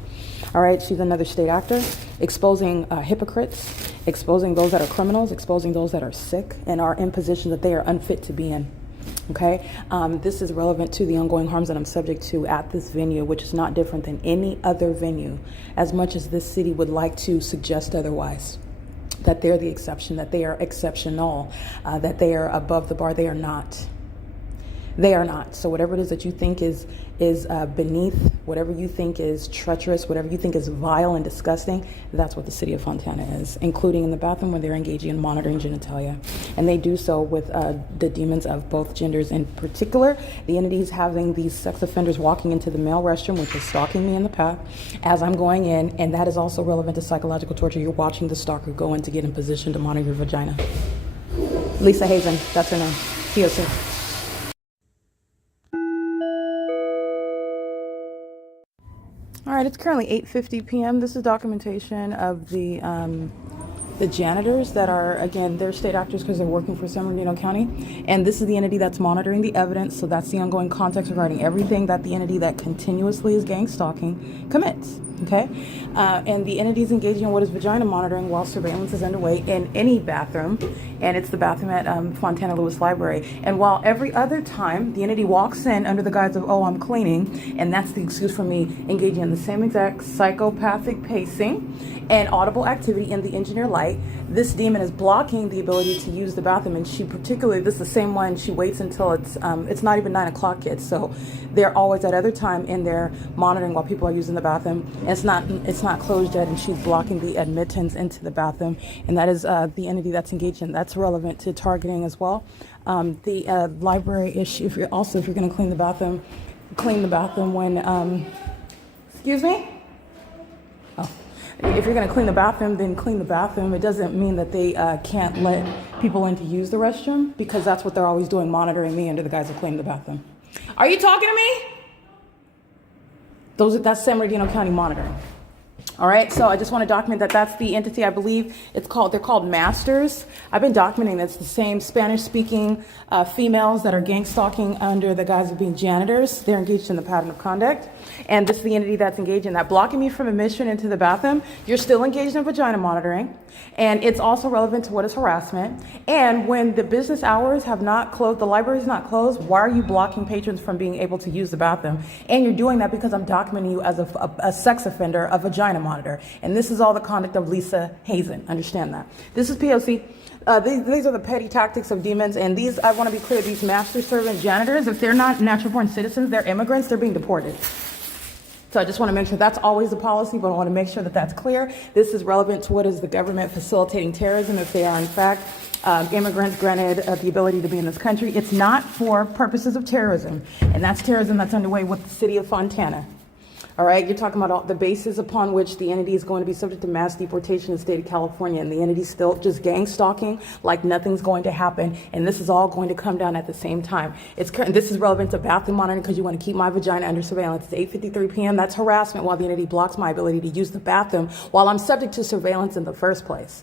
All right, she's another state actor, exposing hypocrites, exposing those that are criminals, exposing those that are sick and are in positions that they are unfit to be in. Okay, this is relevant to the ongoing harms that I'm subject to at this venue, which is not different than any other venue, as much as this city would like to suggest otherwise, that they're the exception, that they are exceptional, that they are above the bar. They are not. They are not. So whatever it is that you think is beneath, whatever you think is treacherous, whatever you think is vile and disgusting, that's what the city of Fontana is, including in the bathroom where they're engaging in monitoring genitalia. And they do so with the demons of both genders. In particular, the entities having these sex offenders walking into the male restroom, which is stalking me in the path as I'm going in. And that is also relevant to psychological torture. You're watching the stalker go in to get in position to monitor your vagina. Lisa Hazen, that's her name. P.O.C. All right, it's currently 8:50 p.m. This is documentation of the janitors that are, again, they're state actors because they're working for San Bernardino County. And this is the entity that's monitoring the evidence. So that's the ongoing context regarding everything that the entity that continuously is gang stalking commits. Okay, and the entity is engaging in what is vagina monitoring while surveillance is underway in any bathroom, and it's the bathroom at Fontana Lewis Library. And while every other time the entity walks in under the guise of, oh, I'm cleaning, and that's the excuse for me engaging in the same exact psychopathic pacing and audible activity in the engineer light, this demon is blocking the ability to use the bathroom. And she particularly, this is the same one, she waits until it's not even 9 o'clock yet. So they're always at other time in there monitoring while people are using the bathroom. And it's not closed yet, and she's blocking the admittance into the bathroom. And that is the entity that's engaged in. That's relevant to targeting as well. The library issue, if you're going to clean the bathroom when, excuse me? Oh. If you're going to clean the bathroom, then clean the bathroom. It doesn't mean that they can't let people in to use the restroom, because that's what they're always doing, monitoring me under the guise of cleaning the bathroom. Are you talking to me? That's San Bernardino County monitoring. All right, so I just want to document that that's the entity. I believe they're called masters. I've been documenting that's the same Spanish-speaking females that are gang stalking under the guise of being janitors. They're engaged in the pattern of conduct. And this is the entity that's engaged in that. Blocking me from admission into the bathroom, you're still engaged in vagina monitoring. And it's also relevant to what is harassment. And when the business hours have not closed, the library is not closed, why are you blocking patrons from being able to use the bathroom? And you're doing that because I'm documenting you as a sex offender, a vagina monitor. And this is all the conduct of Lisa Hazen. Understand that. This is P.O.C. These are the petty tactics of demons. And these, I want to be clear, these master servant janitors, if they're not natural born citizens, they're immigrants, they're being deported. So I just want to make sure that's always the policy, but I want to make sure that that's clear. This is relevant to what is the government facilitating terrorism if they are, in fact, immigrants granted the ability to be in this country. It's not for purposes of terrorism, and that's terrorism that's underway with the city of Fontana. All right, you're talking about all the bases upon which the entity is going to be subject to mass deportation in the state of California, and the entity's still just gang stalking like nothing's going to happen, and this is all going to come down at the same time. This is relevant to bathroom monitoring because you want to keep my vagina under surveillance. It's 8:53 p.m. That's harassment while the entity blocks my ability to use the bathroom while I'm subject to surveillance in the first place.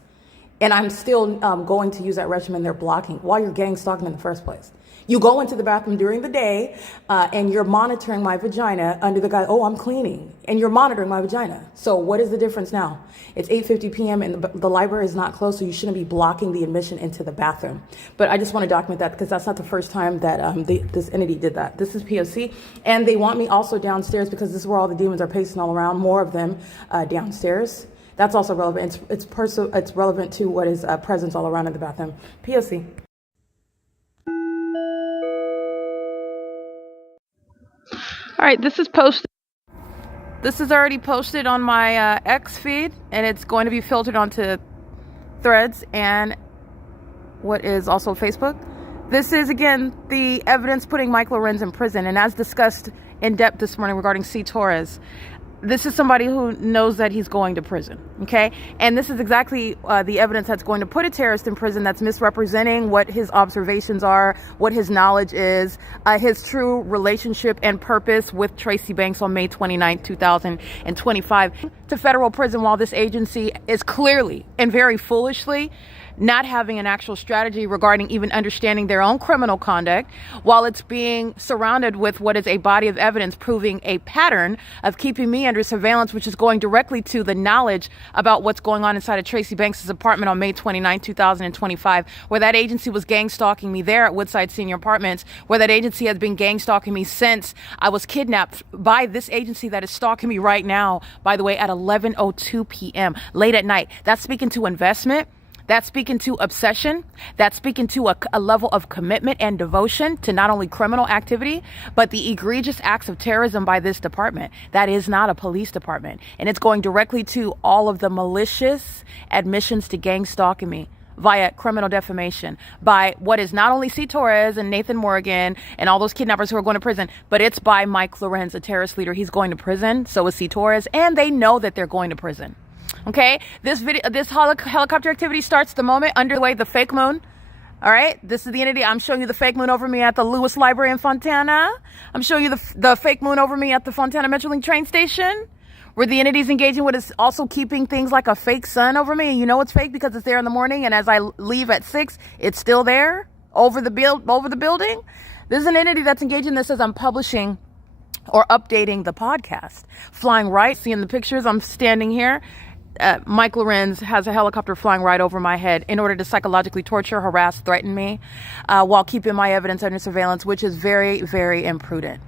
And I'm still going to use that regimen they're blocking while you're gang stalking in the first place. You go into the bathroom during the day and you're monitoring my vagina under the guise, oh, I'm cleaning, and you're monitoring my vagina. So what is the difference now? It's 8:50 p.m. and the library is not closed, so you shouldn't be blocking the admission into the bathroom. But I just want to document that because that's not the first time that this entity did that. This is P.O.C. And they want me also downstairs because this is where all the demons are pacing all around, more of them downstairs. That's also relevant. It's relevant to what is presence all around in the bathroom. P.O.C. All right, this is posted. This is already posted on my X feed, and it's going to be filtered onto Threads and what is also Facebook. This is, again, the evidence putting Mike LORENZ in prison. And as discussed in depth this morning regarding C. Torres, this is somebody who knows that he's going to prison, okay? And this is exactly the evidence that's going to put a terrorist in prison that's misrepresenting what his observations are, what his knowledge is, his true relationship and purpose with Tracy Banks on May 29th, 2025 to federal prison, while this agency is clearly and very foolishly not having an actual strategy regarding even understanding their own criminal conduct, while it's being surrounded with what is a body of evidence proving a pattern of keeping me under surveillance, which is going directly to the knowledge about what's going on inside of Tracy Banks' apartment on May 29, 2025, where that agency was gang stalking me there at Woodside Senior Apartments, where that agency has been gang stalking me since I was kidnapped by this agency that is stalking me right now, by the way, at 11:02 p.m. late at night. That's speaking to investment. That's speaking to obsession. That's speaking to a level of commitment and devotion to not only criminal activity, but the egregious acts of terrorism by this department. That is not a police department. And it's going directly to all of the malicious admissions to gang stalking me via criminal defamation by what is not only C. Torres and Nathan Morgan and all those kidnappers who are going to prison, but it's by Mike Lorenz, a terrorist leader. He's going to prison. So is C. Torres. And they know that they're going to prison. Okay, this helicopter activity starts the moment underway the fake moon. All right, this is the entity. I'm showing you the fake moon over me at the Lewis Library in Fontana. I'm showing you the fake moon over me at the Fontana Metrolink train station, where the entity's engaging with is also keeping things like a fake sun over me. And you know it's fake because it's there in the morning, and as I leave at 6, it's still there over the building. This is an entity that's engaging in this as I'm publishing or updating the podcast. Flying right, seeing the pictures, I'm standing here. Mike Lorenz has a helicopter flying right over my head in order to psychologically torture, harass, threaten me while keeping my evidence under surveillance, which is very, very imprudent.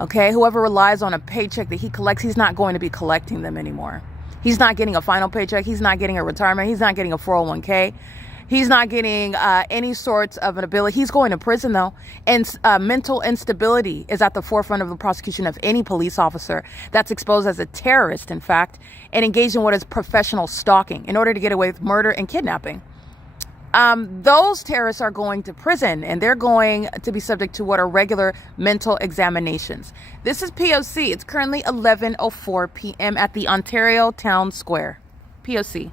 Okay, whoever relies on a paycheck that he collects, he's not going to be collecting them anymore. He's not getting a final paycheck. He's not getting a retirement. He's not getting a 401k. He's not getting any sorts of an ability. He's going to prison, though. And mental instability is at the forefront of the prosecution of any police officer that's exposed as a terrorist, in fact, and engaged in what is professional stalking in order to get away with murder and kidnapping. Those terrorists are going to prison, and they're going to be subject to what are regular mental examinations. This is P.O.C. It's currently 11:04 p.m. at the Ontario Town Square. P.O.C.